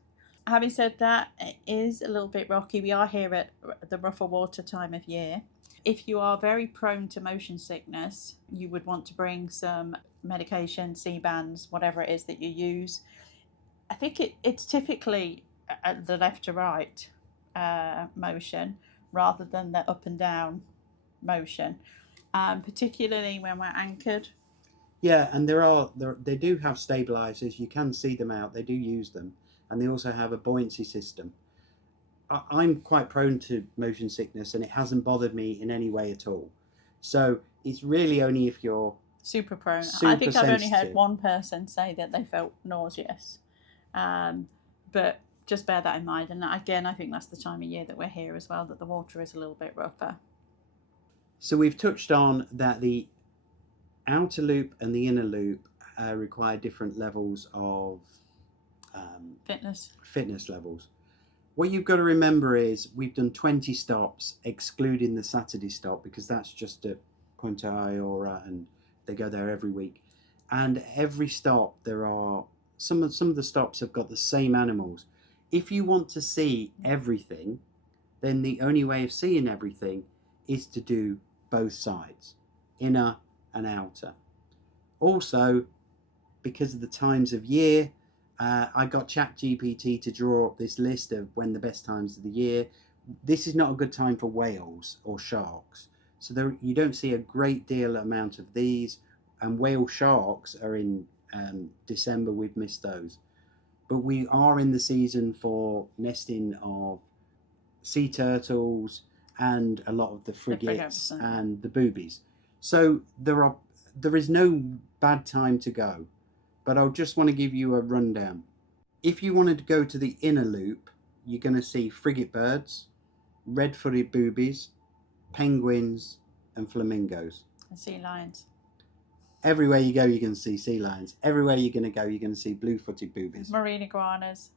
Having said that, it is a little bit rocky. We are here at the rougher water time of year. If you are very prone to motion sickness, you would want to bring some medication, C-bands, whatever it is that you use. I think it's typically the left to right motion rather than the up and down motion. Particularly when we're anchored. Yeah, and they do have stabilizers. You can see them out. They do use them, and they also have a buoyancy system. I'm quite prone to motion sickness, and it hasn't bothered me in any way at all. So it's really only if you're super prone. Super I think I've only sensitive. heard one person say that they felt nauseous. But just bear that in mind. And again, I think that's the time of year that we're here as well, that the water is a little bit rougher. So we've touched on that the outer loop and the inner loop require different levels of fitness levels. What you've got to remember is we've done 20 stops, excluding the Saturday stop, because that's just at Puerto Ayora and they go there every week. And every stop, there are some of the stops have got the same animals. If you want to see everything, then the only way of seeing everything is to do both sides, inner and outer. Also, because of the times of year, I got ChatGPT to draw up this list of when the best times of the year. This is not a good time for whales or sharks. So there, you don't see a great deal amount of these. And whale sharks are in December. We've missed those. But we are in the season for nesting of sea turtles and a lot of the frigates and the boobies. So there is no bad time to go. But I'll just want to give you a rundown. If you wanted to go to the inner loop, you're going to see frigate birds, red-footed boobies, penguins, and flamingos. And sea lions. Everywhere you go, you're going to see sea lions. Everywhere you're going to go, you're going to see blue-footed boobies. Marine iguanas.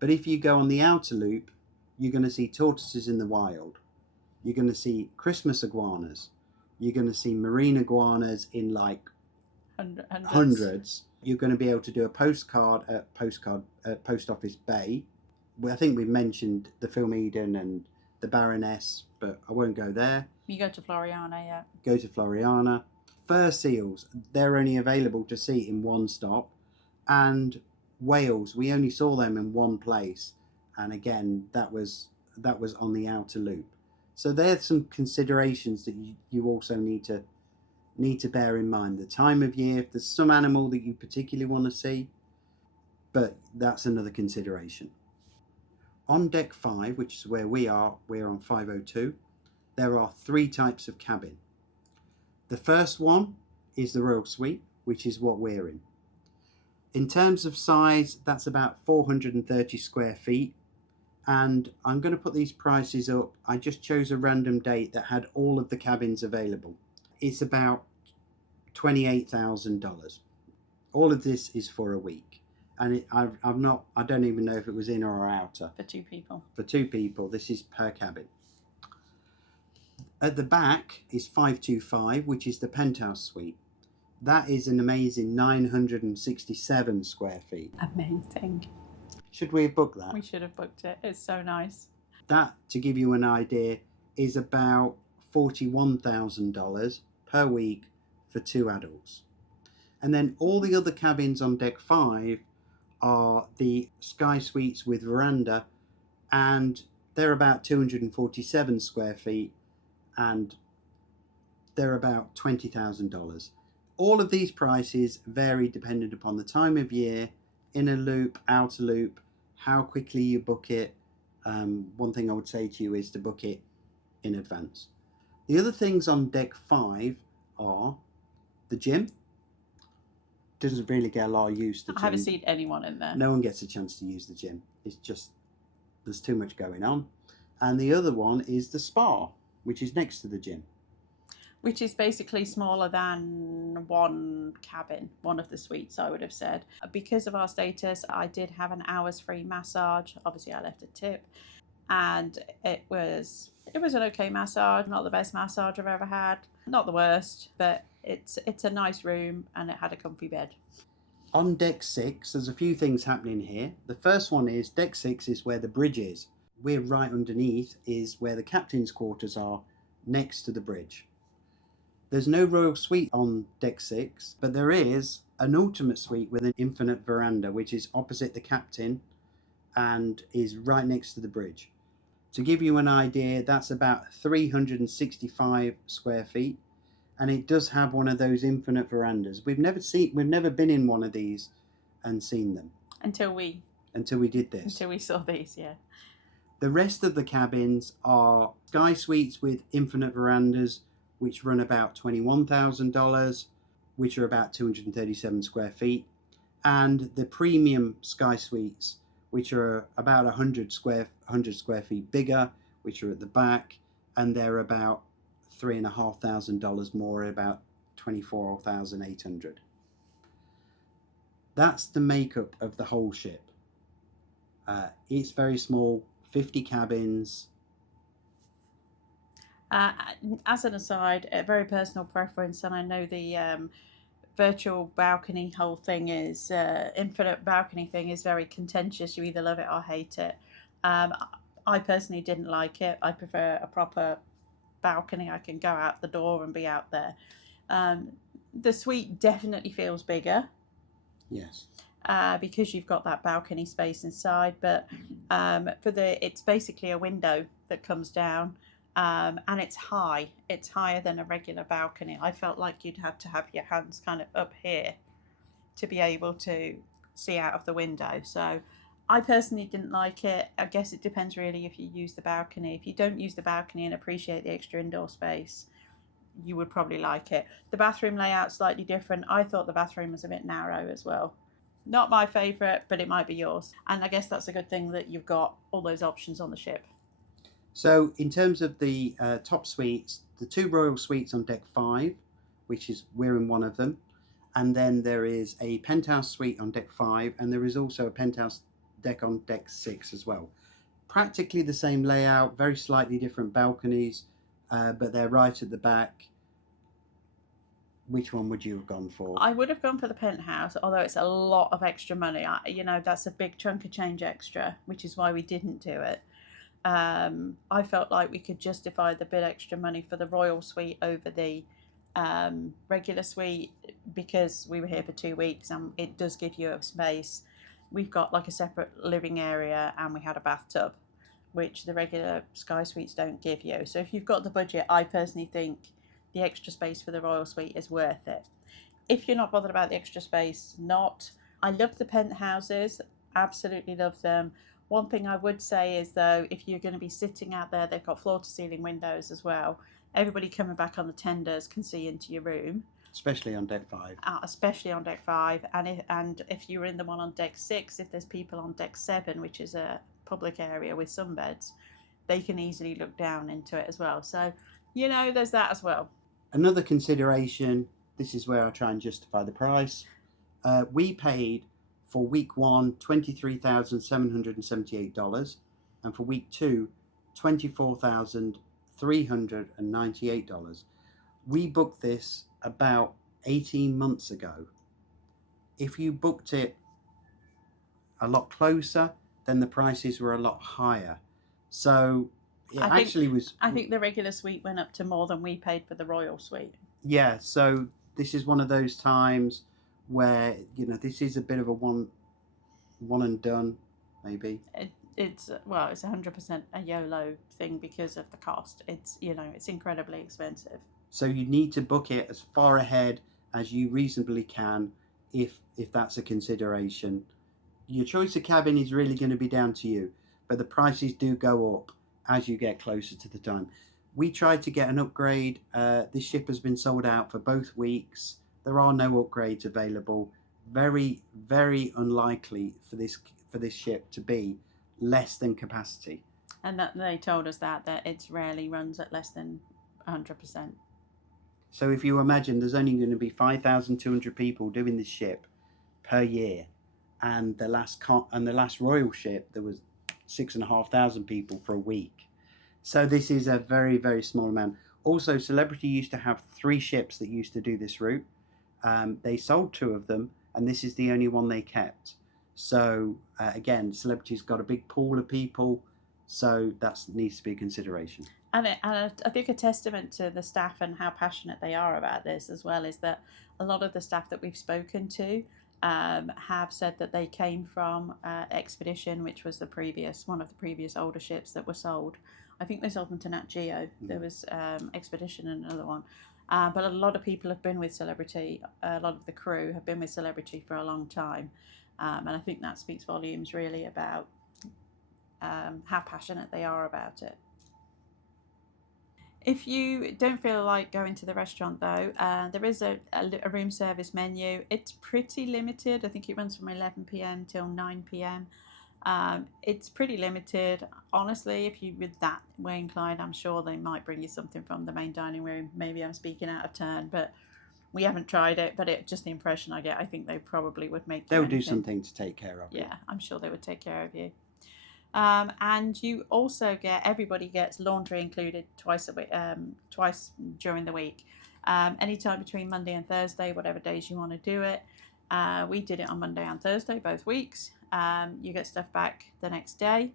But if you go on the outer loop, you're going to see tortoises in the wild. You're going to see Christmas iguanas. You're going to see marine iguanas in like hundreds. You're going to be able to do a postcard at Post Office Bay. I think we've mentioned the Film Eden and the Baroness, but I won't go there. You go to Floreana, yeah. Go to Floreana. Fur seals, they're only available to see in one stop. And whales, we only saw them in one place. And again, that was on the outer loop. So there's some considerations that you also need to bear in mind. The time of year, if there's some animal that you particularly want to see, but that's another consideration. On deck 5, which is where we're on 502, there are 3 types of cabin. The first one is the Royal Suite, which is what we're in. In terms of size, that's about 430 square feet. And I'm going to put these prices up. I just chose a random date that had all of the cabins available. It's about $28,000. All of this is for a week. And I don't even know if it was inner or outer. For 2 people. For 2 people, this is per cabin. At the back is 525, which is the penthouse suite. That is an amazing 967 square feet. Amazing. Should we have booked that? We should have booked it. It's so nice. That, to give you an idea, is about $41,000 per week for 2 adults. And then all the other cabins on deck 5 are the sky suites with veranda, and they're about 247 square feet, and they're about $20,000. All of these prices vary depending upon the time of year, inner loop, outer loop, how quickly you book it. One thing I would say to you is to book it in advance. The other things on deck 5 are the gym. Doesn't really get a lot of use. I haven't seen anyone in there. No one gets a chance to use the gym. It's just, there's too much going on. And the other one is the spa, which is next to the gym. Which is basically smaller than one cabin, one of the suites, I would have said. Because of our status, I did have an hour's free massage. Obviously, I left a tip. And it was an okay massage, not the best massage I've ever had. Not the worst, but it's a nice room and it had a comfy bed. On deck 6, there's a few things happening here. The first one is deck 6 is where the bridge is. We're right underneath is where the captain's quarters are, next to the bridge. There's no royal suite on deck 6, but there is an ultimate suite with an infinite veranda, which is opposite the captain and is right next to the bridge. To give you an idea, that's about 365 square feet, and it does have one of those infinite verandas. We've never been in one of these and seen them until we did this. Until we saw these, yeah. The rest of the cabins are sky suites with infinite verandas, which run about $21,000, which are about 237 square feet, and the premium sky suites, which are about 100 square feet bigger, which are at the back, and they're about $3,500 more, about 24,800. That's the makeup of the whole ship. It's very small, 50 cabins. As an aside, a very personal preference, and I know the virtual balcony whole thing is infinite balcony thing is very contentious. You either love it or hate it. I personally didn't like it. I prefer a proper balcony. I can go out the door and be out there. The suite definitely feels bigger. Yes. Because you've got that balcony space inside, but it's basically a window that comes down, and it's high. It's higher than a regular balcony. I felt like you'd have to have your hands kind of up here to be able to see out of the window. So I personally didn't like it. I guess it depends really if you use the balcony. If you don't use the balcony and appreciate the extra indoor space, you would probably like it. The bathroom layout's slightly different. I thought the bathroom was a bit narrow as well. Not my favourite, but it might be yours. And I guess that's a good thing that you've got all those options on the ship. So in terms of the top suites, the 2 royal suites on deck 5, which is we're in one of them, and then there is a penthouse suite on deck 5, and there is also a penthouse deck on deck 6 as well. Practically the same layout, very slightly different balconies, but they're right at the back. Which one would you have gone for? I would have gone for the penthouse, although it's a lot of extra money. That's a big chunk of change extra, which is why we didn't do it. I felt like we could justify the bit extra money for the royal suite over the regular suite because we were here for 2 weeks and it does give you a space. We've got like a separate living area and we had a bathtub, which the regular Sky Suites don't give you. So if you've got the budget, I personally think the extra space for the royal suite is worth it. If you're not bothered about the extra space, not. I love the penthouses, absolutely love them. One thing I would say is though, if you're going to be sitting out there, they've got floor to ceiling windows as well. Everybody coming back on the tenders can see into your room. Especially on deck 5. Especially on deck 5, and if you're in the one on deck 6, if there's people on deck 7, which is a public area with sunbeds, they can easily look down into it as well. So, there's that as well. Another consideration, this is where I try and justify the price. We paid for week 1 $23,778, and for week 2 $24,398. We booked this about 18 months ago. If you booked it a lot closer, then the prices were a lot higher. So I think the regular suite went up to more than we paid for the royal suite. Yeah, so this is one of those times where this is a bit of a one and done, maybe. It's 100% a YOLO thing because of the cost. It's incredibly expensive. So you need to book it as far ahead as you reasonably can, if that's a consideration. Your choice of cabin is really going to be down to you, but the prices do go up as you get closer to the time. We tried to get an upgrade. This ship has been sold out for both weeks. There are no upgrades available. Very, very unlikely for this ship to be less than capacity. And that they told us that it rarely runs at less than 100%. So if you imagine there's only going to be 5,200 people doing this ship per year, and the last royal ship there was 6,500 people for a week. So this is a very, very small amount. Also, Celebrity used to have 3 ships that used to do this route. They sold 2 of them, and this is the only one they kept. So again, Celebrity's got a big pool of people, so that needs to be a consideration. And I think a testament to the staff and how passionate they are about this as well is that a lot of the staff that we've spoken to have said that they came from Expedition, which was one of the previous older ships that were sold. I think they sold them to Nat Geo. There was Expedition and another one. But a lot of people have been with Celebrity. A lot of the crew have been with Celebrity for a long time. And I think that speaks volumes really about how passionate they are about it. If you don't feel like going to the restaurant though, there is a room service menu. It's pretty limited. I think it runs from 11 p.m. till 9 p.m. It's pretty limited. Honestly, if you were that way inclined, I'm sure they might bring you something from the main dining room. Maybe I'm speaking out of turn, but We haven't tried it, but just the impression I get, I think they probably would make. They'll do something to take care of you. Yeah, I'm sure they would take care of you. And you also everybody gets laundry included twice a week, twice during the week. Anytime between Monday and Thursday, whatever days you want to do it. We did it on Monday and Thursday, both weeks. You get stuff back the next day.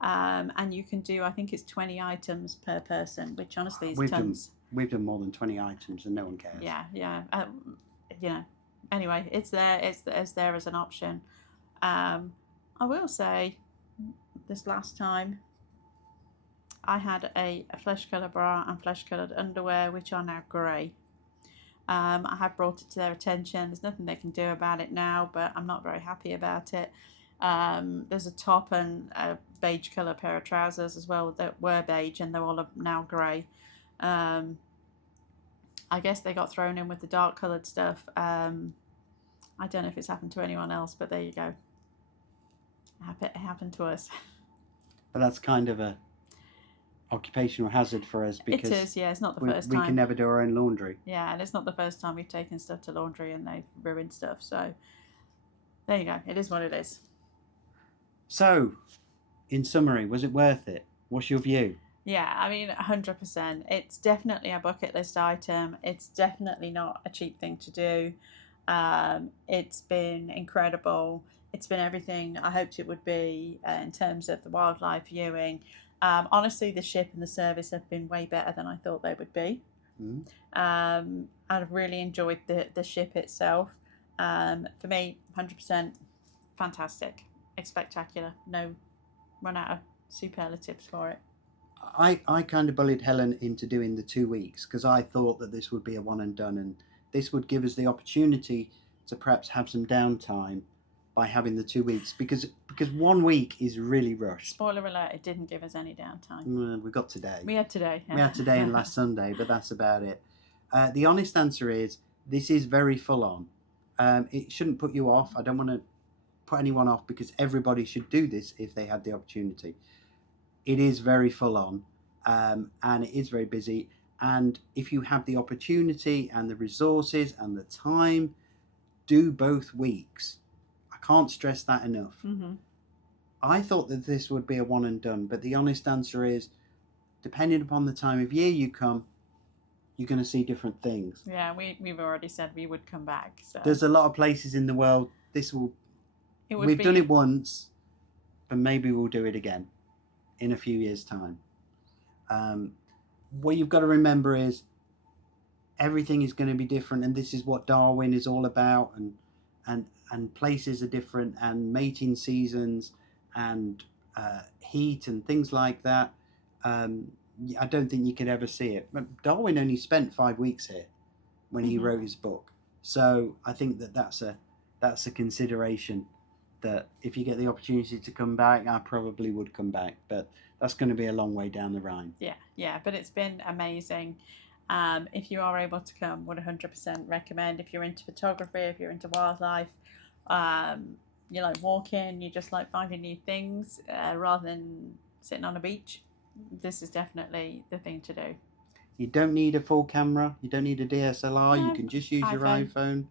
And you can do, I think it's 20 items per person, which honestly is tons. We've done more than 20 items and no one cares. Yeah. You know, anyway, it's there as an option. I will say, this last time, I had a flesh colour bra and flesh coloured underwear, which are now grey. I have brought it to their attention. There's nothing they can do about it now, but I'm not very happy about it. There's a top and a beige colour pair of trousers as well that were beige, and they're all now grey. I guess they got thrown in with the dark coloured stuff. I don't know if it's happened to anyone else, but there you go. It happened to us. But that's kind of a occupational hazard for us, because it is, yeah. It's not the first time. We can never do our own laundry. Yeah, and it's not the first time we've taken stuff to laundry and they've ruined stuff. So there you go. It is what it is. So, in summary, was it worth it? What's your view? Yeah, I mean, 100%. It's definitely a bucket list item. It's definitely not a cheap thing to do. It's been incredible. It's been everything I hoped it would be in terms of the wildlife viewing. Honestly, the ship and the service have been way better than I thought they would be. I've really enjoyed the ship itself. For me, 100% fantastic. It's spectacular. No, run out of superlatives for it. I kind of bullied Helen into doing the 2 weeks, because I thought that this would be a one and done, and this would give us the opportunity to perhaps have some downtime by having the 2 weeks, because 1 week is really rushed. Spoiler alert, it didn't give us any downtime. We got today. We had today. Yeah. We had today and last Sunday, but that's about it. The honest answer is, this is very full on. It shouldn't put you off. I don't want to put anyone off, because everybody should do this if they had the opportunity. It is very full on, and it is very busy. And if you have the opportunity and the resources and the time, do both weeks. I can't stress that enough. Mm-hmm. I thought that this would be a one and done, but the honest answer is, depending upon the time of year you come, you're going to see different things. Yeah, we've already said we would come back. So. There's a lot of places in the world. We've done it once, but maybe we'll do it again in a few years' time. What you've got to remember is, everything is going to be different, and this is what Darwin is all about, and places are different, and mating seasons, and heat and things like that. I don't think you could ever see it. But Darwin only spent 5 weeks here when he wrote his book, so I think that's a consideration. That if you get the opportunity to come back, I probably would come back, but that's going to be a long way down the Rhine. Yeah, but it's been amazing. If you are able to come, would 100% recommend. If you're into photography, if you're into wildlife, you like walking, you just like finding new things rather than sitting on a beach, this is definitely the thing to do. You don't need a full camera. You don't need a DSLR. No, you can just use your iPhone.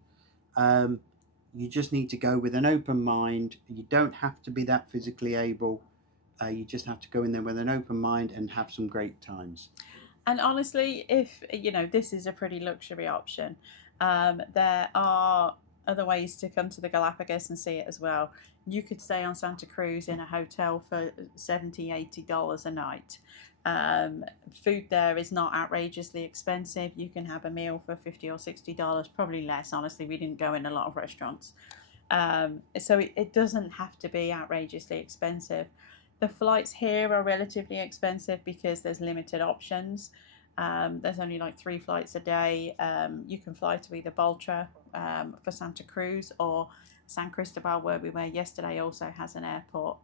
You just need to go with an open mind. You don't have to be that physically able. You just have to go in there with an open mind and have some great times. And honestly, if this is a pretty luxury option, there are other ways to come to the Galapagos and see it as well. You could stay on Santa Cruz in a hotel for $70-80 a night. Food there is not outrageously expensive. You can have a meal for $50 or $60, probably less. Honestly, we didn't go in a lot of restaurants, so it doesn't have to be outrageously expensive. The flights here are relatively expensive because there's limited options. There's only like 3 flights a day. You can fly to either Baltra for Santa Cruz, or San Cristobal, where we were yesterday, also has an airport.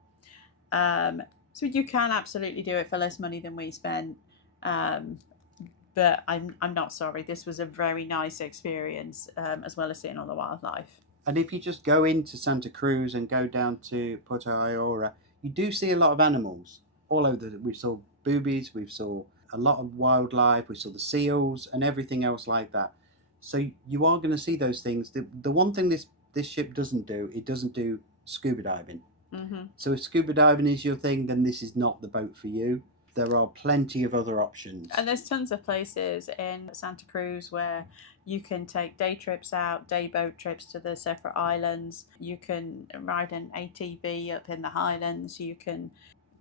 So you can absolutely do it for less money than we spent. But I'm not sorry. This was a very nice experience, as well as seeing all the wildlife. And if you just go into Santa Cruz and go down to Puerto Ayora, you do see a lot of animals all over. We saw boobies, we saw a lot of wildlife, we saw the seals and everything else like that. So you are going to see those things. The one thing this ship doesn't do, it doesn't do scuba diving. Mm-hmm. So if scuba diving is your thing, then this is not the boat for you. There are plenty of other options. And there's tons of places in Santa Cruz where you can take day trips out, day boat trips to the separate islands. You can ride an ATV up in the highlands. You can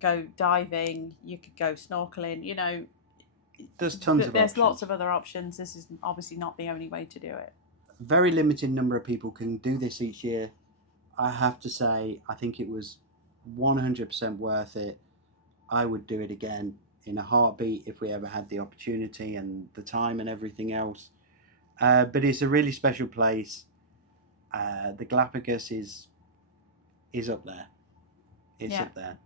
go diving. You could go snorkeling. You know, There's tons of there's options. lots of other options. This is obviously not the only way to do it. A very limited number of people can do this each year. I have to say, I think it was 100% worth it. I would do it again in a heartbeat if we ever had the opportunity and the time and everything else. But it's a really special place. The Galapagos is up there. It's Yeah. up there.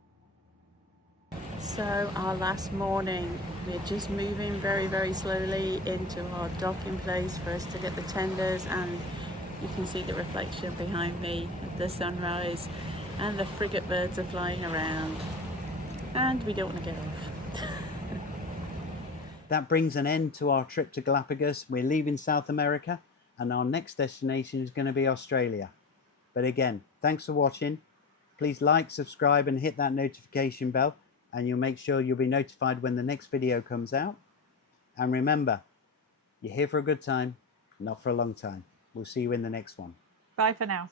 So our last morning, we're just moving very, very slowly into our docking place for us to get the tenders, and you can see the reflection behind me of the sunrise, and the frigate birds are flying around, and we don't want to get off. That brings an end to our trip to Galapagos. We're leaving South America, and our next destination is going to be Australia. But again, thanks for watching. Please like, subscribe, and hit that notification bell, and you'll make sure you'll be notified when the next video comes out. And remember, you're here for a good time, not for a long time. We'll see you in the next one. Bye for now.